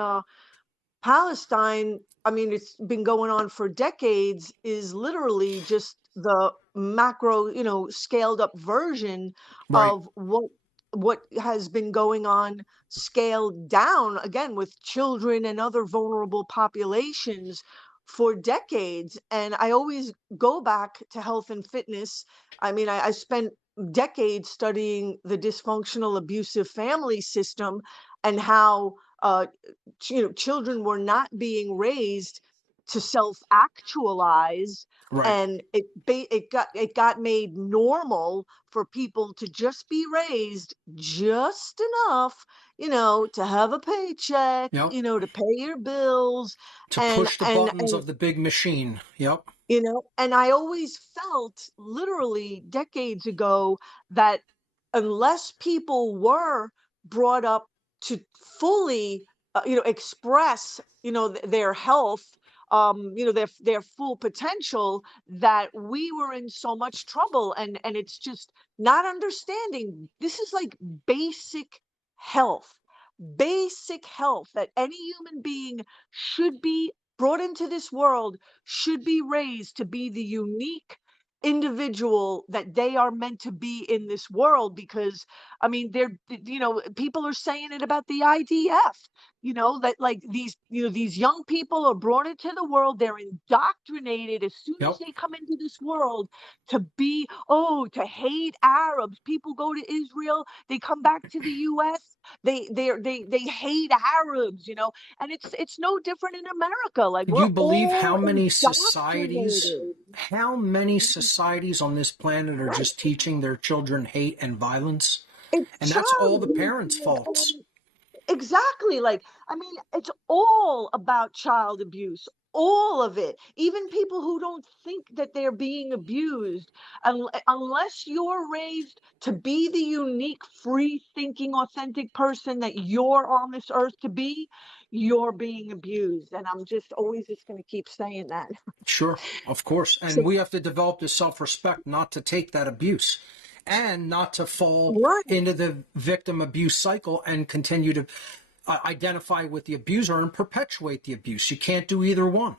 Palestine, I mean, it's been going on for decades, is literally just the macro, scaled up version Right. of what has been going on scaled down again with children and other vulnerable populations for decades. And I always go back to health and fitness. I mean, I spent decades studying the dysfunctional abusive family system and how children were not being raised to self-actualize, Right. and it got made normal for people to just be raised just enough, to have a paycheck, Yep. to pay your bills, To and push the and buttons and of the big machine. Yep. and I always felt literally decades ago that unless people were brought up to fully, express, their health, their full potential, that we were in so much trouble. And it's just not understanding. This is like health, basic health that any human being should be brought into this world, should be raised to be the unique individual that they are meant to be in this world. Because I mean, people are saying it about the IDF, that like these young people are brought into the world, they're indoctrinated as soon as Yep. they come into this world to be, to hate Arabs. People go to Israel, they come back to the US, they hate Arabs, and it's no different in America. Like, Could we're you believe all indoctrinated. how many societies on this planet are just teaching their children hate and violence? It's And that's all child the parents' faults. abuse. Exactly. Like, I mean, it's all about child abuse, all of it. Even people who don't think that they're being abused, unless you're raised to be the unique, free thinking, authentic person that you're on this earth to be, you're being abused. And I'm just always just going to keep saying that. Sure, of course. And So, we have to develop the self-respect not to take that abuse and not to fall right. into the victim abuse cycle and continue to identify with the abuser and perpetuate the abuse. You can't do either one.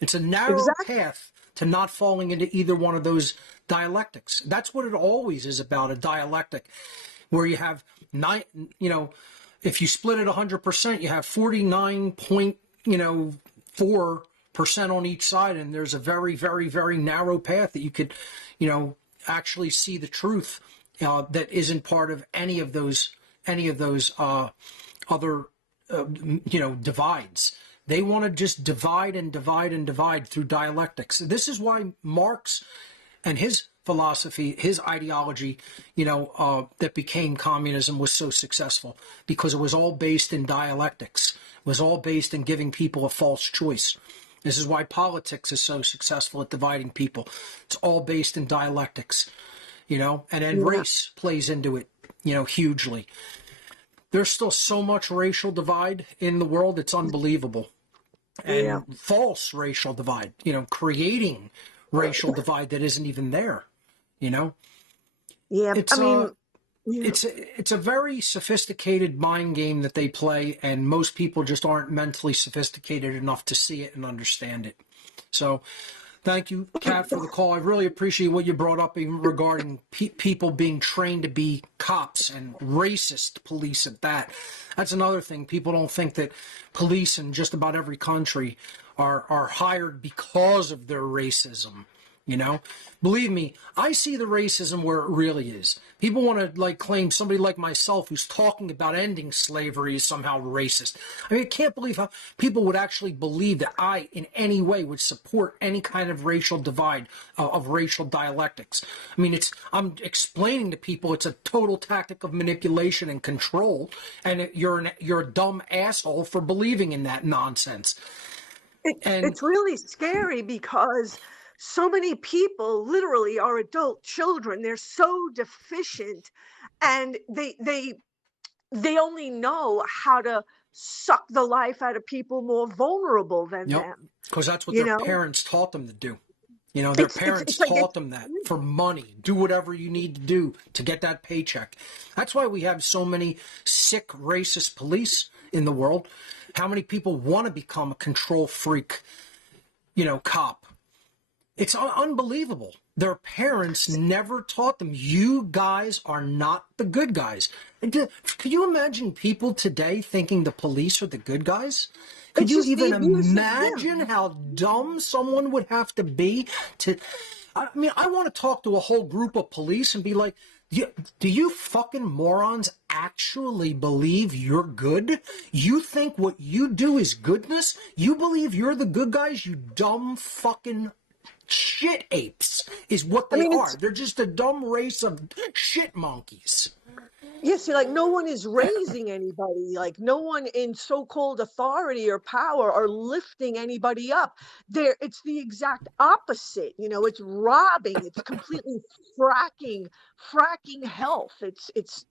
It's a narrow Exactly. path to not falling into either one of those dialectics. That's what it always is about, a dialectic, where you have nine, if you split it 100%, you have 49.4% on each side, and there's a very, very, very narrow path that you could, actually see the truth that isn't part of any of those other divides. They want to just divide and divide and divide through dialectics. This is why Marx and his philosophy, his ideology, that became communism was so successful, because it was all based in dialectics. It was all based in giving people a false choice. This is why politics is so successful at dividing people. It's all based in dialectics, and then Yeah. race plays into it, hugely. There's still so much racial divide in the world, it's unbelievable. Yeah. And false racial divide, creating racial divide that isn't even there, Yeah. It's I mean, yeah. it's a very sophisticated mind game that they play, and most people just aren't mentally sophisticated enough to see it and understand it. So thank you, Kat, for the call. I really appreciate what you brought up, even regarding people being trained to be cops, and racist police at that. That's another thing. People don't think that police in just about every country are hired because of their racism. Believe me, I see the racism where it really is. People want to claim somebody like myself who's talking about ending slavery is somehow racist. I mean, I can't believe how people would actually believe that I in any way would support any kind of racial divide, of racial dialectics. I mean, I'm explaining to people it's a total tactic of manipulation and control, and you're a dumb asshole for believing in that nonsense. And It's really scary because so many people literally are adult children. They're so deficient, and they only know how to suck the life out of people more vulnerable than yep, them. because that's what You their know, parents taught them to do. Their parents it's like taught them that for money. Do whatever you need to do to get that paycheck. That's why we have so many sick, racist police in the world. How many people want to become a control freak, cop? It's unbelievable. Their parents never taught them, you guys are not the good guys. Could you imagine people today thinking the police are the good guys? Could it's you just the even abuse of imagine them. how dumb someone would have to be to I mean, I want to talk to a whole group of police and be like, do you fucking morons actually believe you're good? You think what you do is goodness? You believe you're the good guys, you dumb fucking shit apes, is what they are. They're just a dumb race of shit monkeys. Yeah, see, like no one is raising anybody. Like no one in so-called authority or power are lifting anybody up. It's the exact opposite. You know, it's robbing. It's completely fracking health. It's.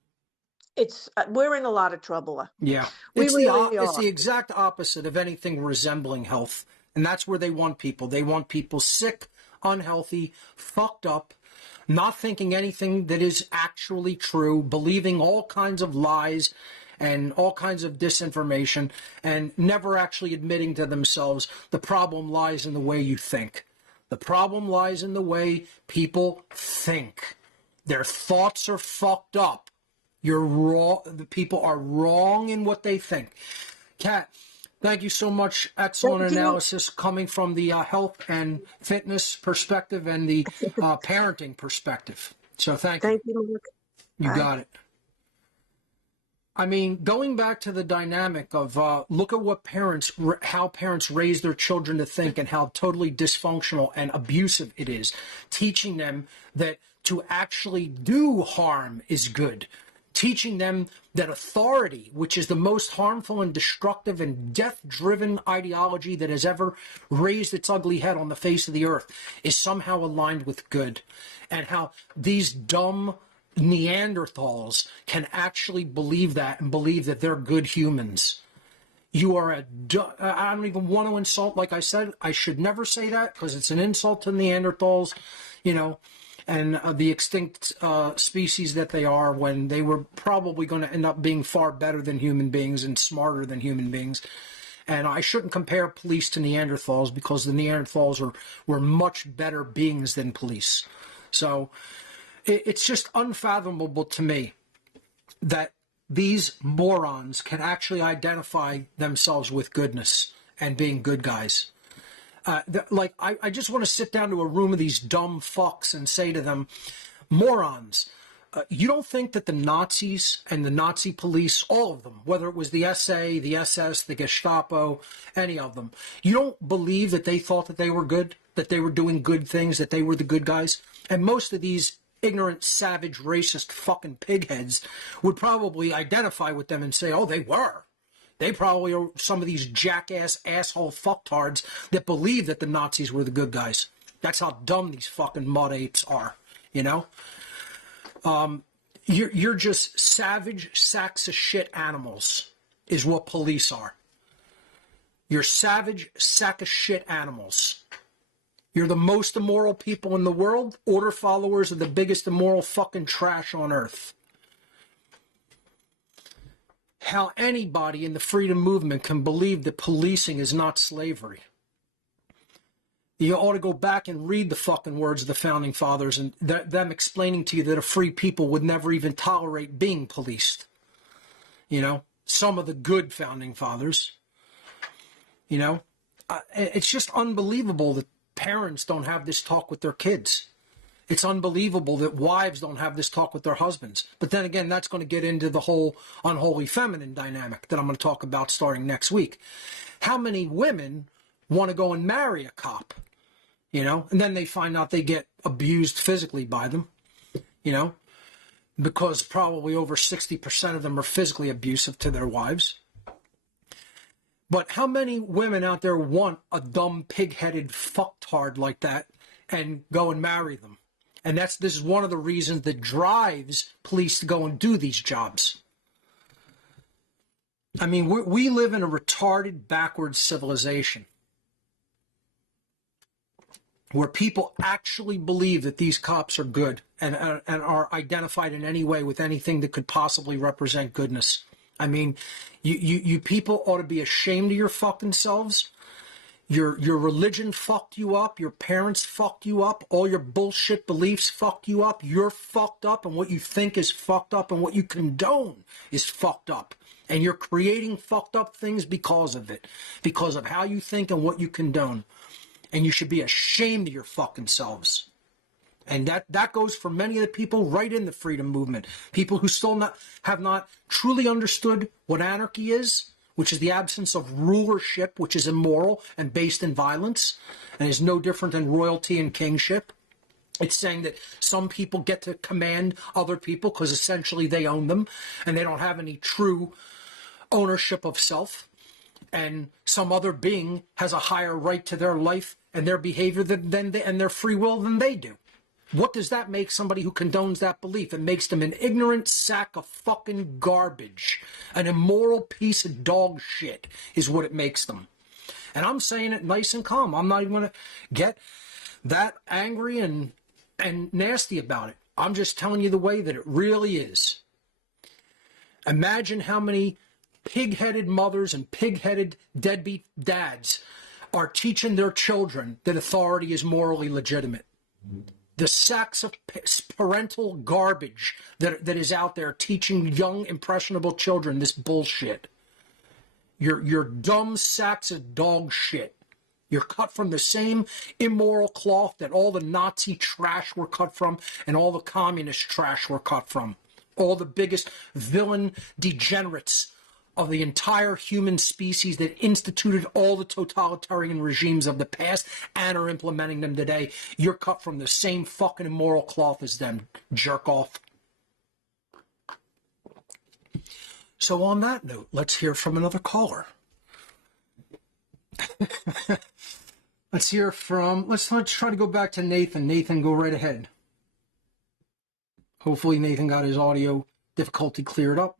We're in a lot of trouble. Yeah, We it's really it's are. the exact opposite of anything resembling health, and that's where they want people. They want people sick, unhealthy, fucked up, not thinking anything that is actually true, believing all kinds of lies and all kinds of disinformation, and never actually admitting to themselves the problem lies in the way you think. The problem lies in the way people think. Their thoughts are fucked up. You're wrong. The people are wrong in what they think. Kat, thank you so much. Excellent analysis coming from the health and fitness perspective and the parenting perspective. So thank you. Thank you, Mark. You Bye. got it. I mean, going back to the dynamic of look at what how parents raise their children to think and how totally dysfunctional and abusive it is, teaching them that to actually do harm is good. Teaching them that authority, which is the most harmful and destructive and death-driven ideology that has ever raised its ugly head on the face of the earth, is somehow aligned with good. And how these dumb Neanderthals can actually believe that and believe that they're good humans. You are I don't even want to insult, like I said, I should never say that because it's an insult to Neanderthals, you know, and the extinct species that they are, when they were probably going to end up being far better than human beings and smarter than human beings. And I shouldn't compare police to Neanderthals because the Neanderthals were much better beings than police. So it's just unfathomable to me that these morons can actually identify themselves with goodness and being good guys. I just want to sit down to a room of these dumb fucks and say to them, morons, you don't think that the Nazis and the Nazi police, all of them, whether it was the SA, the SS, the Gestapo, any of them, you don't believe that they thought that they were good, that they were doing good things, that they were the good guys? And most of these ignorant, savage, racist fucking pigheads would probably identify with them and say, oh, they were. They probably are some of these jackass, asshole fucktards that believe that the Nazis were the good guys. That's how dumb these fucking mud apes are, you know? You're just savage sacks of shit animals is what police are. You're savage sack of shit animals. You're the most immoral people in the world. Order followers are the biggest immoral fucking trash on earth. How anybody in the freedom movement can believe that policing is not slavery. You ought to go back and read the fucking words of the founding fathers and them explaining to you that a free people would never even tolerate being policed. You know, some of the good founding fathers. You know, it's just unbelievable that parents don't have this talk with their kids. It's unbelievable that wives don't have this talk with their husbands. But then again, that's going to get into the whole unholy feminine dynamic that I'm going to talk about starting next week. How many women want to go and marry a cop, you know, and then they find out they get abused physically by them, you know, because probably over 60% of them are physically abusive to their wives. But how many women out there want a dumb, pig-headed fucktard like that and go and marry them? And this is one of the reasons that drives police to go and do these jobs. I mean, we live in a retarded, backwards civilization where people actually believe that these cops are good and are identified in any way with anything that could possibly represent goodness. I mean, you people ought to be ashamed of your fucking selves. Your religion fucked you up. Your parents fucked you up. All your bullshit beliefs fucked you up. You're fucked up, and what you think is fucked up and what you condone is fucked up. And you're creating fucked up things because of it, because of how you think and what you condone. And you should be ashamed of your fucking selves. And that goes for many of the people right in the freedom movement, people who still have not truly understood what anarchy is, which is the absence of rulership, which is immoral and based in violence, and is no different than royalty and kingship. It's saying that some people get to command other people because essentially they own them, and they don't have any true ownership of self. And some other being has a higher right to their life and their behavior and their free will than they do. What does that make somebody who condones that belief? It makes them an ignorant sack of fucking garbage. An immoral piece of dog shit is what it makes them. And I'm saying it nice and calm. I'm not even going to get that angry and nasty about it. I'm just telling you the way that it really is. Imagine how many pig-headed mothers and pig-headed deadbeat dads are teaching their children that authority is morally legitimate. The sacks of parental garbage that is out there teaching young, impressionable children this bullshit. You're dumb sacks of dog shit. You're cut from the same immoral cloth that all the Nazi trash were cut from and all the communist trash were cut from. All the biggest villain degenerates of the entire human species that instituted all the totalitarian regimes of the past and are implementing them today. You're cut from the same fucking immoral cloth as them, jerk off. So on that note, let's hear from another caller. Let's try to go back to Nathan. Nathan, go right ahead. Hopefully Nathan got his audio difficulty cleared up.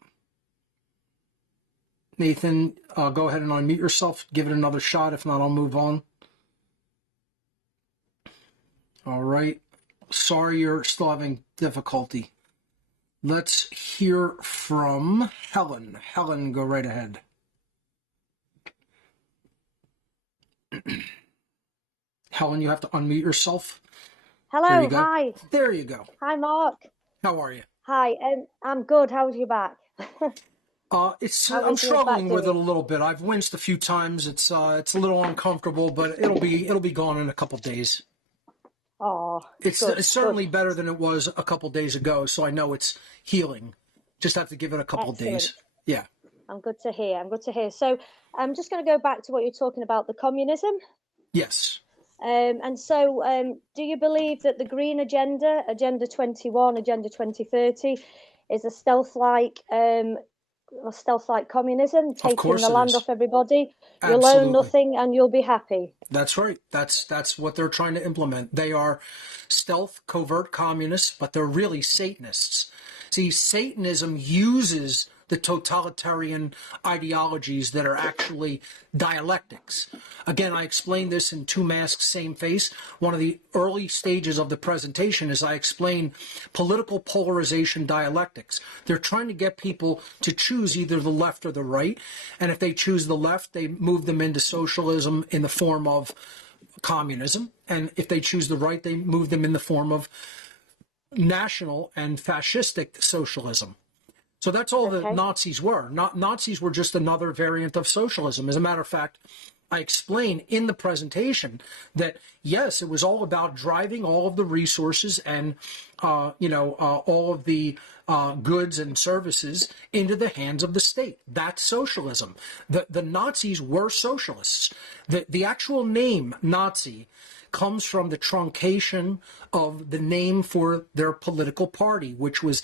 Nathan, go ahead and unmute yourself. Give it another shot. If not, I'll move on. All right. Sorry you're still having difficulty. Let's hear from Helen. Helen, go right ahead. Helen, you have to unmute yourself. Hello, hi. There you go. Hi, Mark. How are you? Hi, I'm good. How's your back? I'm struggling with it a little bit. I've winced a few times. It's a little uncomfortable, but it'll be gone in a couple days. Oh, it's certainly better than it was a couple days ago. So I know it's healing. Just have to give it a couple of days. Yeah. I'm good to hear. So I'm just going to go back to what you're talking about, the communism. Yes. And so do you believe that the green agenda, Agenda 21, Agenda 2030, is a stealth-like communism, taking the land off everybody? You'll own nothing and you'll be happy. That's right. That's what they're trying to implement. They are stealth, covert communists, but they're really Satanists. See, Satanism uses the totalitarian ideologies that are actually dialectics. Again, I explained this in Two Masks, Same Face. One of the early stages of the presentation is I explain political polarization dialectics. They're trying to get people to choose either the left or the right, and if they choose the left, they move them into socialism in the form of communism, and if they choose the right, they move them in the form of national and fascistic socialism. So that's all the Nazis were. Nazis were just another variant of socialism. As a matter of fact, I explain in the presentation that, yes, it was all about driving all of the resources and, all of the goods and services into the hands of the state. That's socialism. The Nazis were socialists. The actual name Nazi comes from the truncation of the name for their political party, which was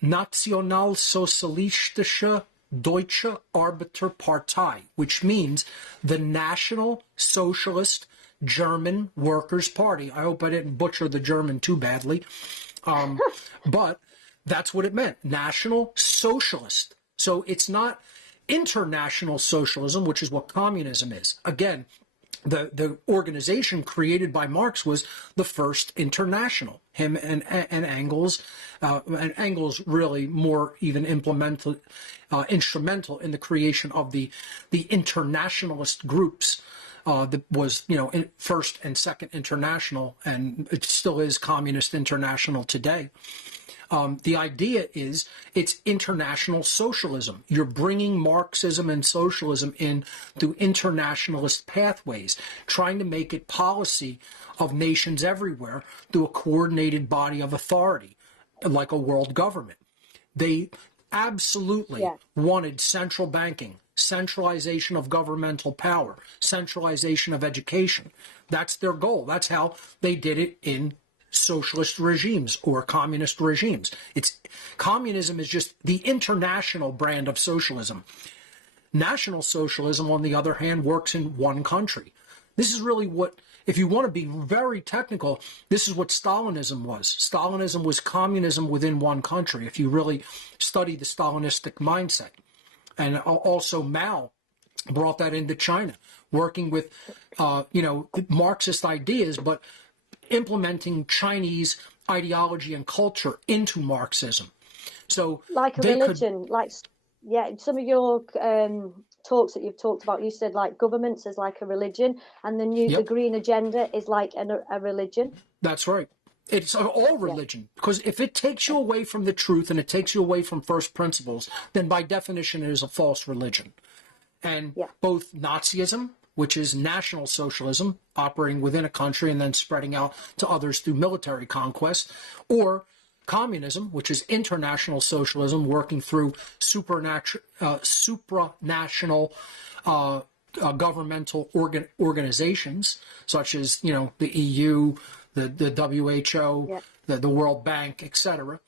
Nationalsozialistische Deutsche Arbeiterpartei, which means the National Socialist German Workers' Party. I hope I didn't butcher the German too badly, but that's what it meant, National Socialist. So it's not international socialism, which is what communism is. Again, the organization created by Marx was the First International. Him and Engels, and Engels really more even instrumental in the creation of the internationalist groups. That was, First and Second International, and it still is Communist International today. The idea is it's international socialism. You're bringing Marxism and socialism in through internationalist pathways, trying to make it policy of nations everywhere through a coordinated body of authority, like a world government. They absolutely Yeah. wanted central banking, centralization of governmental power, centralization of education. That's their goal. That's how they did it in socialist regimes or communist regimes. Communism is just the international brand of socialism. National socialism, on the other hand, works in one country. This is really what, if you want to be very technical, this is what Stalinism was. Stalinism was communism within one country, if you really study the Stalinistic mindset. And also Mao brought that into China, working with, Marxist ideas, but implementing Chinese ideology and culture into Marxism. So Like a they could, religion, some of your talks that you've talked about, you said like governments is like a religion, and the yep, green agenda is like a religion. that's right. It's all religion, because if it takes you away from the truth and it takes you away from first principles, then by definition it is a false religion. And Yeah. both Nazism, which is national socialism, operating within a country and then spreading out to others through military conquest, or communism, which is international socialism, working through supranational governmental organizations, such as the EU, the WHO, Yeah. the World Bank, etc.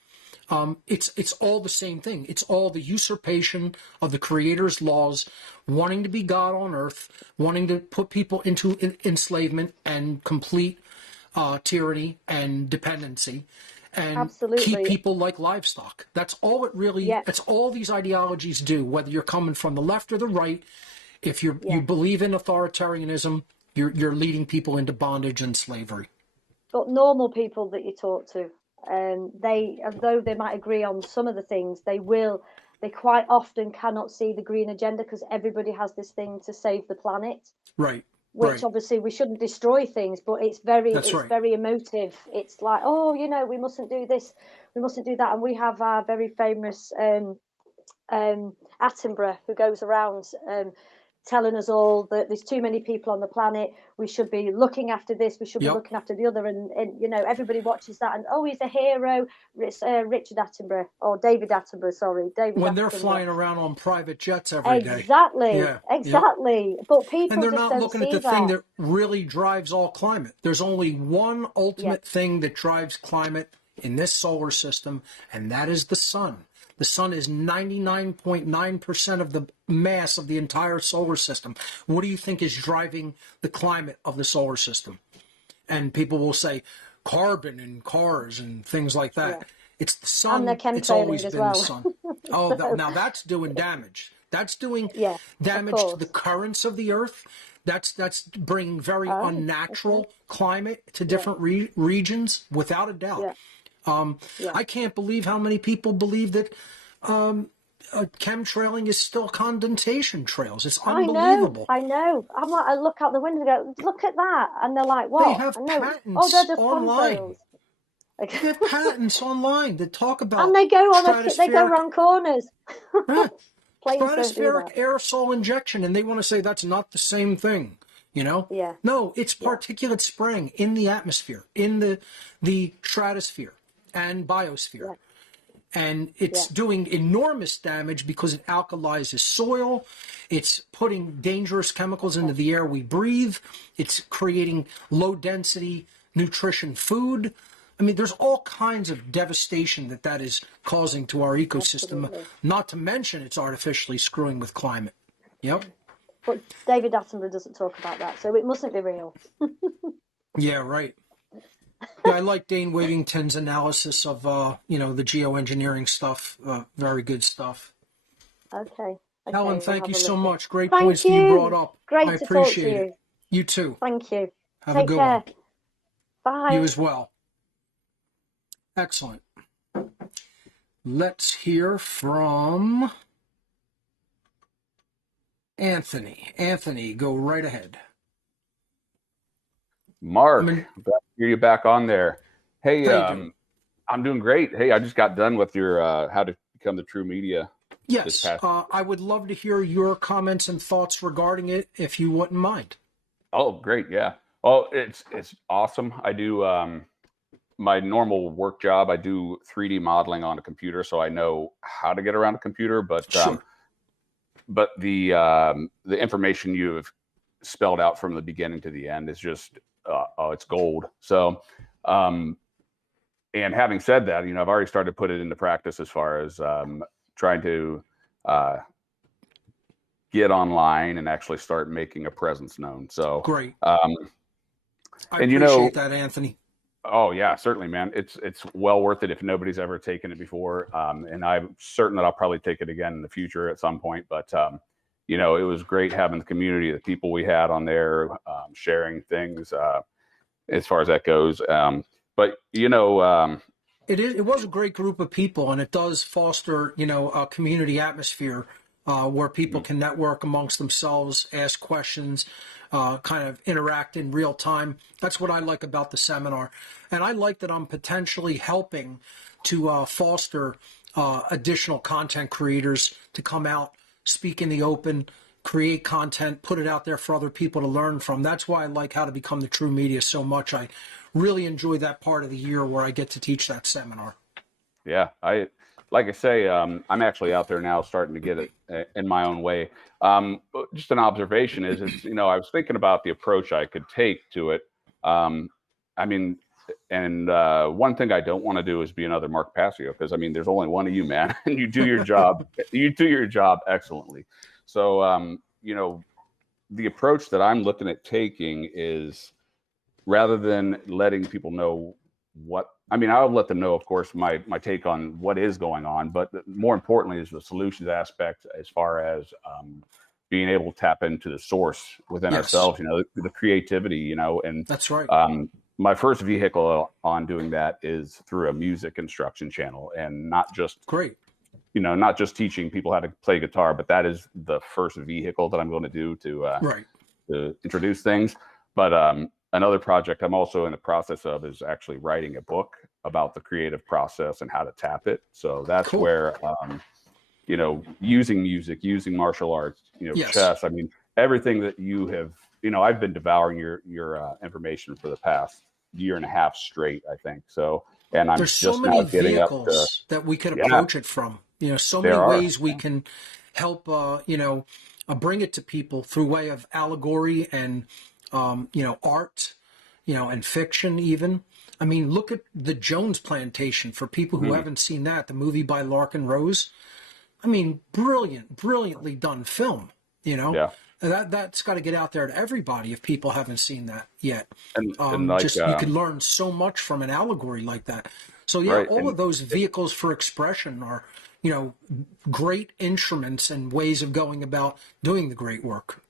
It's all the same thing. It's all the usurpation of the Creator's laws, wanting to be God on earth, wanting to put people into enslavement and complete tyranny and dependency, and keep Absolutely. people like livestock. That's all it really. Yeah. That's all these ideologies do. Whether you're coming from the left or the right, if you Yeah. believe in authoritarianism, you're leading people into bondage and slavery. But normal people that you talk to, although they might agree on some of the things, they quite often cannot see the green agenda because everybody has this thing to save the planet, Right. which Right. obviously we shouldn't destroy things, but it's That's right. very emotive. It's like, oh, we mustn't do this, we mustn't do that. And we have our very famous Attenborough, who goes around telling us all that there's too many people on the planet. We should be looking after this. We should be Yep. looking after the other. And everybody watches that. And oh, he's a hero. It's Richard Attenborough or David Attenborough. Sorry, David. When they're Attenborough. flying around on private jets every day. Exactly. Yeah, Exactly. But people And they're just not don't looking see at the that. thing that really drives all climate. There's only one ultimate thing that drives climate in this solar system, and that is the sun. The sun is 99.9% of the mass of the entire solar system. What do you think is driving the climate of the solar system? And people will say carbon and cars and things like that. Yeah. It's the sun. And they're It's always chemtrailing as been well. the sun. Oh, now that's doing damage. That's doing Yeah, of damage to the course. currents of the earth. That's bringing very Oh, unnatural okay. climate to different regions, without a doubt. Yeah. Yeah. I can't believe how many people believe that chemtrailing is still condensation trails. It's unbelievable. I know. I'm like, I look out the window and go, look at that. And they're like, what? They have I know. patents Oh, they're just online. contrails. They have patents online that talk about And they go stratospheric, around corners. yeah, Planes don't do stratospheric that. aerosol injection, and they want to say that's not the same thing. Yeah. No, it's particulate spraying in the atmosphere, in the stratosphere and biosphere. Yeah. And it's doing enormous damage because it alkalizes soil. It's putting dangerous chemicals into the air we breathe. It's creating low density nutrition food. I mean, there's all kinds of devastation that is causing to our ecosystem, Absolutely. not to mention it's artificially screwing with climate. Yep. But David Attenborough doesn't talk about that, so it mustn't be real. Yeah, right. Yeah, I like Dane Whittington's analysis of, the geoengineering stuff. Very good stuff. Okay. Helen, we'll thank have you a so look. much. Great Thank points that you you. brought up. Great I to talk appreciate to it. you. You too. Thank you. Have a Take good care. one. Bye. You as well. Excellent. Let's hear from Anthony. Anthony, go right ahead. Mark, I mean- glad to hear you back on there. Hey, How you doing? I'm doing great. Hey, I just got done with your how to become the true media. Yes, past- I would love to hear your comments and thoughts regarding it, if you wouldn't mind. Oh, great. Yeah. Oh, it's awesome. I do my normal work job. I do 3D modeling on a computer, so I know how to get around a computer. But Sure. but the information you have spelled out from the beginning to the end is just it's gold. So and having said that, I've already started to put it into practice as far as trying to get online and actually start making a presence known. So Great. I and appreciate that, Anthony. Oh yeah, certainly, man. It's well worth it if nobody's ever taken it before, and I'm certain that I'll probably take it again in the future at some point. But it was great having the community, the people we had on there, sharing things as far as that goes. But It was a great group of people, and it does foster, a community atmosphere where people can network amongst themselves, ask questions, kind of interact in real time. That's what I like about the seminar. And I like that I'm potentially helping to foster additional content creators to come out, speak in the open, create content, put it out there for other people to learn from. That's why I like How to Become the True Media so much. I really enjoy that part of the year where I get to teach that seminar. Yeah, like I say, I'm actually out there now starting to get it in my own way. But just an observation is I was thinking about the approach I could take to it. One thing I don't want to do is be another Mark Passio, because there's only one of you, man, and you do your job. You do your job excellently. So the approach that I'm looking at taking is, rather than letting people know I'll let them know, of course, my take on what is going on, but more importantly is the solutions aspect, as far as being able to tap into the source within ourselves, the creativity, and that's right. My first vehicle on doing that is through a music instruction channel, and not just not just teaching people how to play guitar, but that is the first vehicle that I'm going to do to introduce things. But another project I'm also in the process of is actually writing a book about the creative process and how to tap it. So that's where, using music, using martial arts, chess, everything that you have, I've been devouring your information for the past year and a half straight, I think. So, and I'm There's just so many now getting vehicles up to, that we could approach it from, so many ways we can help, bring it to people through way of allegory and, art, and fiction even. Look at the Jones Plantation, for people who haven't seen that, the movie by Larkin Rose. Brilliantly done film, That's got to get out there to everybody if people haven't seen that yet. And you can learn so much from an allegory like that. So all of those vehicles for expression are, great instruments and ways of going about doing the great work.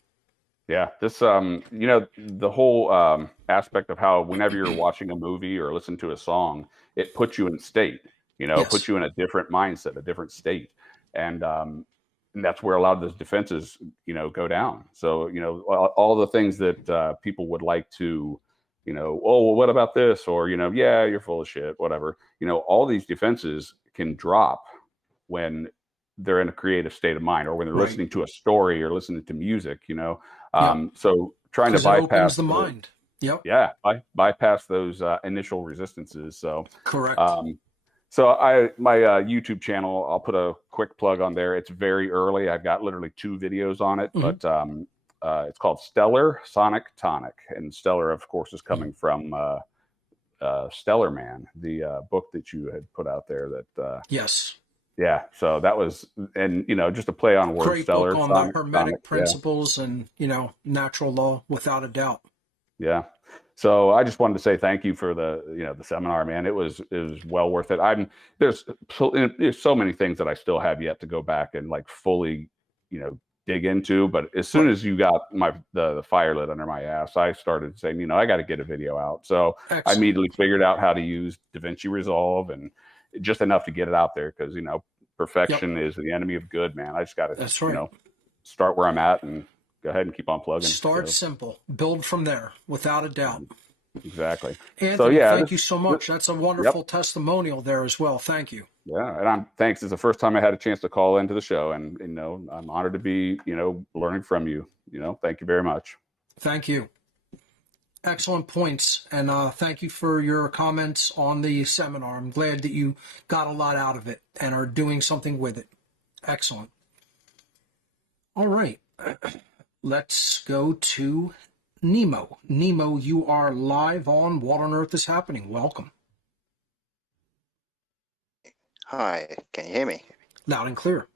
Yeah, this, the whole aspect of how whenever you're watching a movie or listen to a song, it puts you in state, puts you in a different mindset, a different state. And that's where a lot of those defenses, go down. So, all the things that people would like to, oh, well, what about this? Or, yeah, you're full of shit, whatever. All these defenses can drop when they're in a creative state of mind, or when they're listening to a story or listening to music, so trying to bypass the mind. Bypass those initial resistances. So correct. So my YouTube channel, I'll put a quick plug on there. It's very early. I've got literally 2 videos on it, but it's called Stellar Sonic Tonic, and Stellar, of course, is coming from Stellar Man, the book that you had put out there. That yes. Yeah, so that was, and just a play on words. Great Stellar, book on Sonic, the Hermetic Sonic, principles and natural law, without a doubt. Yeah. So I just wanted to say thank you for the seminar, man. It was well worth it. There's so many things that I still have yet to go back and fully dig into. But as soon as you got the fire lit under my ass, I started saying, I got to get a video out. So excellent. I immediately figured out how to use DaVinci Resolve, and just enough to get it out there, because perfection is the enemy of good, man. I just got to start where I'm at and go ahead and keep on plugging. Start simple, build from there, without a doubt. Exactly. So Anthony, yeah, thank you so much. That's a yep. wonderful testimonial there as well. Thank you. Yeah, and thanks. It's the first time I had a chance to call into the show, and I'm honored to be learning from you. Thank you very much. Thank you. Excellent points, and thank you for your comments on the seminar. I'm glad that you got a lot out of it and are doing something with it. Excellent. All right, let's go to Nemo. Nemo, you are live on What on Earth is Happening. Welcome. Hi, can you hear me? Loud and clear.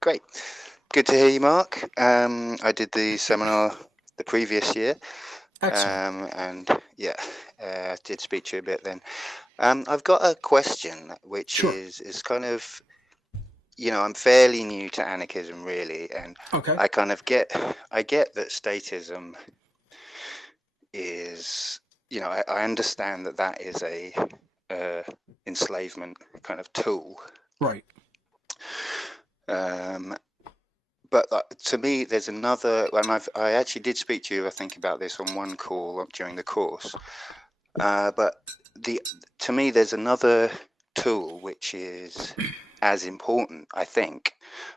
Great. Good to hear you, Mark. I did the seminar the previous year. Excellent. And yeah, I did speak to you a bit then. I've got a question, which Sure. is kind of, I'm fairly new to anarchism, really, and Okay. I kind of get that statism is, I understand that is a enslavement kind of tool. Right. But to me, there's another, and I actually did speak to you, I think, about this on one call during the course. But to me, there's another tool which is as important, I think.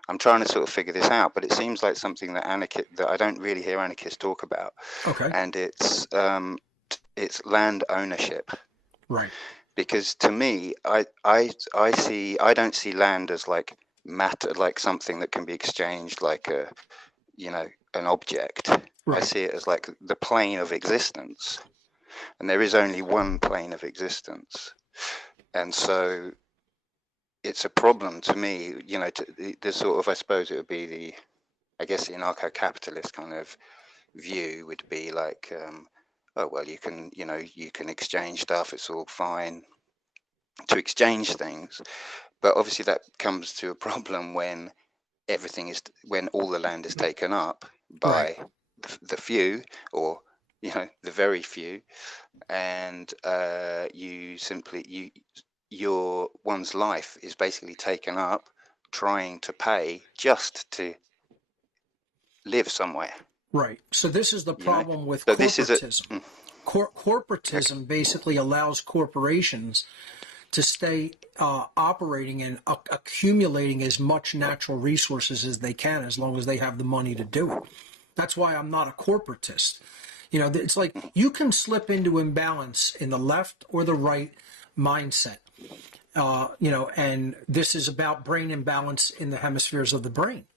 I'm trying to sort of figure this out, but it seems like something that I don't really hear anarchists talk about. Okay. And it's land ownership. Right. Because to me, I don't see land as like matter, like something that can be exchanged, like an object. Right. I see it as like the plane of existence, and there is only one plane of existence, and so it's a problem to me. The sort of, I suppose it would be I guess the anarcho-capitalist kind of view would be like, oh well, you can exchange stuff. It's all fine to exchange things. But obviously that comes to a problem when when all the land is taken up by the few, or the very few, and one's life is basically taken up trying to pay just to live somewhere. Right. So this is the problem with So this is corporatism. Corporatism basically allows corporations to stay operating and accumulating as much natural resources as they can, as long as they have the money to do it. That's why I'm not a corporatist. It's like you can slip into imbalance in the left or the right mindset. And this is about brain imbalance in the hemispheres of the brain.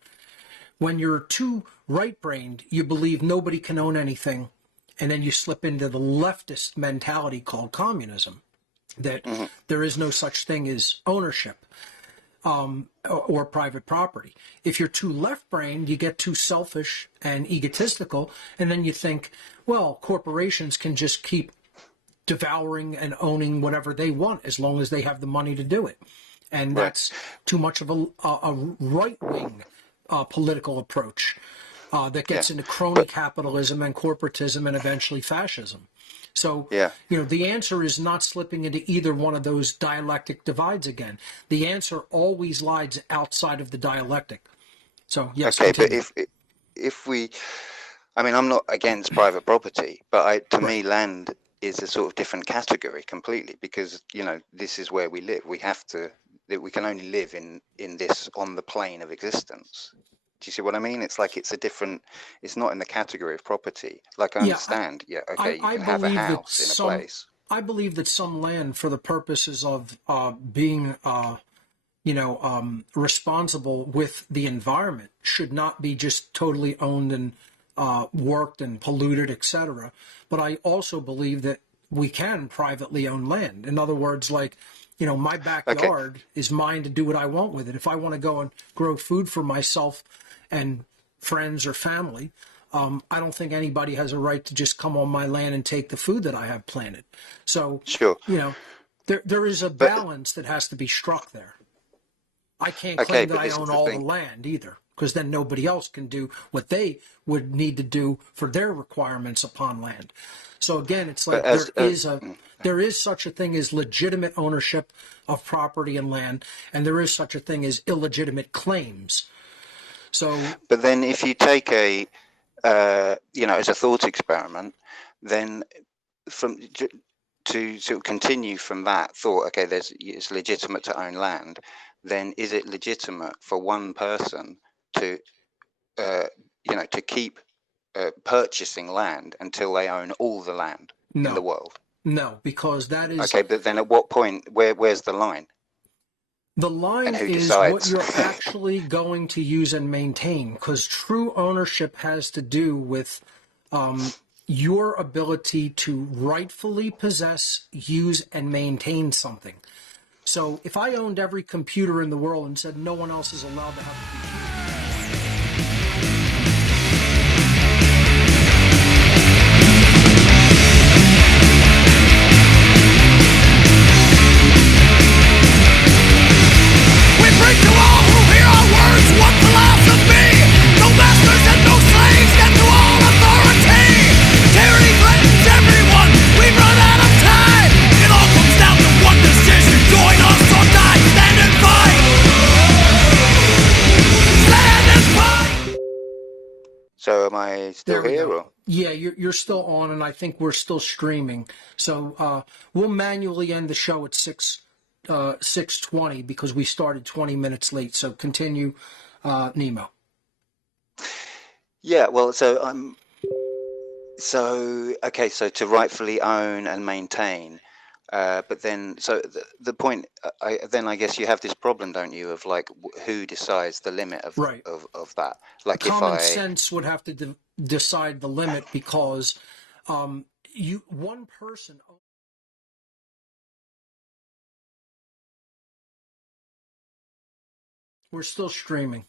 When you're too right-brained, you believe nobody can own anything, and then you slip into the leftist mentality called communism, that there is no such thing as ownership or private property. If you're too left-brained, you get too selfish and egotistical, and then you think, well, corporations can just keep devouring and owning whatever they want as long as they have the money to do it. And that's too much of a right-wing political approach that gets into crony capitalism and corporatism and eventually fascism. So, the answer is not slipping into either one of those dialectic divides again. The answer always lies outside of the dialectic. So, yes. Okay, continue. but if we, I'm not against private property, but to me, land is a sort of different category completely, because, this is where we live. We can only live in this, on the plane of existence. Do you see what I mean? It's like it's not in the category of property. Like I understand, you can have a house in a place. I believe that some land, for the purposes of being, responsible with the environment, should not be just totally owned and worked and polluted, etc. But I also believe that we can privately own land. In other words, like, my backyard is mine to do what I want with it. If I want to go and grow food for myself and friends or family, I don't think anybody has a right to just come on my land and take the food that I have planted. So, there is a balance that has to be struck there. I can't claim that I own all the land either, because then nobody else can do what they would need to do for their requirements upon land. So again, it's like there is such a thing as legitimate ownership of property and land, and there is such a thing as illegitimate claims. So, but then if you take as a thought experiment, then to sort of continue from that thought, okay, it's legitimate to own land, then is it legitimate for one person to to keep purchasing land until they own all the land in the world? No, because that is okay. But then at what point, where's the line? The line is decides? What you're actually going to use and maintain, because true ownership has to do with your ability to rightfully possess, use, and maintain something. So if I owned every computer in the world and said no one else is allowed to have a computer, To all who hear our words, what philosophy? No masters and no slaves, get to all authority. Tyranny threatens everyone, we've run out of time. It all comes down to one decision, join us or die. Stand and fight. Stand and fight. So am I still here? Or? Yeah, you're still on, and I think we're still streaming. So we'll manually end the show at 6:20 because we started 20 minutes late. So continue, Nemo. Yeah, well, so okay, so to rightfully own and maintain, but then so the point, I guess you have this problem, don't you, of like who decides the limit of of that? Like common sense would have to decide the limit, because one person. We're still streaming.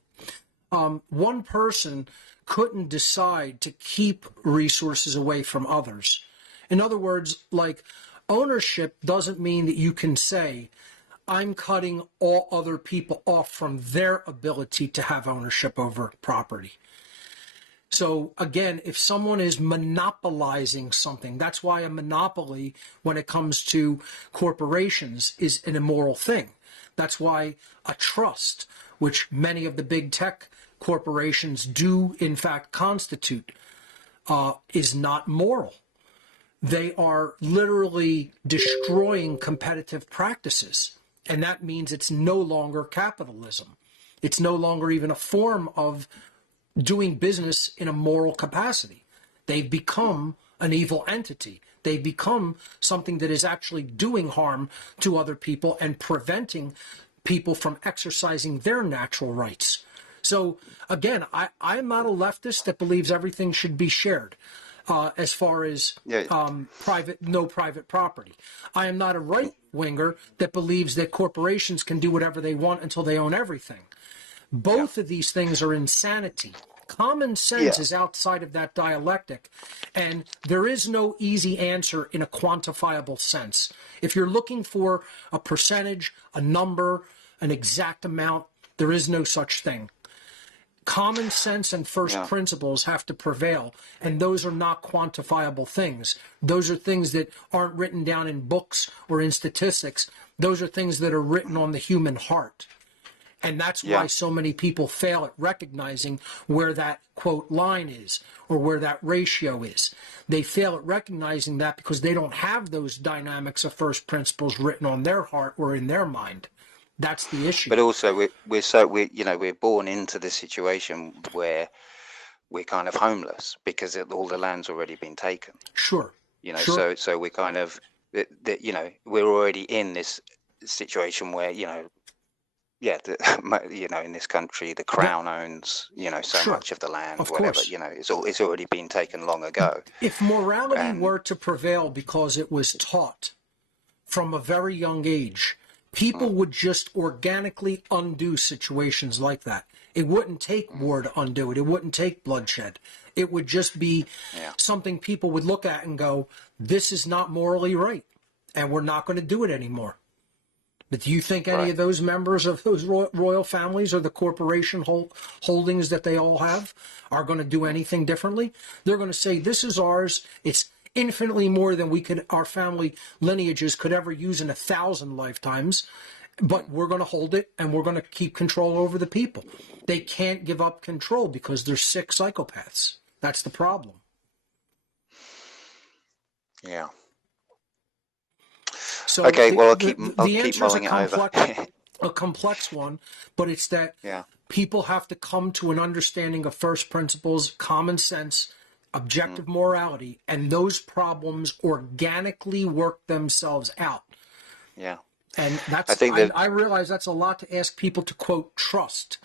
One person couldn't decide to keep resources away from others. In other words, like, ownership doesn't mean that you can say, I'm cutting all other people off from their ability to have ownership over property. So again, if someone is monopolizing something, that's why a monopoly, when it comes to corporations, is an immoral thing. That's why a trust, which many of the big tech corporations do in fact constitute, is not moral. They are literally destroying competitive practices. And that means it's no longer capitalism. It's no longer even a form of doing business in a moral capacity. They've become an evil entity. They've become something that is actually doing harm to other people and preventing people from exercising their natural rights. So again, I'm not a leftist that believes everything should be shared as far as no private property. I am not a right-winger that believes that corporations can do whatever they want until they own everything. Both of these things are insanity. Common sense is outside of that dialectic, and there is no easy answer in a quantifiable sense. If you're looking for a percentage, a number, an exact amount, there is no such thing. Common sense and first principles have to prevail, and those are not quantifiable things. Those are things that aren't written down in books or in statistics. Those are things that are written on the human heart. And that's why so many people fail at recognizing where that, quote, line is or where that ratio is. They fail at recognizing that because they don't have those dynamics of first principles written on their heart or in their mind. That's the issue. But also, we're born into this situation where we're kind of homeless because all the land's already been taken. Sure. So we're kind of, we're already in this situation where, in this country, the crown owns, so much of the land, of whatever, course. it's already been taken long ago. If morality were to prevail because it was taught from a very young age, people would just organically undo situations like that. It wouldn't take war to undo it. It wouldn't take bloodshed. It would just be something people would look at and go, this is not morally right, and we're not going to do it anymore. But do you think any of those members of those royal families or the corporation holdings that they all have are going to do anything differently? They're going to say, this is ours. It's infinitely more than our family lineages could ever use in 1,000 lifetimes. But we're going to hold it, and we're going to keep control over the people. They can't give up control because they're sick psychopaths. That's the problem. Yeah. So Okay, well, I'll the, keep the answer is mulling it over. a complex one, but it's that Yeah. people have to come to an understanding of first principles, common sense, Mm. objective morality, and those problems organically work themselves out. Yeah. And I think that. I realize that's a lot to ask people to quote trust.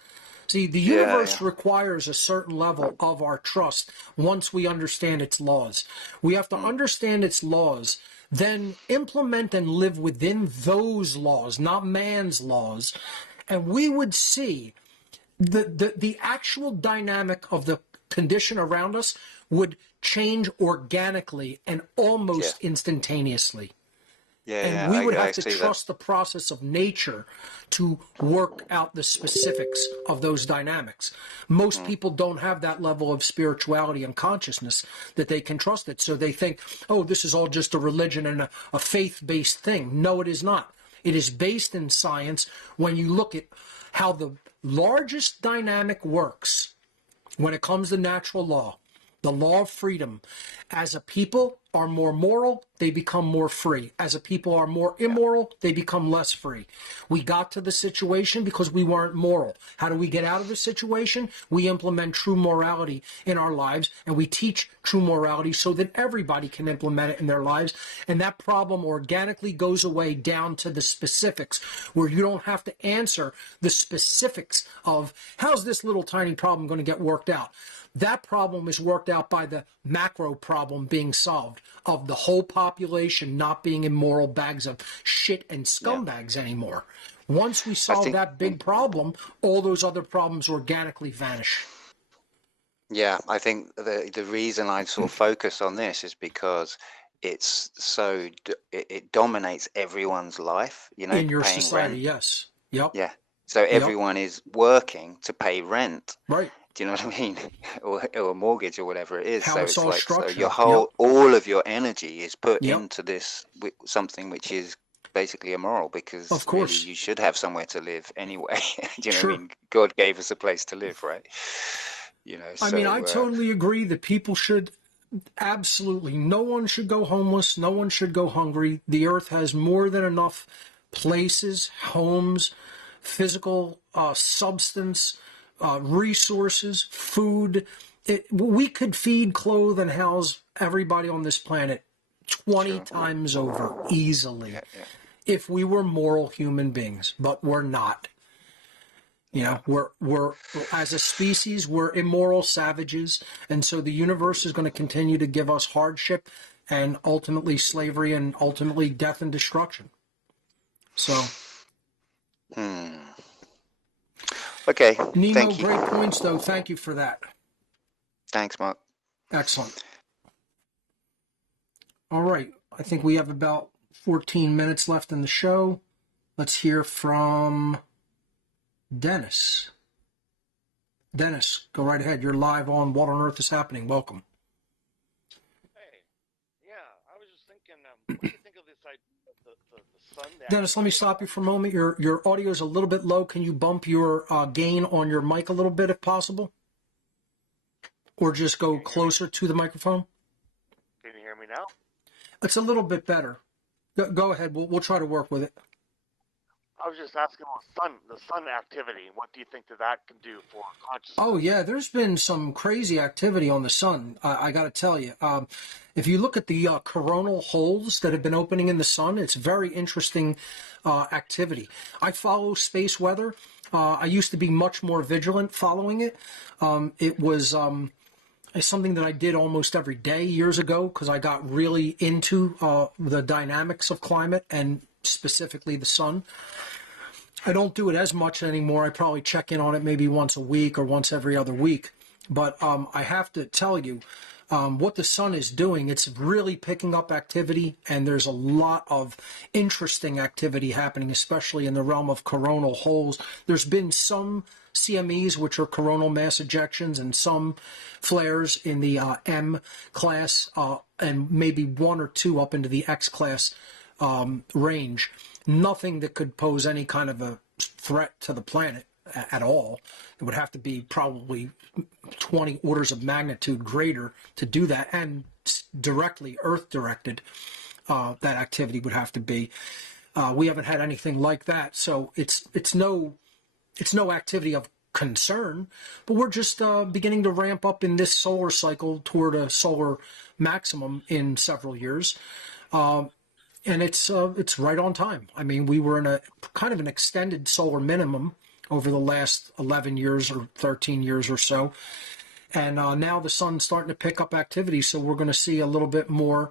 See, the Yeah. universe Yeah. requires a certain level of our trust once we understand its laws. We have to understand its laws, then implement and live within those laws, not man's laws. And we would see the actual dynamic of the condition around us would change organically and almost instantaneously. Yeah. And Yeah. we would I have to see that. trust the process of nature to work out the specifics of those dynamics. Most people don't have that level of spirituality and consciousness that they can trust it. So they think, oh, this is all just a religion and a faith-based thing. No, it is not. It is based in science when you look at how the largest dynamic works when it comes to natural law, the law of freedom. As a people are more moral, they become more free. As a people are more immoral, they become less free. We got to the situation because we weren't moral. How do we get out of the situation? We implement true morality in our lives, and we teach true morality so that everybody can implement it in their lives. And that problem organically goes away down to the specifics, where you don't have to answer the specifics of how's this little tiny problem going to get worked out. That problem is worked out by the macro problem being solved of the whole population not being immoral bags of shit and scumbags anymore. Once we solve that big problem, all those other problems organically vanish. Yeah, I think the reason I sort of focus on this is because it's it dominates everyone's life. You know, In your paying society, rent. yes. Yep. Yeah. So Yep. everyone is working to pay rent. Right. Do you know what I mean? or a mortgage or whatever it is. How So it's it's all like, so structured. your whole, all of your energy is put Yep. into this, something which is basically immoral, because Of really course. you should have somewhere to live anyway. Do you know Sure. what I mean? God gave us a place to live, right? You know, I so mean, I totally agree that people should absolutely, no one should go homeless, no one should go hungry. The earth has more than enough places, homes, physical substance, resources, food. We could feed, clothe, and house everybody on this planet 20 times over easily if we were moral human beings, but we're not. You know, we're as a species, we're immoral savages, and so the universe is going to continue to give us hardship and ultimately slavery and ultimately death and destruction. So, Okay, Nemo, thank you. great points, though. Thank you for that. Thanks, Mark. Excellent. All right, I think we have about 14 minutes left in the show. Let's hear from Dennis. Dennis, go right ahead. You're live on What on Earth is Happening. Welcome. Hey, yeah, I was just thinking, what do you think of this idea of the sun? Dennis, let me stop you for a moment. Your audio is a little bit low. Can you bump your gain on your mic a little bit if possible? Or just go closer to the microphone? Can you hear me now? It's a little bit better. Go ahead. We'll try to work with it. I was just asking about the sun activity. What do you think that can do for consciousness? Oh, yeah, there's been some crazy activity on the sun, I got to tell you. If you look at the coronal holes that have been opening in the sun, it's very interesting activity. I follow space weather. I used to be much more vigilant following it. It was something that I did almost every day years ago because I got really into the dynamics of climate and specifically the sun. I don't do it as much anymore. I probably check in on it maybe once a week or once every other week. But I have to tell you, what the sun is doing, it's really picking up activity, and there's a lot of interesting activity happening, especially in the realm of coronal holes. There's been some CMEs, which are coronal mass ejections, and some flares in the M class, and maybe one or two up into the X class range. Nothing that could pose any kind of a threat to the planet at all. It would have to be probably 20 orders of magnitude greater to do that, and directly Earth directed. that activity would have to be. We haven't had anything like that, so it's no activity of concern, but we're just beginning to ramp up in this solar cycle toward a solar maximum in several years. And it's right on time. I mean, we were in a kind of an extended solar minimum over the last 11 years or 13 years or so. And now the sun's starting to pick up activity, so we're going to see a little bit more,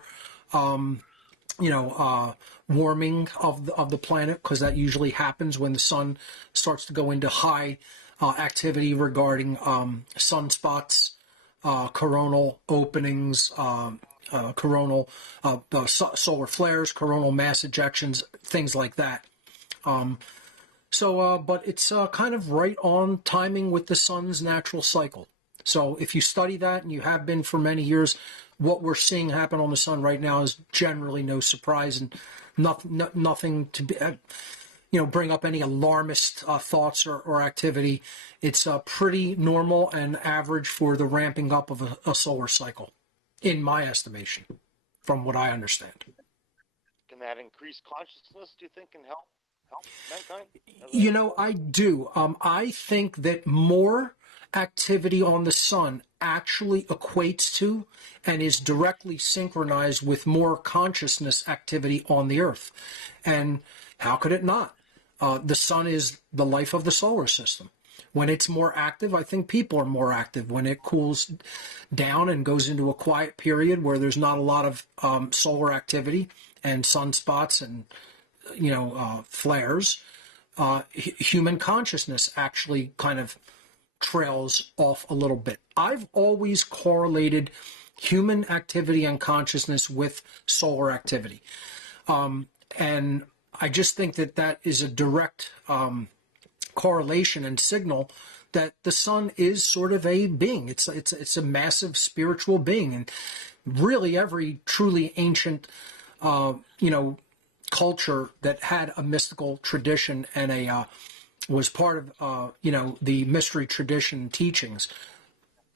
warming of the planet, because that usually happens when the sun starts to go into high activity regarding sunspots, coronal openings, coronal solar flares, coronal mass ejections, things like that. But it's kind of right on timing with the sun's natural cycle. So if you study that, and you have been for many years, what we're seeing happen on the sun right now is generally no surprise, and nothing to be, bring up any alarmist thoughts or activity. It's pretty normal and average for the ramping up of a solar cycle, in my estimation, from what I understand. Can that increase consciousness, do you think, and help mankind? I do. I think that more activity on the sun actually equates to and is directly synchronized with more consciousness activity on the earth. And how could it not? The sun is the life of the solar system. When it's more active, I think people are more active. When it cools down and goes into a quiet period where there's not a lot of solar activity and sunspots and flares, human consciousness actually kind of trails off a little bit. I've always correlated human activity and consciousness with solar activity. And I just think that is a direct correlation and signal that the sun is sort of a being. It's a massive spiritual being. And really every truly ancient, culture that had a mystical tradition and was part of, the mystery tradition teachings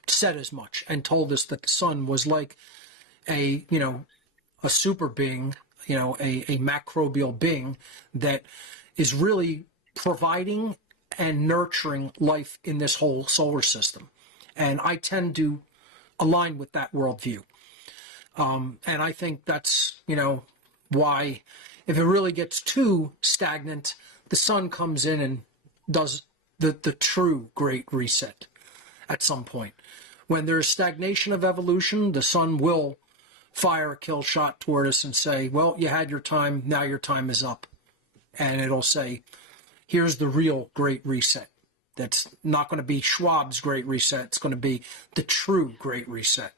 said as much and told us that the sun was like a super being, a macrobial being that is really providing and nurturing life in this whole solar system. And I tend to align with that worldview. And I think that's, why if it really gets too stagnant, the sun comes in and does the true great reset at some point. When there's stagnation of evolution, the sun will fire a kill shot toward us and say, well, you had your time, now your time is up. And it'll say, here's the real great reset. That's not going to be Schwab's great reset. It's going to be the true great reset.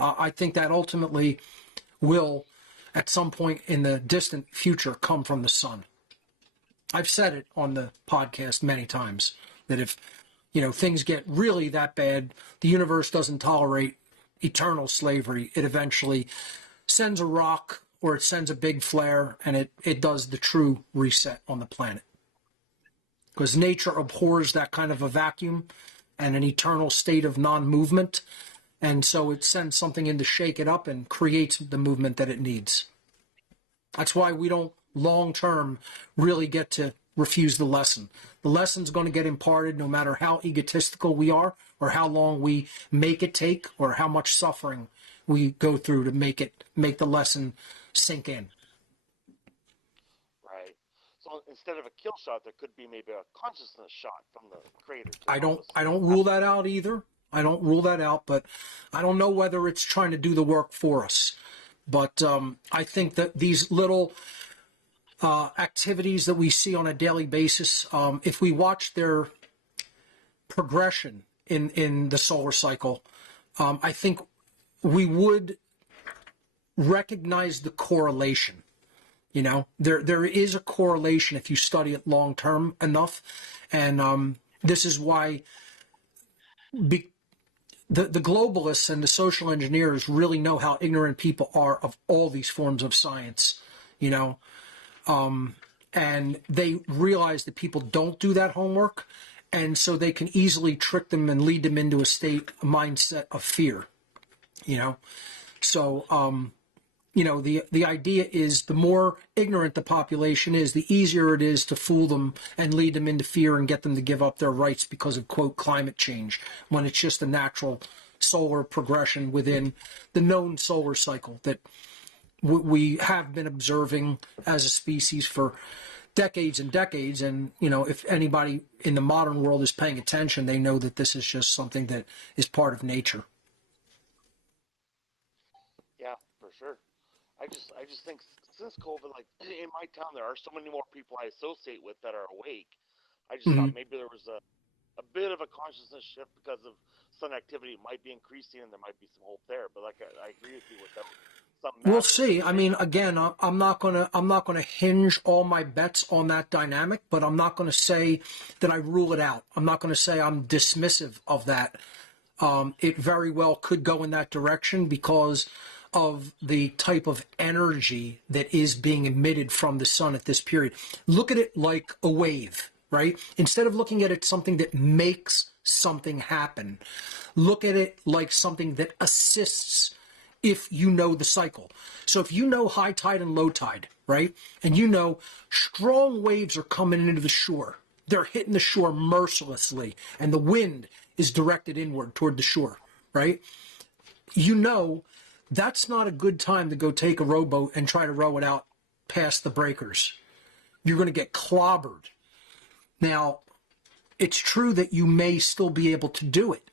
I think that ultimately will, at some point in the distant future, come from the sun. I've said it on the podcast many times that if, things get really that bad, the universe doesn't tolerate eternal slavery. It eventually sends a rock or it sends a big flare, and it does the true reset on the planet. Because nature abhors that kind of a vacuum and an eternal state of non-movement. And so it sends something in to shake it up and creates the movement that it needs. That's why we don't long-term really get to refuse the lesson. The lesson's going to get imparted no matter how egotistical we are or how long we make it take or how much suffering we go through to make the lesson sink in. Right. So instead of a kill shot, there could be maybe a consciousness shot from the creator. I don't rule that out either. I don't rule that out, but I don't know whether it's trying to do the work for us. But I think that these little activities that we see on a daily basis, if we watch their progression in the solar cycle, I think we would recognize the correlation. There is a correlation if you study it long term enough, and this is why the globalists and the social engineers really know how ignorant people are of all these forms of science, and they realize that people don't do that homework, and so they can easily trick them and lead them into a mindset of fear, So the idea is the more ignorant the population is, the easier it is to fool them and lead them into fear and get them to give up their rights because of, quote, climate change, when it's just a natural solar progression within the known solar cycle that we have been observing as a species for decades and decades. And, if anybody in the modern world is paying attention, they know that this is just something that is part of nature. Yeah, for sure. I just think since COVID, like in my town, there are so many more people I associate with that are awake. I just thought maybe there was a bit of a consciousness shift because of sun activity might be increasing, and there might be some hope there. But like I agree with you with that. We'll see. I mean, again, I'm not gonna hinge all my bets on that dynamic, but I'm not gonna say that I rule it out. I'm not gonna say I'm dismissive of that. It very well could go in that direction because of the type of energy that is being emitted from the sun at this period. Look at it like a wave, right? Instead of looking at it something that makes something happen, look at it like something that assists if you know the cycle. So if you know high tide and low tide, right? And you know strong waves are coming into the shore. They're hitting the shore mercilessly, and the wind is directed inward toward the shore, right? That's not a good time to go take a rowboat and try to row it out past the breakers. You're going to get clobbered. Now, it's true that you may still be able to do it,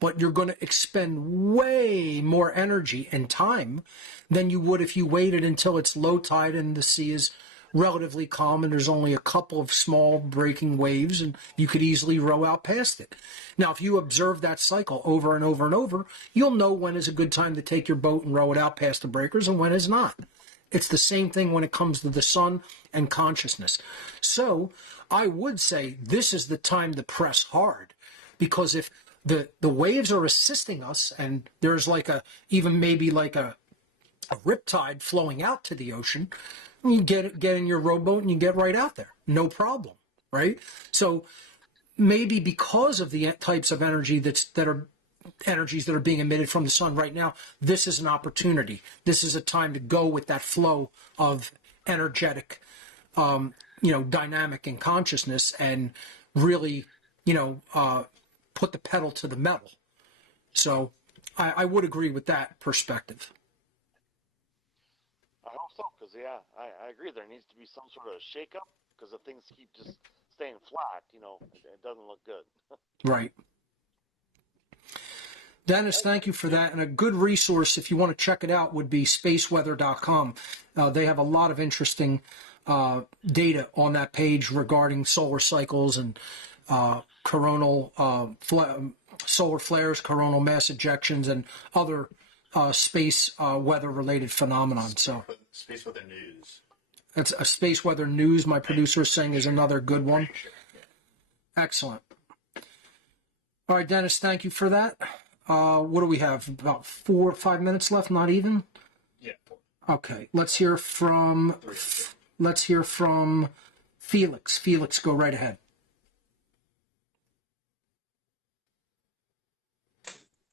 but you're going to expend way more energy and time than you would if you waited until it's low tide and the sea is relatively calm and there's only a couple of small breaking waves and you could easily row out past it. Now, if you observe that cycle over and over and over, you'll know when is a good time to take your boat and row it out past the breakers and when is not. It's the same thing when it comes to the sun and consciousness. So I would say this is the time to press hard, because if the waves are assisting us and there's even maybe a riptide flowing out to the ocean, you get in your rowboat and you get right out there, no problem, right? So maybe because of the types of energy that are energies that are being emitted from the sun right now, this is an opportunity. This is a time to go with that flow of energetic, dynamic and consciousness, and really, put the pedal to the metal. So I would agree with that perspective. I hope so, because I agree. There needs to be some sort of shake-up, because if things keep just staying flat, it doesn't look good. Right. Dennis, thank you for that. And a good resource, if you want to check it out, would be spaceweather.com. They have a lot of interesting data on that page regarding solar cycles and coronal solar flares, coronal mass ejections, and other space weather-related phenomenon. So, Space Weather News. That's a Space Weather News, my producer is saying, is another good one. Excellent. All right, Dennis, thank you for that. What do we have? About 4 or 5 minutes left, not even? Yeah. 4. Okay, let's hear from Felix. Felix, go right ahead.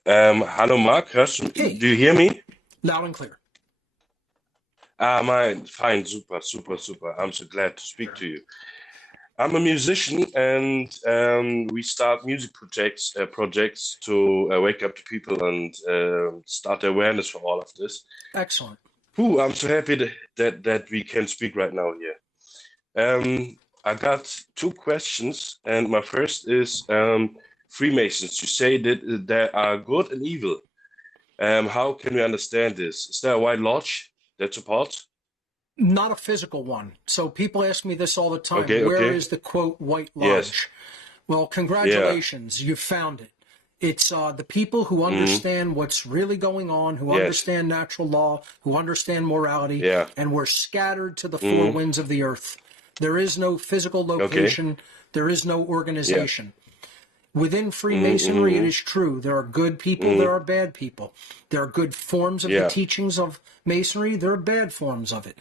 Hello, Mark. Hey. Do you hear me? Loud and clear. Fine, super. I'm so glad to speak to you. I'm a musician, and we start music projects to wake up the people and start awareness for all of this. Excellent. I'm so happy that we can speak right now here. I got 2 questions, and my first is Freemasons. You say that there are good and evil. How can we understand this? Is there a white lodge that supports? Not a physical one. So people ask me this all the time. Okay, Where is the, quote, white lodge? Yes. Well, congratulations. You found it. It's the people who understand what's really going on, who understand natural law, who understand morality, and we're scattered to the 4 winds of the earth. There is no physical location. There is no organization. Within Freemasonry, it is true. There are good people, there are bad people. There are good forms of the teachings of Masonry, there are bad forms of it.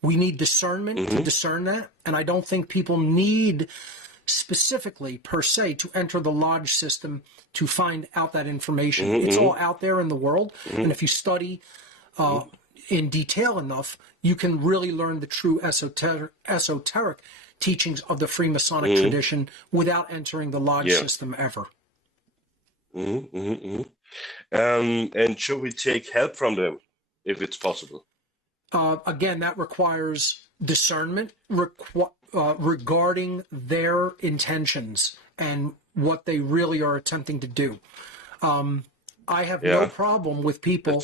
We need discernment to discern that, and I don't think people need specifically, per se, to enter the lodge system to find out that information. It's all out there in the world, and if you study in detail enough, you can really learn the true esoteric teachings of the Freemasonic tradition without entering the lodge system ever. And should we take help from them if it's possible? Again, that requires discernment regarding their intentions and what they really are attempting to do. I have no problem with people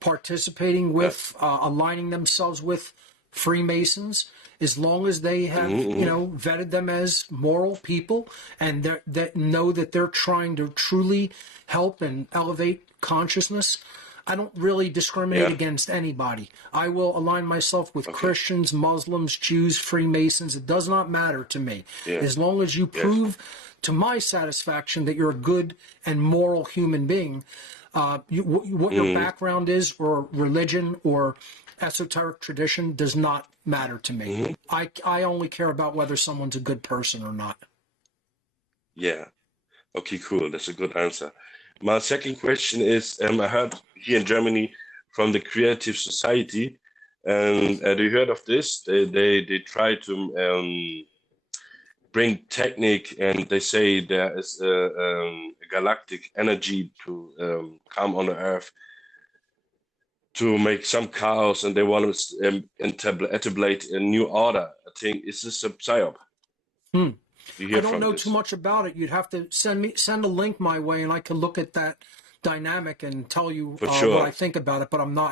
participating with, aligning themselves with Freemasons, as long as they have, vetted them as moral people and that know that they're trying to truly help and elevate consciousness. I don't really discriminate against anybody. I will align myself with Christians, Muslims, Jews, Freemasons. It does not matter to me. As long as you prove to my satisfaction that you're a good and moral human being, what your background is or religion or esoteric tradition does not matter to me. I only care about whether someone's a good person or not. Yeah. Okay, cool. That's a good answer. My second question is, I heard here in Germany from the Creative Society, and you heard of this? They try to bring technique, and they say there is a galactic energy to come on the Earth to make some chaos, and they want to establish a new order. I think, is this a psyop? I don't know too much about it. You'd have to send a link my way, and I can look at that dynamic and tell you what I think about it. But I'm not